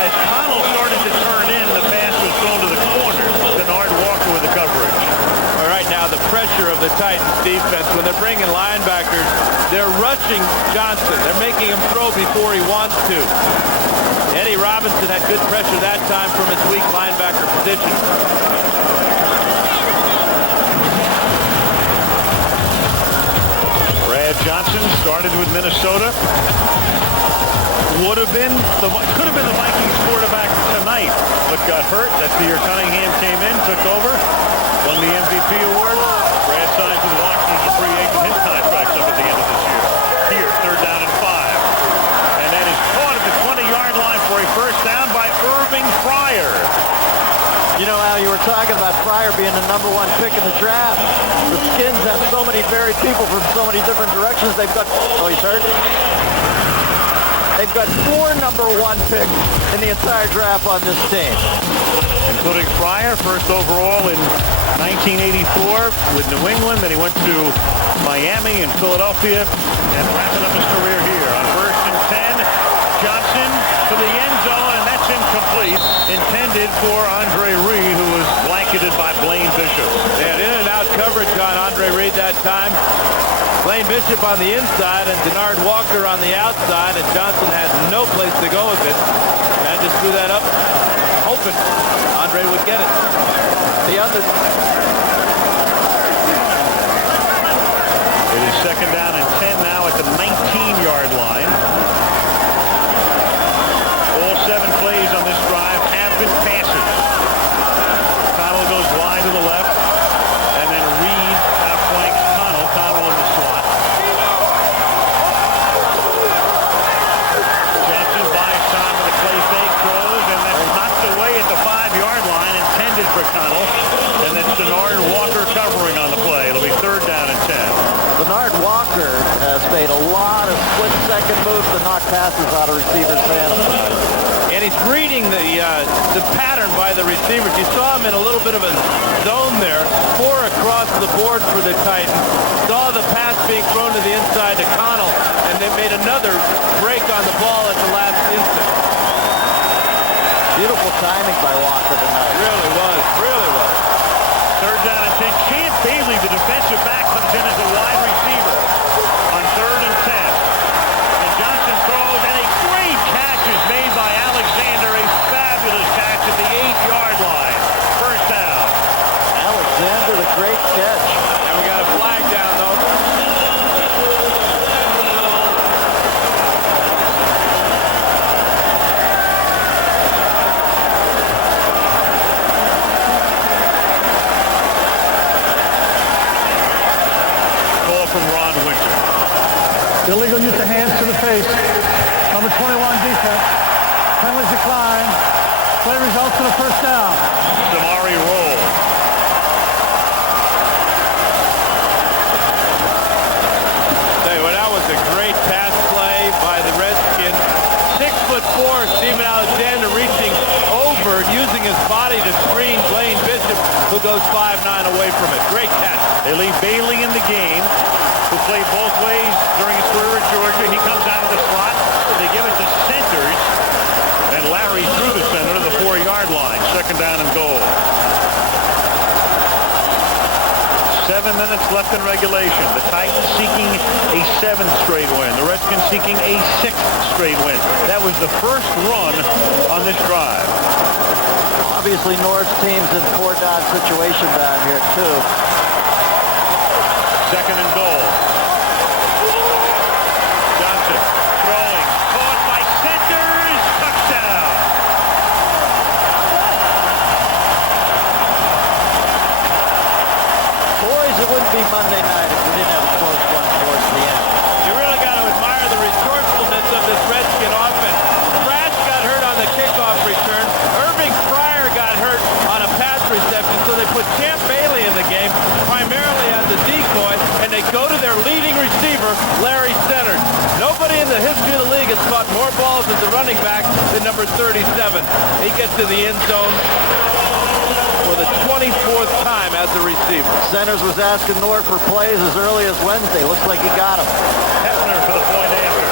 As Connell started to turn in, the pass was thrown to the corner. Denard Walker with the coverage. All right, now the pressure of the Titans defense, when they're bringing linebackers, they're rushing Johnson. They're making him throw before he wants to. Eddie Robinson had good pressure that time from his weak linebacker position. Brad Johnson started with Minnesota. Could have been the Vikings quarterback tonight, but got hurt. That's the year Cunningham came in, took over, won the MVP award. Brad signs with Washington as a free agent. His contract's up at the end of this year. Here, 3rd down and 5. And that is caught at the 20-yard line for a first down by Irving Fryer. You know, Al, you were talking about Fryer being the number 1 pick in the draft. The Skins have so many varied people from so many different directions. They've got, oh, he's hurt? They've got 4 number 1 picks in the entire draft on this team. Including Fryer, first overall in 1984 with New England. Then he went to Miami and Philadelphia and wrapping up his career here. On 1st and 10, Johnson to the end zone, and that's incomplete. Intended for Andre Reed, who was blanketed by Blaine Bishop. They had in and out coverage on Andre Reed that time. Blaine Bishop on the inside and Denard Walker on the outside, and Johnson had no place to go with it. And just threw that up, hoping Andre would get it. The other. It is 2nd down and 10 now at the 19-yard line. All 7 plays on this drive have been passes. Connell goes wide to the left, and then Reed outflanks Connell. Connell in the slot. Johnson buys time with a play fake, throws, and that's knocked away at the 5-yard line, intended for Connell. And then Denard Walker covering on the play. It'll be 3rd down and 10. Denard Walker has made a lot of split-second moves to knock passes out of receivers' hands. And and he's reading the pattern by the receivers. You saw him in a little bit of a zone there, 4 across the board for the Titans. Saw the pass being thrown to the inside to Connell, and they made another break on the ball at the last instant. Beautiful timing by Walker tonight. Really was, really was. Third down and 10. Champ Bailey, the defensive back, comes in as a wide receiver on 3rd and 10. And Johnson throws, and a great catch is made by Alexander. A fabulous catch at the 8-yard line. First down. Alexander, the great catch. And we got a flag down, though. From Ron Winter. Illegal use of hands to the face. Number 21 defense. Penalties decline. Play results in a first down. Samari roll. Tell you what, that was a great pass play by the Redskins. 6'4", Steven Alexander reaching over, using his body to screen Blaine Bishop, who goes 5'9" away from it. Great catch. They leave Bailey in the game, who played both ways during his career at Georgia. He comes out of the slot. They give it to Centers, and Larry through the center to the 4-yard line. Second down and goal. 7 minutes left in regulation. The Titans seeking a 7th straight win. The Redskins seeking a 6th straight win. That was the first run on this drive. Obviously, North's team's in 4-down situation down here, too. Second and goal. Johnson throwing. Caught by Centers. Touchdown. Boys, it wouldn't be Monday night if we didn't have a close one towards the end. You really got to admire the resourcefulness of this Redskin offense. Thrash got hurt on the kickoff return. Irving Fryer got hurt on a pass reception, so they put Champ Bailey in the game, primarily as a decoy, and they go to their leading receiver, Larry Centers. Nobody in the history of the league has caught more balls as a running back than number 37. He gets to the end zone for the 24th time as a receiver. Centers was asking North for plays as early as Wednesday. Looks like he got him. Hefner for the point after.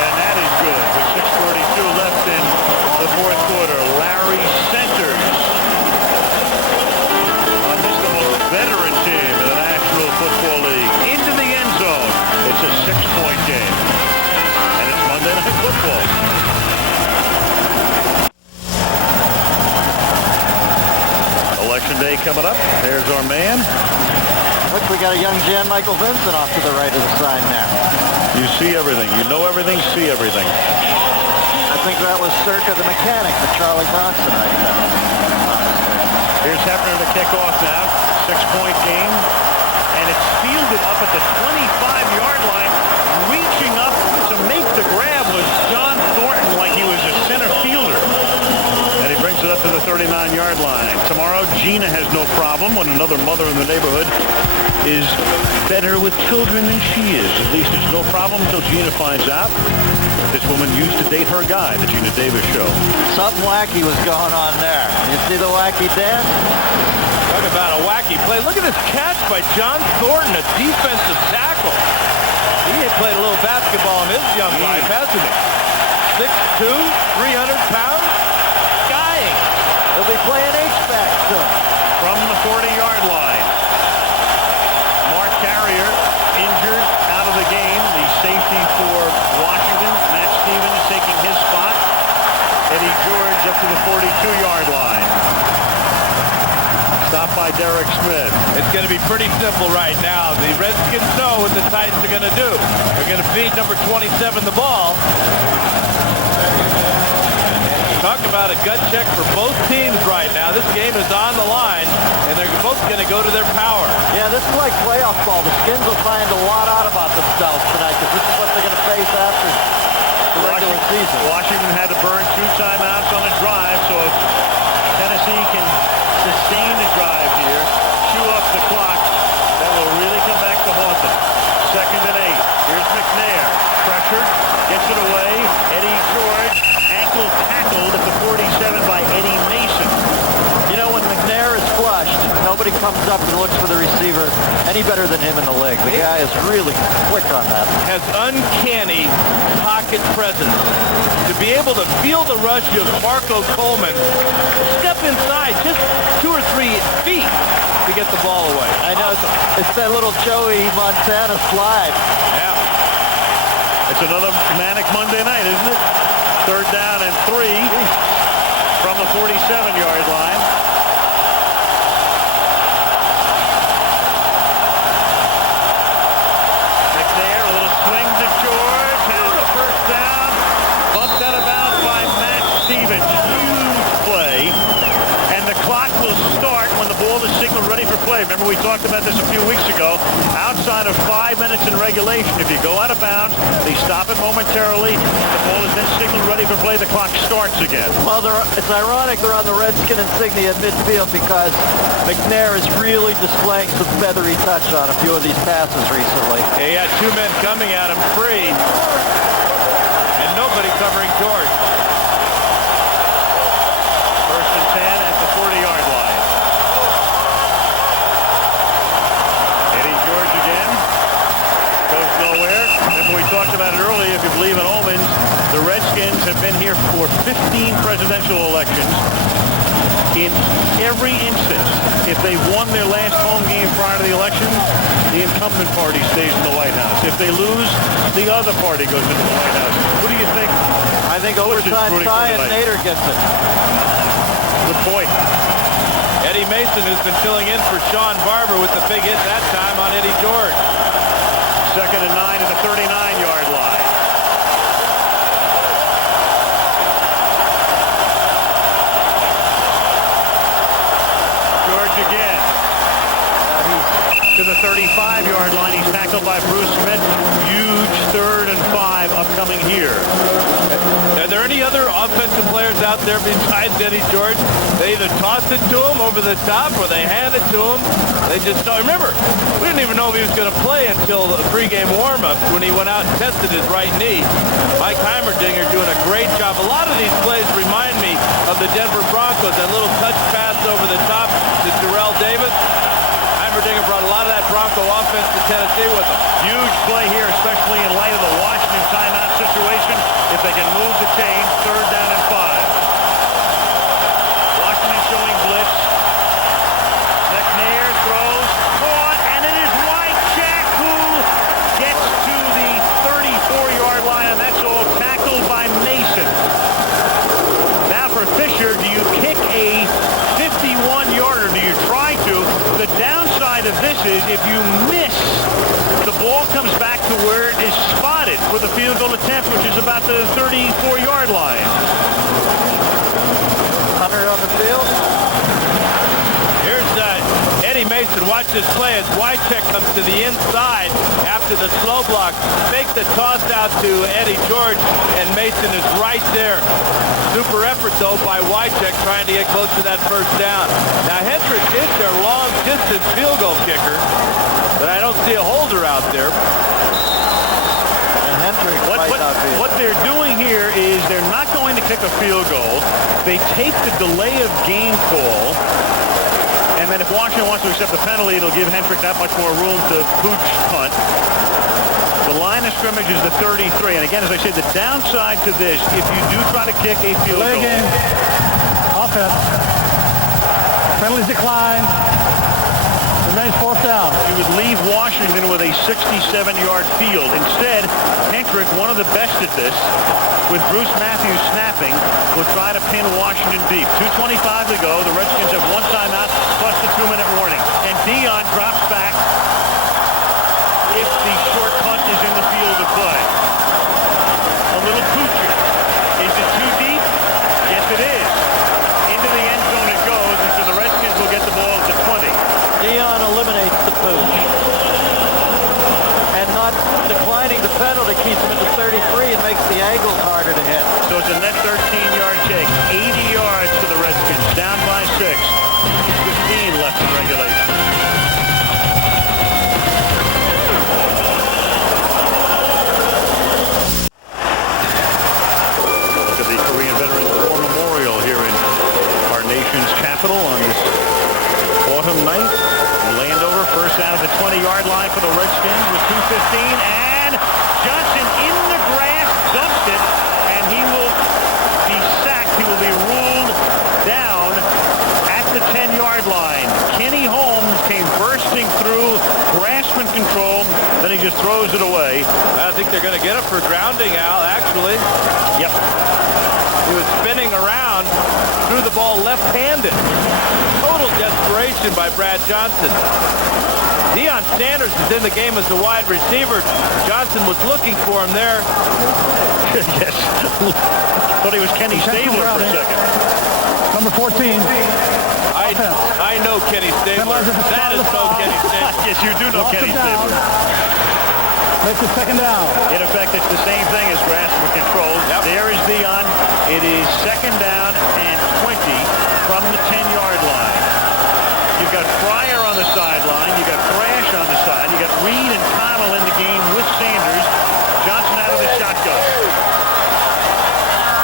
And that is good with 6:42 left in the fourth quarter. Larry Centers. On this, the most veteran team in the National Football League. Into the end zone. It's a 6-point game. And it's Monday Night Football. Election day coming up. There's our man. Look, we got a young Jan Michael Vincent off to the right of the sign now. You see everything. You know everything, see everything. I think that was Circa the mechanic for Charlie Bronson right now. Here's Hefner to kick off now. 6-point game. And it's fielded up at the 25-yard line. Reaching up to make the grab was John Thornton like he was a center fielder. And he brings it up to the 39-yard line. Tomorrow, Gina has no problem when another mother in the neighborhood is better with children than she is. At least it's no problem until Gina finds out this woman used to date her guy, the Gina Davis show. Something wacky was going on there. You see the wacky dance? Talk about a wacky play. Look at this catch by John Thornton, a defensive tackle. He had played a little basketball in his young life, hasn't he? 6'2", 300 pounds. Skying. He'll be playing H-back soon. From the 40-yard line. Mark Carrier injured out of the game. The safety for Washington. Matt Stevens taking his spot. Eddie George up to the 42-yard line. Stopped by Derek Smith. It's going to be pretty simple right now. The Redskins know what the Titans are going to do. They're going to feed number 27 the ball. Talk about a gut check for both teams right now. This game is on the line, and they're both going to go to their power. Yeah, this is like playoff ball. The Skins will find a lot out about themselves tonight because this is what they're going to face after the regular season. Washington had to burn 2 timeouts on a drive, so if Tennessee can sustain the drive here, chew up the clock, that will really come back to haunt them. 2nd and 8. Here's McNair. Pressured. Gets it away. Eddie George. comes up and looks for the receiver any better than him in the league. The guy is really quick on that. Has uncanny pocket presence. To be able to feel the rush of Marco Coleman, step inside just 2 or 3 feet to get the ball away. I know. It's that little Joey Montana slide. Yeah. It's another manic Monday night, isn't it? 3rd down and 3 from the 47-yard line. McNair, a little swing to George. Has a first down. Bumped out of bounds by Matt Stevens. Huge play. And the clock will start when the ball is signaled ready for play. Remember, we talked about this a few weeks ago. Outside of 5 minutes in regulation, if you go out of bounds, they stop it momentarily. The ball is then signaled ready for play. The clock starts again. Well, it's ironic they're on the Redskin insignia at midfield because McNair is really displaying some feathery touch on a few of these passes recently. He had 2 men coming at him free, and nobody covering George. 1st and 10 at the 40-yard line. Eddie George again. Goes nowhere. Remember, we talked about it earlier. If you believe in omens, the Redskins have been here for 15 presidential elections. In every instance, if they won their last home game prior to the election, the incumbent party stays in the White House. If they lose, the other party goes into the White House. What do you think? I think overtime Ty and Nader gets it. Good point. Eddie Mason, who's been filling in for Sean Barber with the big hit that time on Eddie George. 2nd and 9 at the 39-yard line. George again. To the 35-yard line. He's tackled by Bruce Smith. Huge 3rd and 5 upcoming here. Are there any other offensive players out there besides Eddie George? They either tossed it to him over the top or they hand it to him. They just don't. Remember, we didn't even know if he was going to play until the pregame warm-up when he went out and tested his right knee. Mike Heimerdinger doing a great job. A lot of these plays remind me of the Denver Broncos, that little touch pass over the top to Terrell Davis. Heimerdinger brought a lot of that Bronco offense to Tennessee with him. Huge play here, especially in light of the Washington timeout situation. If they can move the chains, 3rd down and 5. Washington showing blitz. McNair throws, caught, and it is Wycheck who gets to the 34-yard line, and that's all tackled by Mason. Now for Fisher, do you kick a 51-yarder? Do you try to? The downside of this is if you miss, the ball comes back to where it is spotted for the field goal attempt, which is about the 34-yard line. Hunter on the field. Here's Eddie Mason. Watch this play as Wycheck comes to the inside after the slow block. Make the toss out to Eddie George, and Mason is right there. Super effort, though, by Wycheck trying to get close to that 1st down. Now, Hendrick is their long-distance field goal kicker, but I don't see a holder out there. And Hendrick what they're doing here is they're not going to kick a field goal. They take the delay of game call, and then if Washington wants to accept the penalty, it'll give Hendrick that much more room to pooch punt. The line of scrimmage is the 33. And again, as I said, the downside to this, if you do try to kick a field goal. Game. Offense. Penalties decline. Remains 4th down. You would leave Washington with a 67-yard field. Instead, Hendrick, one of the best at this, with Bruce Matthews snapping, will try to pin Washington deep. 2:25 to go. The Redskins have 1 timeout plus the 2-minute warning. And Dion drops back if the short punt is in the field of play. A little poochie. Is it too deep? Yes, it is. Into the end zone it goes, and so the Redskins will get the ball at the 20. Dion eliminates the pooch. And not declining the penalty keeps him at the 33 and makes the angles harder to hit. So it's a net 13-yard take. 80 yards to the Redskins, down by 6. 15 left in regulation. Look at the Korean Veterans War Memorial here in our nation's capital on this autumn night. and Johnson in the grass dumps it, and he will be sacked. He will be ruled down at the 10-yard line. Kenny Holmes came bursting through, grasping control, then he just throws it away. I think they're going to get him for grounding, Al, actually. Yep. He was spinning around, threw the ball left-handed. Total desperation by Brad Johnson. Deion Sanders is in the game as a wide receiver. Johnson was looking for him there. Yes. Thought he was Kenny Stabler for a second. Number 14. I know Kenny Stabler. That is no Kenny Stabler. Yes, you do know Kenny Stabler. Makes it second down. In effect, it's the same thing as grasping control. Yep. There is Deion. It is second down and 20 from the 10-yard line. You've got Fryer on the sideline. You've got Thrash on the side. You've got Reed and Connell in the game with Sanders. Johnson out of the shotgun.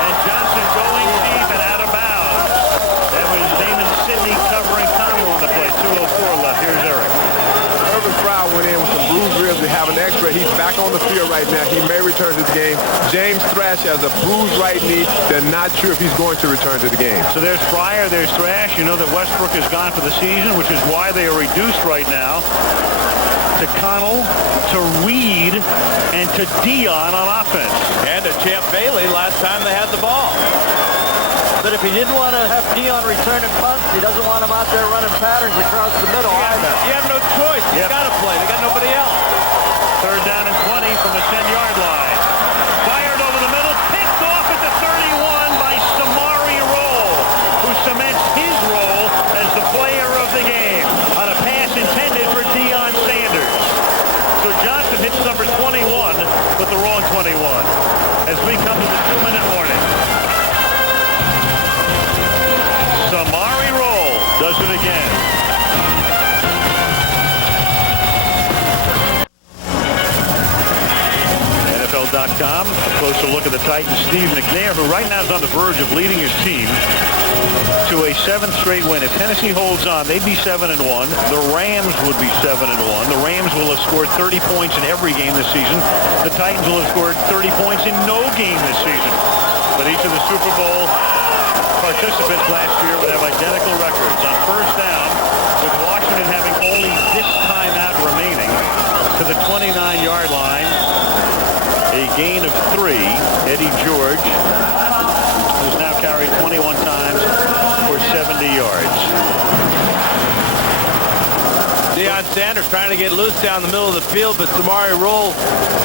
And Johnson going deep and out of bounds. That was Damon Sidney covering Connell on the play. 2:04 left. Here's Eric. Urban Fryer went in with some bruised ribs. They have an X-ray. He's back on the field right now. He may return to the game. James Thrash has a bruised right knee. They're not sure if he's going to return to the game. So there's Fryer, there's Thrash. You know that Westbrook is gone for the season, which is why they are reduced right now to Connell, to Reed, and to Deion on offense. And to Champ Bailey last time they had the ball. But if he didn't want to have Deion returning punts, he doesn't want him out there running patterns across the middle either. You have no choice. He's got to play. They got nobody else. Third down and 20 from the 10-yard line. Fired over the middle, picked off at the 31 by Samari Roll, who cements his role as the player of the game on a pass intended for Deion Sanders. So Johnson hits number 21 with the wrong 21 as we come to the 2-minute warning. Samari Roll does it again. NFL.com, a closer look at the Titans' Steve McNair, who right now is on the verge of leading his team to a 7th straight win. If Tennessee holds on, they'd be 7-1. The Rams would be 7-1. The Rams will have scored 30 points in every game this season. The Titans will have scored 30 points in no game this season. But each of the Super Bowl participants last year would have identical records. On first down, with Washington having only this timeout remaining to the 29-yard line, a gain of 3, Eddie George, who's now carried 21 times for 70 yards. Deion Sanders trying to get loose down the middle of the field, but Samari Roll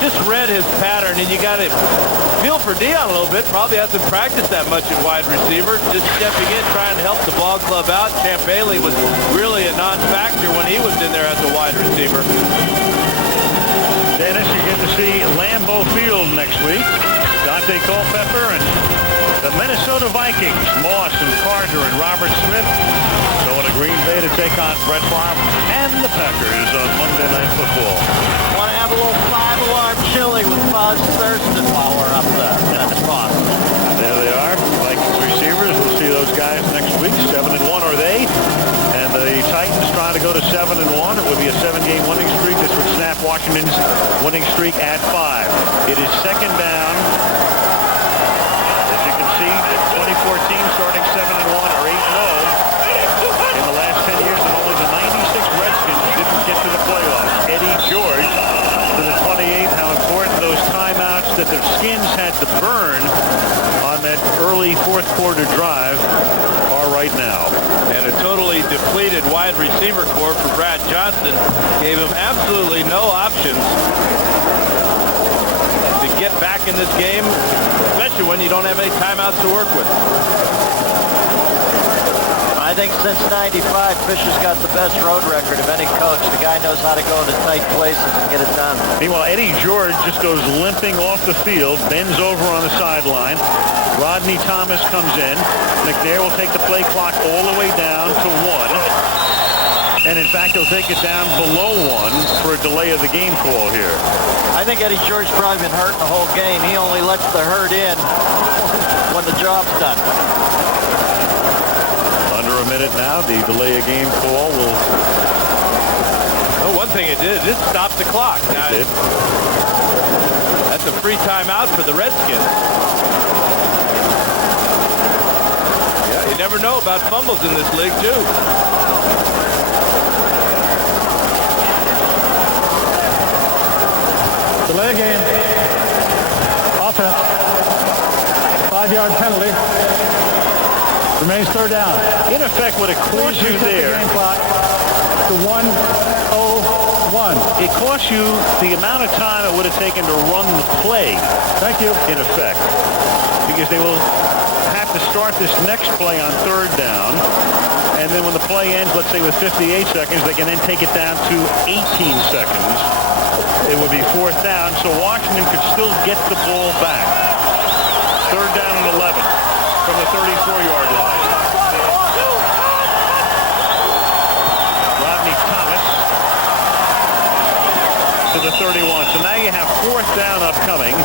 just read his pattern, and you got to feel for Deion a little bit. Probably hasn't practiced that much at wide receiver. Just stepping in, trying to help the ball club out. Champ Bailey was really a non-factor when he was in there as a wide receiver. Dennis, you get to see Lambeau Field next week. Dante Culpepper and the Minnesota Vikings, Moss and Carter and Robert Smith going to Green Bay to take on Brett Favre and the Packers on Monday Night Football. Want to have a little 5-alarm chili with Buzz Thurston while we're up there. That's awesome. There they are, Vikings receivers. We'll see those guys next week. 7-1 are they? And the Titans trying to go to 7-1. It would be a 7-game winning streak. This would snap Washington's winning streak at 5. It is second down. As you can see, 2014 starting 7-1 or 8-0. In the last 10 years, and only the 96 Redskins didn't get to the playoffs. Eddie George to the 28. How important those timeouts that the Skins had to burn on that early fourth quarter drive are right now. And a totally depleted wide receiver corps for Brad Johnson gave him absolutely no options to get back in this game, especially when you don't have any timeouts to work with. I think since 95, Fisher's got the best road record of any coach. The guy knows how to go into tight places and get it done. Meanwhile, Eddie George just goes limping off the field, bends over on the sideline. Rodney Thomas comes in. McNair will take the play clock all the way down to 1. And in fact, he'll take it down below 1 for a delay of the game call here. I think Eddie George's probably been hurt the whole game. He only lets the hurt in when the job's done. Under a minute now, the delay of game call will... Oh, one thing it did, it stopped the clock. Now, it did. That's a free timeout for the Redskins. Yeah, you never know about fumbles in this league, too. Delay game. Offense. 5-yard penalty. Remains third down. In effect, what it costs you there. The game clock to 1:01. It costs you the amount of time it would have taken to run the play. Thank you. In effect, because they will have to start this next play on third down, and then when the play ends, let's say with 58 seconds, they can then take it down to 18 seconds. It would be fourth down, so Washington could still get the ball back. Third down and 11 from the 34-yard line. Rodney Thomas to the 31. So now you have fourth down upcoming,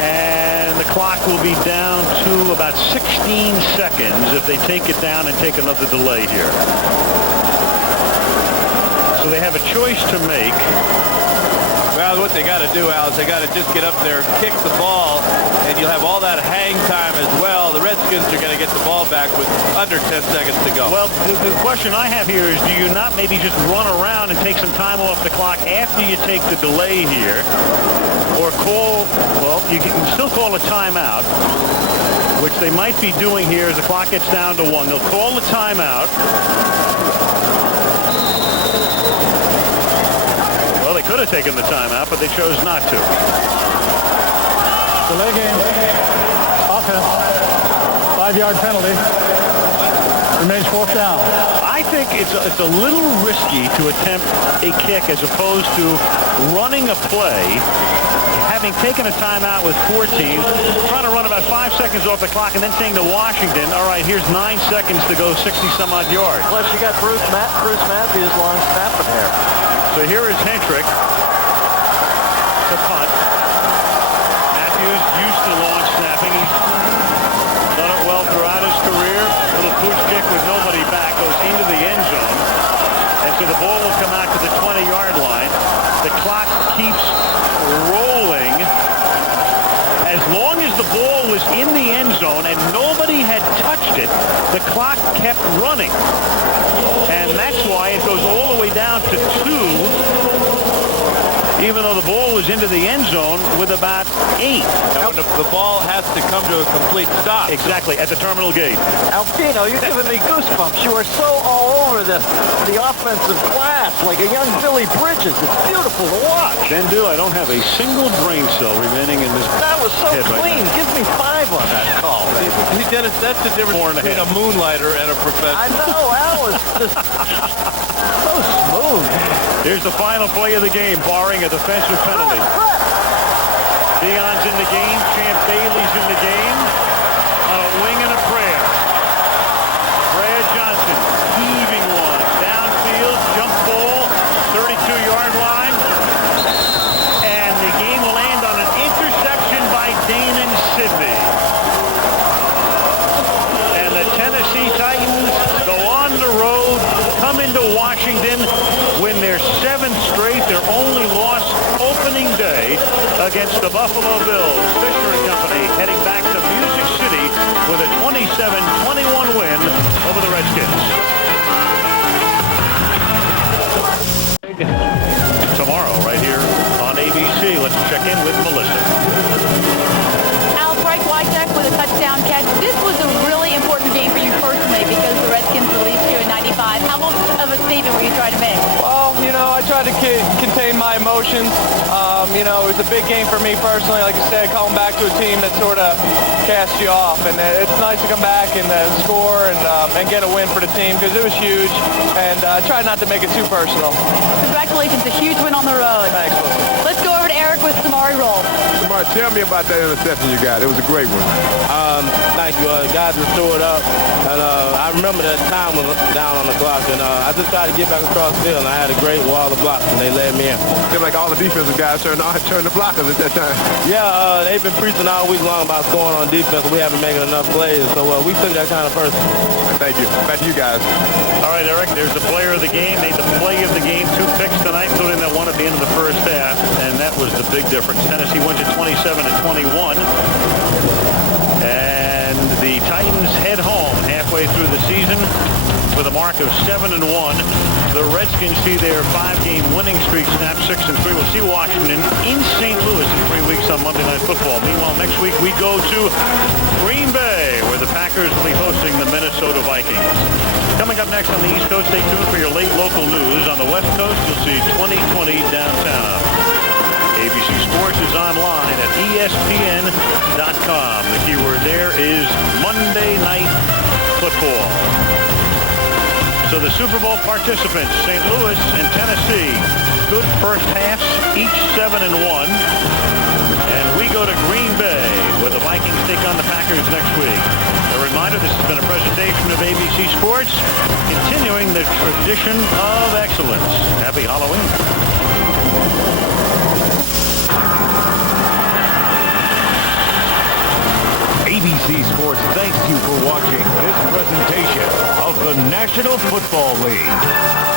and the clock will be down to about 16 seconds if they take it down and take another delay here. So they have a choice to make. Well, what they got to do, Al, is they got to just get up there, kick the ball, and you'll have all that hang time as well. The Redskins are going to get the ball back with under 10 seconds to go. Well, the question I have here is, do you not maybe just run around and take some time off the clock after you take the delay here? Or call, well, you can still call a timeout, which they might be doing here as the clock gets down to 1. They'll call the timeout. Well, they could have taken the timeout, but they chose not to. Delay game. Offense. 5-yard penalty. Remains fourth down. I think it's a little risky to attempt a kick as opposed to running a play, having taken a timeout with 14, trying to run about 5 seconds off the clock, and then saying to Washington, all right, here's 9 seconds to go 60-some-odd yards. Plus, you got Bruce Matthews long snapping here. So here is Hentrick to punt. Matthews used to long snapping. He's done it well throughout his career. Little pooch kick with nobody back goes into the end zone. And so the ball will come out to the 20-yard line. The clock keeps rolling. As long as the ball was in the end zone and nobody had touched it, the clock kept running. And that's why it goes all the way down to 2, even though the ball was into the end zone with about 8. Now, when the ball has to come to a complete stop. Exactly, at the terminal gate. Alpino, you're giving me goosebumps. You are so all over the offensive glass, like a young Billy Bridges. It's beautiful to watch. Then, I don't have a single brain cell remaining in this. That was so clean. Right. Give me 5 on that call. See, Dennis, that's the difference between a moonlighter and a professional. I know, Al was just so smooth. Here's the final play of the game, barring a defensive penalty. Dion's in the game. Champ Bailey's in the game. On a wing and a prayer. Brad Johnson, heaving one. Downfield, jump ball, 32-yard line. And the game will end on an interception by Damon Sidney. And the Tennessee Titans go on the road, come into Washington, win their 7th straight, their only loss opening day against the Buffalo Bills. Fisher and company heading back to Music City with a 27-21 win over the Redskins. Tomorrow, right here on ABC. Let's check in with Melissa. Al, Frank Wycheck with a touchdown catch. This was a really important game for you personally because the Redskins released you in 95. How much of a statement were you trying to make? Well, I tried to contain my emotions. It was a big game for me personally. Like I said, coming back to a team that sort of cast you off. And it's nice to come back and score and get a win for the team because it was huge. And I tried not to make it too personal. Congratulations, a huge win on the road. Thanks, Melissa. Let's go over to Eric with Samari Roll. Samari Roy, tell me about that interception you got. It was a great one. Thank you. Guys just threw it up. And I remember that time was down on the clock. And I just tried to get back across the field. And I had a great wall of blocks, and they led me in. Seemed like all the defensive guys turned the blockers at that time. Yeah, they've been preaching all week long about scoring on defense. We haven't making enough plays. So we took that kind of person. Thank you. Back to you guys. All right, Eric, there's the player of the game. Made the play of the game. 2 picks tonight, including that one at the end of the first half. And that was the big difference. Tennessee wins at 27-21. And the Titans head home halfway through the season with a mark of 7-1. The Redskins see their 5-game winning streak snap 6-3. We'll see Washington in St. Louis in 3 weeks on Monday Night Football. Meanwhile, next week we go to Green Bay, where the Packers will be hosting the Minnesota Vikings. Coming up next on the East Coast, stay tuned for your late local news. On the West Coast, you'll see 2020 downtown. ABC Sports is online at ESPN.com. The keyword there is Monday Night Football. So the Super Bowl participants, St. Louis and Tennessee, good first halves, each 7-1. And we go to Green Bay, where the Vikings take on the Packers next week. A reminder, this has been a presentation of ABC Sports, continuing the tradition of excellence. Happy Halloween. ABC Sports thanks you for watching this presentation of the National Football League.